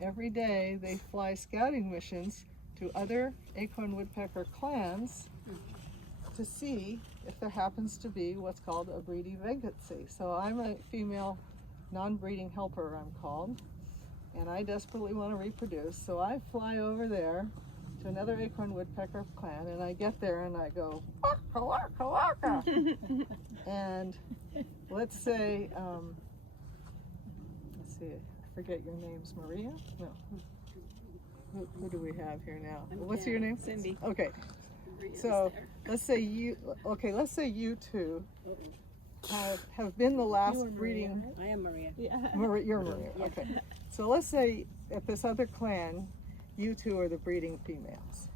Every day they fly scouting missions to other acorn woodpecker clans to see if there happens to be what's called a breeding vacancy. So I'm a female non-breeding helper, I'm called, and I desperately want to reproduce. So I fly over there to another acorn woodpecker clan, and I get there and I go, waka, waka, waka. And let's say, let's see, I forget your names, Maria? No. Who do we have here now? What's your name? Cindy. Okay. So let's say you two have been the last breeding. I am Maria. Yeah. You're Maria. Okay. So let's say at this other clan, you two are the breeding females,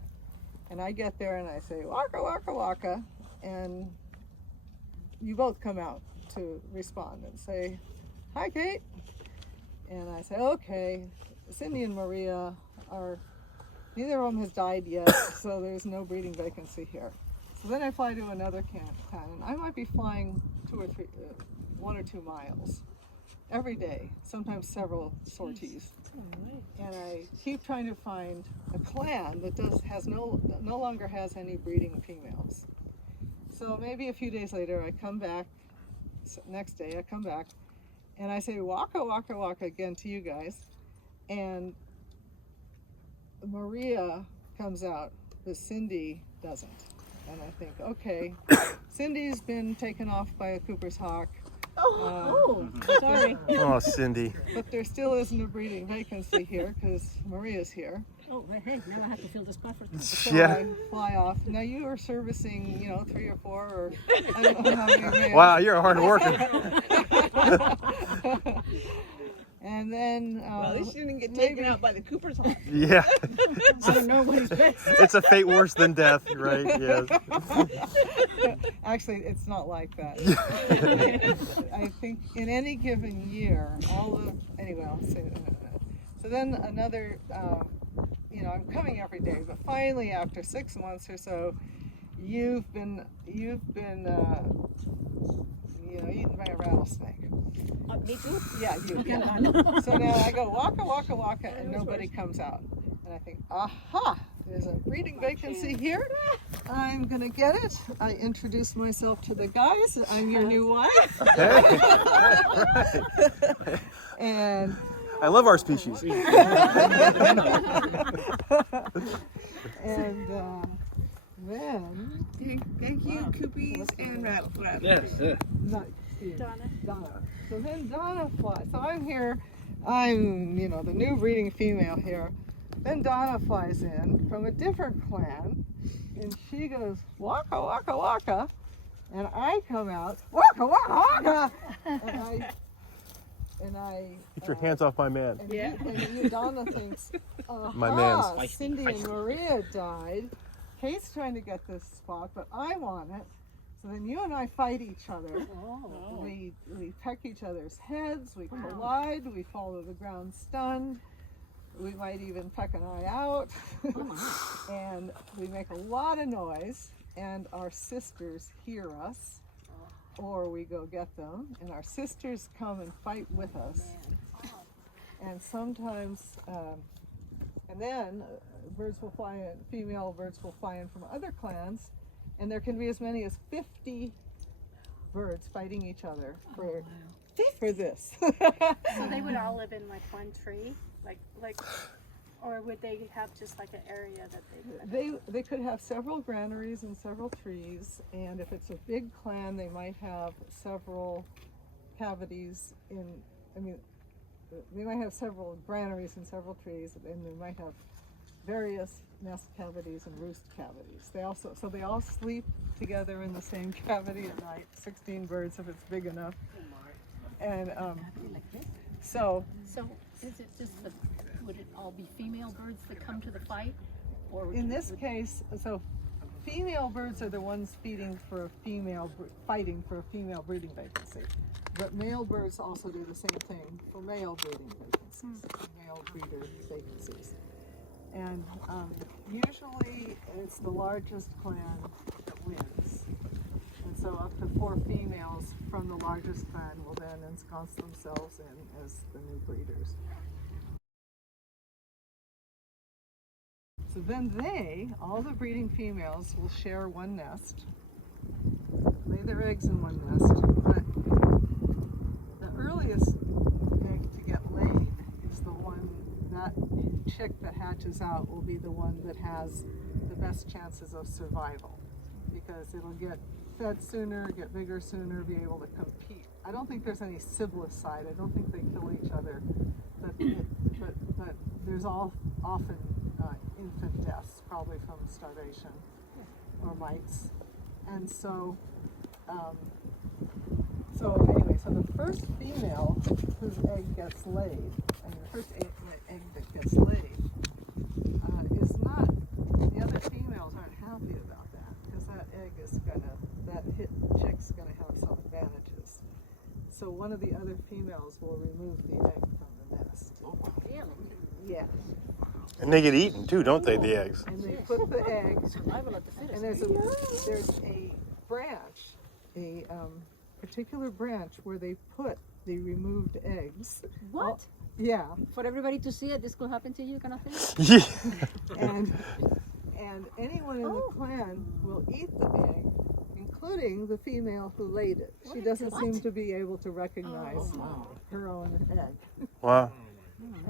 and I get there and I say waka waka waka, and you both come out to respond and say, "Hi, Kate," and I say, "Okay, Cindy and Maria are." Neither of them has died yet, so there's no breeding vacancy here. So then I fly to another clan, and I might be flying 1 or 2 miles every day, sometimes several sorties. And I keep trying to find a clan that no longer has any breeding females. So maybe a few days later, I come back. Next day, I come back, and I say waka waka waka again to you guys, and Maria comes out, but Cindy doesn't. And I think, okay, Cindy's been taken off by a Cooper's hawk. Sorry. Oh, Cindy. But there still isn't a breeding vacancy here because Maria's here. Oh, hey, now I have to fill this buffer. So I fly off. Now you are servicing, 3 or 4, or I don't know how many males. Wow, you're a hard worker. And then Well, they shouldn't get taken out by the Cooper's hawk. Yeah. I don't know what is best. It's a fate worse than death, right? Yes. Actually, it's not like that. I think in any given year, anyway, I'll say that. So then another, I'm coming every day, but finally after 6 months or so, you've been eaten by a rattlesnake. Me too? Yeah, you. Yeah. So now I go waka waka waka, and nobody comes out. And I think, aha, there's a breeding vacancy here. I'm gonna get it. I introduce myself to the guys. I'm your new wife. And I love our species. and then Thank you, Coopies and Rattlesnake. Yes. Donna. So then Donna flies. So I'm here. I'm, the new breeding female here. Then Donna flies in from a different clan, and she goes waka waka waka, and I come out waka waka waka, and I Get your hands off my man. And Donna thinks, My man's. Cindy and Maria died. Kate's trying to get this spot, but I want it. So then you and I fight each other. Oh. We peck each other's heads, we collide, we fall to the ground stunned. We might even peck an eye out. And we make a lot of noise, and our sisters hear us, or we go get them, and our sisters come and fight with us. And sometimes, and then birds will fly in, female birds will fly in from other clans, and there can be as many as 50 birds fighting each other for this. So they would all live in like one tree, like, or would they have just like an area that they could have several granaries and several trees, and if it's a big clan, they might have several cavities they might have several granaries and several trees, and they might have various nest cavities and roost cavities. They all sleep together in the same cavity at night, 16 birds if it's big enough. And so is it just would it all be female birds that come to the fight? Or in this case, so female birds are the ones fighting for a female breeding vacancy. But male birds also do the same thing for male breeding vacancies, male breeder vacancies. And usually it's the largest clan that wins. And so up to 4 females from the largest clan will then ensconce themselves in as the new breeders. So then all the breeding females will share one nest, lay their eggs in one nest, but the earliest egg to get laid is the one, that chick that hatches out will be the one that has the best chances of survival, because it'll get fed sooner, get bigger sooner, be able to compete. I don't think there's any siblicide. I don't think they kill each other, but there's often infant deaths, probably from starvation or mites. And so anyway, so the first female whose egg gets laid, and the first egg that gets laid, is not, the other females aren't happy about that, because that chick's gonna have some advantages. So one of the other females will remove the egg from the nest. Oh, really? Yeah. And they get eaten too, don't they, the eggs? And they put the egg, and there's a branch, a particular branch where they put the removed eggs. What? Yeah. For everybody to see it, this could happen to you, kind of thing? Yeah. And anyone in the clan will eat the egg, including the female who laid it. She doesn't seem to be able to recognize her own egg. Wow.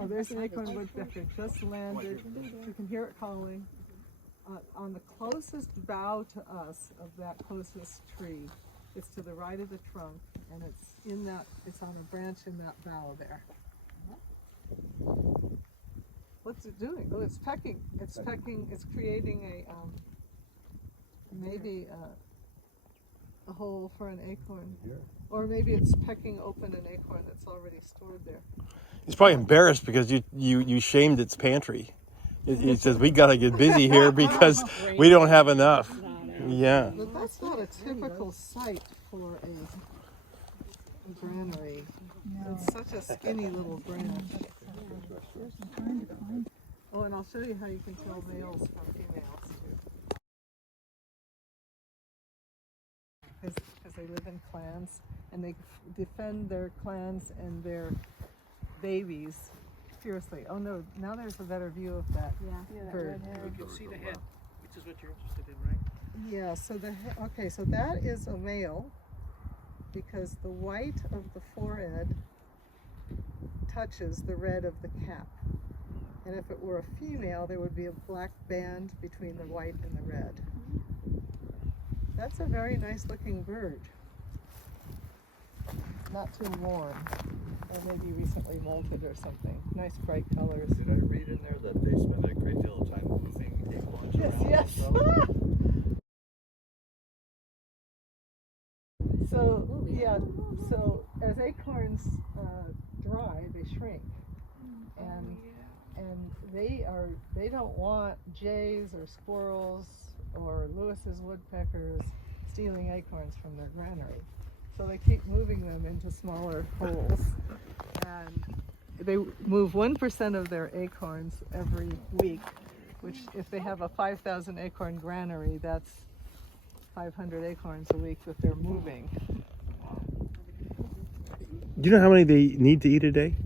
Oh, there's an acorn woodpecker just landed. You can hear it calling. On the closest bough to us of that closest tree, it's to the right of the trunk, and it's on a branch in that bough there. What's it doing? Oh, it's pecking. It's creating maybe a hole for an acorn. Or maybe it's pecking open an acorn that's already stored there. It's probably embarrassed because you shamed its pantry. It says, we gotta get busy here because we don't have enough. Yeah. But that's not a typical site for a granary. No. It's such a skinny little branch. Oh, and I'll show you how you can tell males from females too. Because they live in clans, and they defend their clans and their babies fiercely. Oh no, now there's a better view of that bird. You can see the head, which is what you're interested in, right? Yeah, so that is a male, because the white of the forehead touches the red of the cap. And if it were a female, there would be a black band between the white and the red. That's a very nice looking bird. not too warm, or maybe recently molted or something. Nice bright colors. Did I read in there that they spend a great deal of time moving acorns around? Yes. So yeah, so as acorns dry, they shrink, and they don't want jays or squirrels or Lewis's woodpeckers stealing acorns from their granary. So they keep moving them into smaller holes, and they move 1% of their acorns every week, which if they have a 5,000 acorn granary, that's 500 acorns a week that they're moving. Do you know how many they need to eat a day?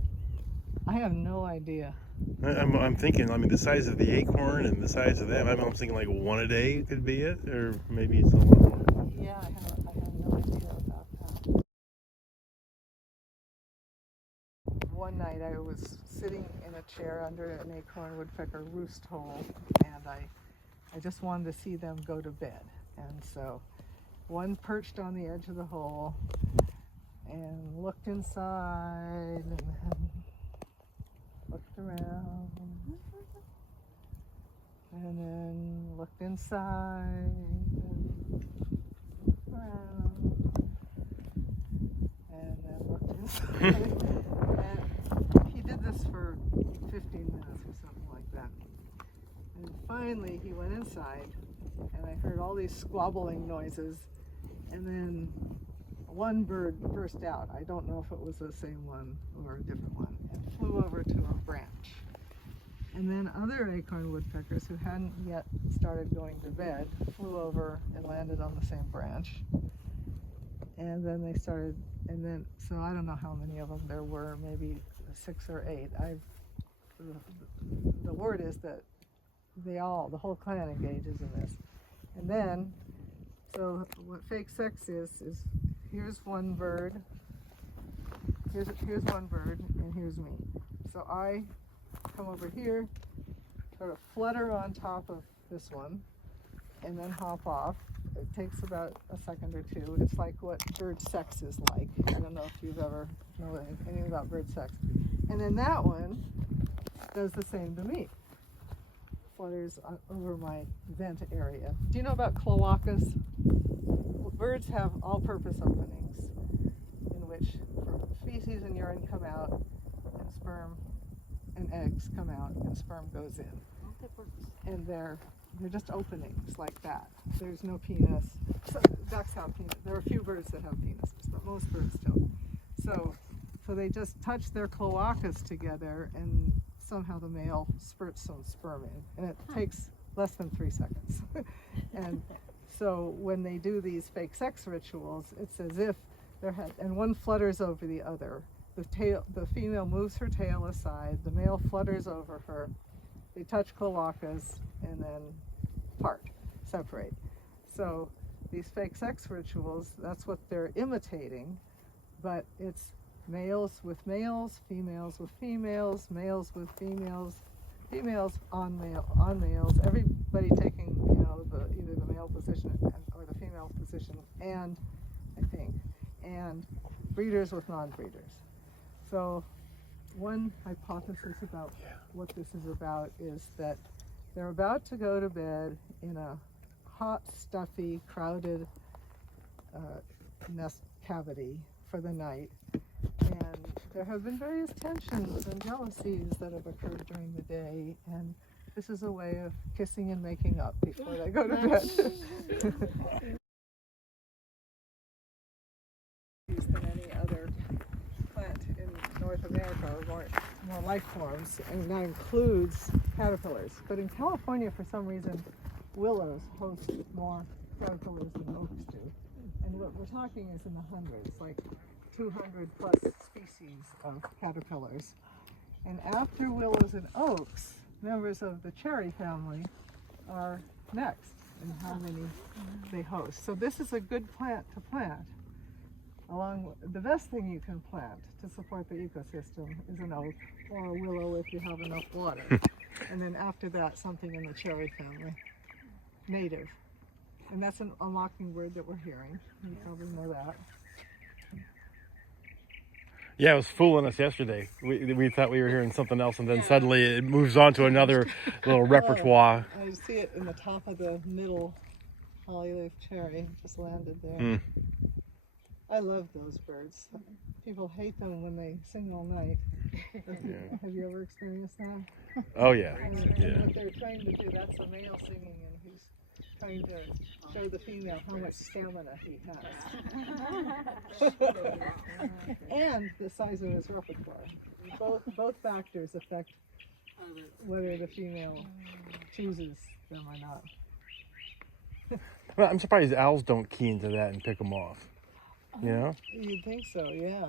I have no idea. I'm thinking, I mean, the size of the acorn and the size of them, I'm thinking like one a day could be it, or maybe it's a lot more. Yeah, I have no idea about that. One night I was sitting in a chair under an acorn woodpecker roost hole, and I just wanted to see them go to bed. And so one perched on the edge of the hole and looked inside and looked around and then looked inside and looked around and then looked inside. And he did this for 15 minutes or something like that. And finally he went inside, and I heard all these squabbling noises, and then one bird burst out. I don't know if it was the same one or a different one, and flew over to a branch. And then other acorn woodpeckers who hadn't yet started going to bed flew over and landed on the same branch. And then they started, and then, so I don't know how many of them there were, maybe 6 or 8. The word is that the whole clan engages in this. And then, so what fake sex is here's one bird, here's one bird, and here's me. So I come over here, sort of flutter on top of this one, and then hop off. It takes about a second or two. It's like what bird sex is like. I don't know if you've ever know anything about bird sex. And then that one does the same to me. Flutters over my vent area. Do you know about cloacas? Birds have all-purpose openings in which feces and urine come out, and sperm and eggs come out, and sperm goes in. And they're just openings like that. There's no penis. So ducks have penis. There are a few birds that have penises, but most birds don't. So they just touch their cloacas together, and somehow the male spurts some sperm in, and it takes less than 3 seconds. And so when they do these fake sex rituals, it's as if their head, and one flutters over the other. The female moves her tail aside, the male flutters over her, they touch cloacas, and then separate. So these fake sex rituals, that's what they're imitating, but it's males with males, females with females, males with females, females on males, everybody taking, either the male position or the female position, and breeders with non-breeders. So one hypothesis about what this is about is that they're about to go to bed in a hot, stuffy, crowded nest cavity for the night. And there have been various tensions and jealousies that have occurred during the day, and this is a way of kissing and making up before they go to bed. Than any other plant in North America, or more life forms, and that includes caterpillars. But in California, for some reason, willows host more caterpillars than oaks do. And what we're talking is in the hundreds, like 200 plus species of caterpillars. And after willows and oaks, members of the cherry family are next in how many they host. So this is a good plant to plant. The best thing you can plant to support the ecosystem is an oak or a willow if you have enough water. And then after that, something in the cherry family, native. And that's a mockingbird that we're hearing. You probably know that. Yeah, it was fooling us yesterday. We thought we were hearing something else, and then suddenly it moves on to another little repertoire. I see it in the top of the middle Hollyleaf Cherry. Just landed there. I love those birds. People hate them when they sing all night. Have you ever experienced that? Oh yeah. And what they're trying to do, that's a male singing, and he's trying to show the female how much stamina he has. And the size of his repertoire. Both factors affect whether the female chooses them or not. Well, I'm surprised owls don't key into that and pick them off. You know? You'd think so, yeah.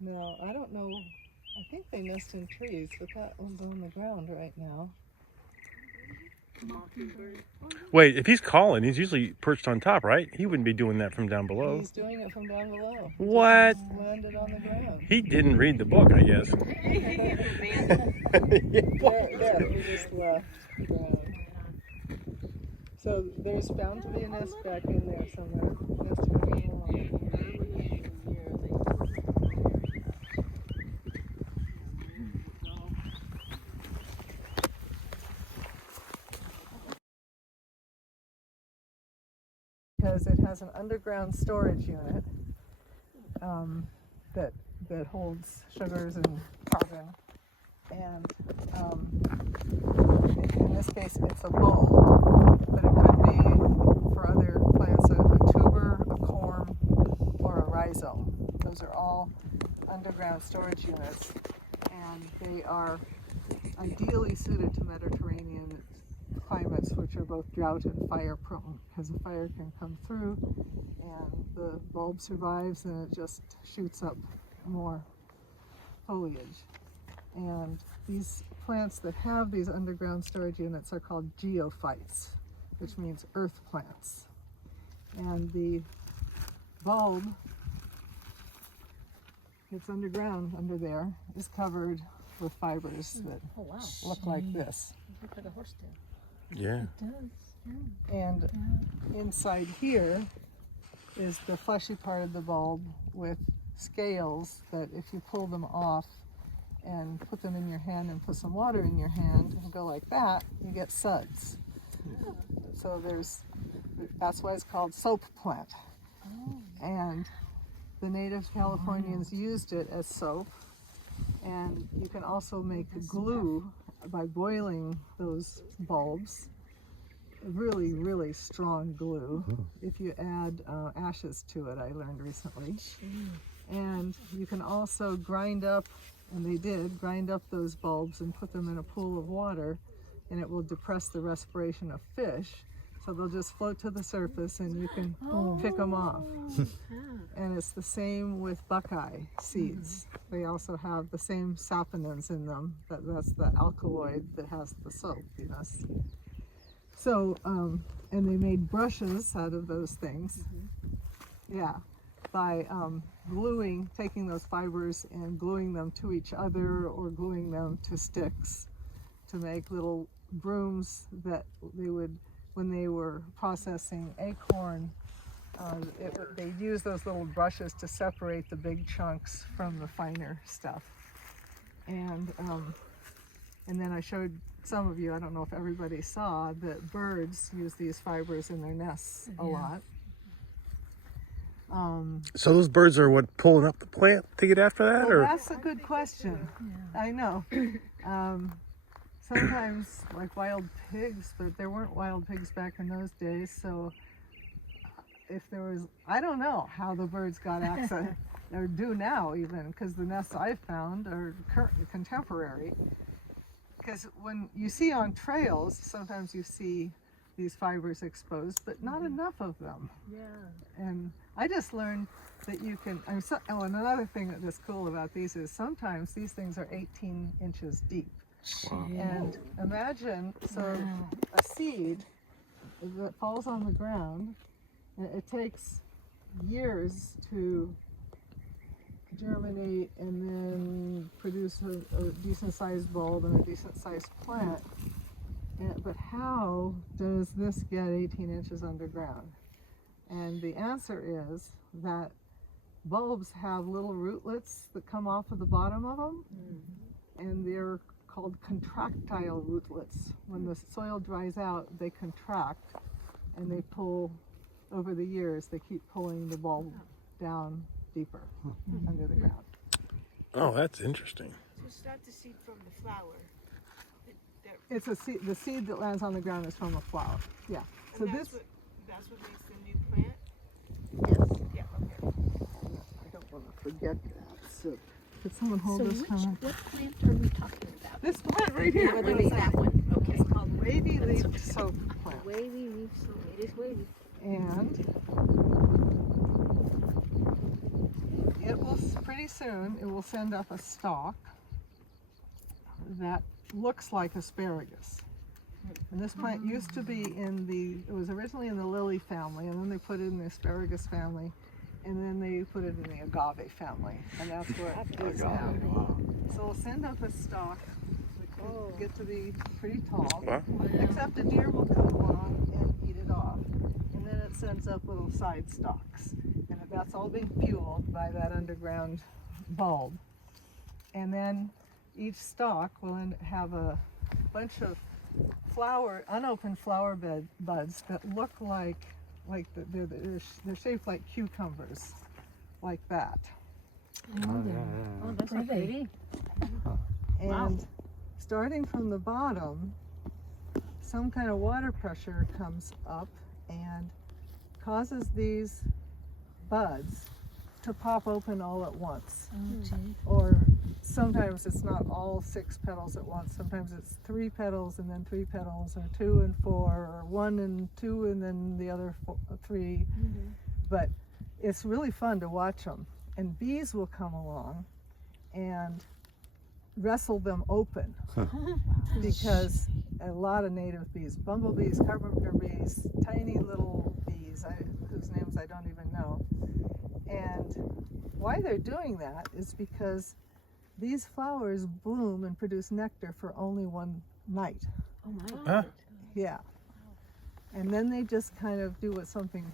No, I don't know. I think they nest in trees, but that one's on the ground right now. Wait, if he's calling, he's usually perched on top, right? He wouldn't be doing that from down below. He's doing it from down below. What? He just landed on the ground. He didn't read the book, I guess. There, he just left the ground. So there's bound to be a nest back in there somewhere. Nest coming along. Because it has an underground storage unit that holds sugars and carbon, and in this case it's a bulb, but it could be for other plants a tuber, a corm, or a rhizome. Those are all underground storage units, and they are ideally suited to Mediterranean climates, which are both drought and fire prone, because the fire can come through and the bulb survives and it just shoots up more foliage. And these plants that have these underground storage units are called geophytes, which means earth plants. And the bulb that's underground under there is covered with fibers that look like this. Look like a horsetail. Yeah. It does. Yeah. And inside here is the fleshy part of the bulb with scales that if you pull them off and put them in your hand and put some water in your hand and go like that, you get suds. So that's why it's called soap plant. And the native Californians used it as soap. And you can also make glue by boiling those bulbs. Really, really strong glue. If you add ashes to it, I learned recently. And you can also grind up, and they did, grind up those bulbs and put them in a pool of water, and it will depress the respiration of fish. So they'll just float to the surface and you can pick them off. And it's the same with Buckeye seeds. They also have the same saponins in them. That's the alkaloid that has the soapiness. So, and they made brushes out of those things. Yeah, by taking those fibers and gluing them to each other or gluing them to sticks to make little brooms that they would, when they were processing acorn, they use those little brushes to separate the big chunks from the finer stuff. And then I showed some of you, I don't know if everybody saw, that birds use these fibers in their nests a lot. So those birds are what, pulling up the plant to get after that? Well, or that's a good question. I know. Sometimes like wild pigs, but there weren't wild pigs back in those days, so if there was, I don't know how the birds got access, or do now even, because the nests I've found are contemporary. Because when you see on trails, sometimes you see these fibers exposed, but not enough of them. Yeah. And I just learned that you can, and another thing that's cool about these is sometimes these things are 18 inches deep. Wow. And imagine, a seed that falls on the ground, it takes years to germinate and then produce a decent sized bulb and a decent sized plant. But how does this get 18 inches underground? And the answer is that bulbs have little rootlets that come off of the bottom of them, and they're called contractile rootlets. When the soil dries out, they contract, and they pull, over the years, they keep pulling the bulb down deeper under the ground. Oh, that's interesting. So it's not the seed from the flower. It's a seed, the seed that lands on the ground is from a flower. Yeah. So And this, that's what makes the new plant? yes. Yeah, okay. I don't want to forget that. So, could someone hold So this camera? what plant are we talking about? This plant right here. What is that one? Okay. It's called wavy leaf soap plant. Wavy leaf soap. It is wavy. And it will, pretty soon, it will send up a stalk that looks like asparagus. And this plant used to be it was originally in the lily family, and then they put it in the asparagus family, and then they put it in the agave family, and that's where it is now. So it'll send up a stalk that can get to be pretty tall, except a deer will come along and eat it off. And then it sends up little side stalks, and that's all being fueled by that underground bulb. And then each stalk will have a bunch of unopened flower buds that look like they're shaped like cucumbers, like that. Oh, that's so pretty. And starting from the bottom, some kind of water pressure comes up and causes these buds to pop open all at once. Or sometimes it's not all 6 petals at once. Sometimes it's 3 petals and then 3 petals, or 2 and 4, or 1 and 2 and then the other 3. But it's really fun to watch them. And bees will come along and wrestle them open because a lot of native bees, bumblebees, carpenter bees, tiny little bees whose names I don't even know. And why they're doing that is because these flowers bloom and produce nectar for only one night. Oh my Huh? God. Yeah. And then they just kind of do something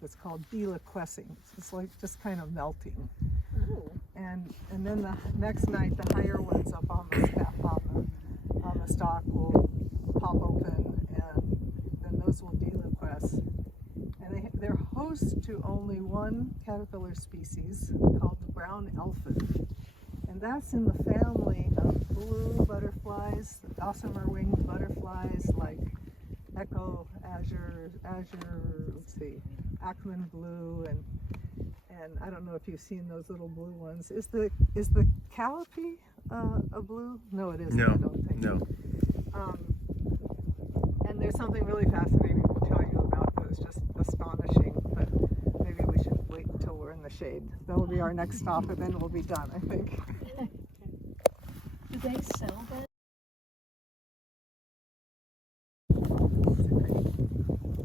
that's called deliquescing. It's like just kind of melting. And then the next night, the higher ones up on the stalk will pop open, and then those will deliquesce. And they're host to only one caterpillar species called the brown elfin. And that's in the family of blue butterflies, gossamer winged butterflies like Echo, Azure, let's see, Ackman blue, and I don't know if you've seen those little blue ones. Is the calliope a blue? No, it isn't. No, I don't think. no. And there's something really fascinating to tell you about that. It's just astonishing, but maybe we should wait until we're in the shade. That'll be our next stop, and then we'll be done, I think. Do they sell that?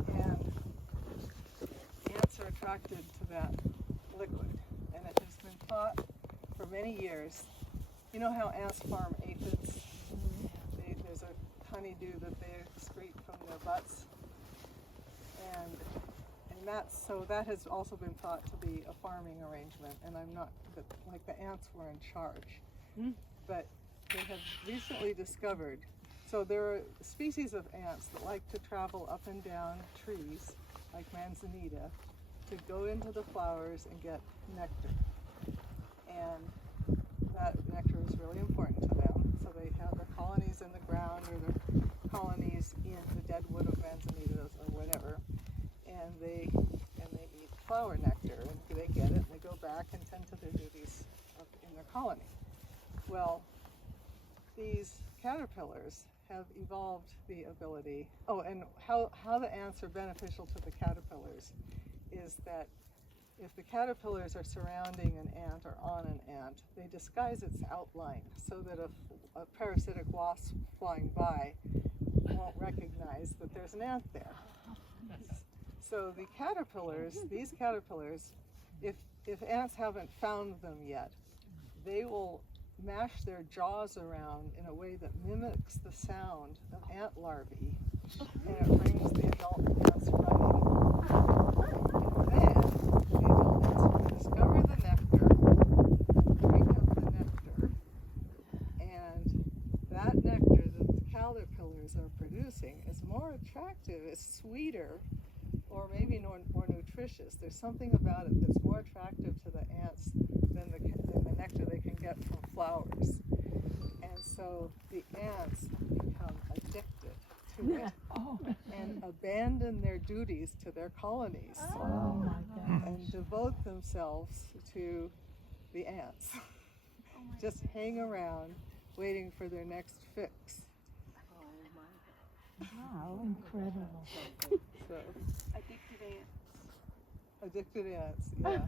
And ants are attracted to that liquid, and it has been thought for many years. You know how ants farm aphids? There's a honeydew that they excrete from their butts, and that has also been thought to be a farming arrangement. And I'm not that like the ants were in charge, but they have recently discovered. So there are species of ants that like to travel up and down trees, like manzanita, to go into the flowers and get nectar. And that nectar is really important to them. So they have their colonies in the ground, or their colonies in the dead wood of manzanitas or whatever. And they eat flower nectar, and they get it, and they go back and tend to their duties in their colony. Well, these caterpillars have evolved the ability, and how the ants are beneficial to the caterpillars is that if the caterpillars are surrounding an ant or on an ant, they disguise its outline so that a parasitic wasp flying by won't recognize that there's an ant there. So the caterpillars, these caterpillars, if ants haven't found them yet, they will mash their jaws around in a way that mimics the sound of ant larvae, and it brings the adult ants running. And then the adult ants will discover attractive. It's sweeter, or maybe more nutritious. There's something about it that's more attractive to the ants than the nectar they can get from flowers. And so the ants become addicted to it and abandon their duties to their colonies and devote themselves to the ants. Just hang around waiting for their next fix. Wow, incredible. So, Addicted ants. addicted ants, yeah.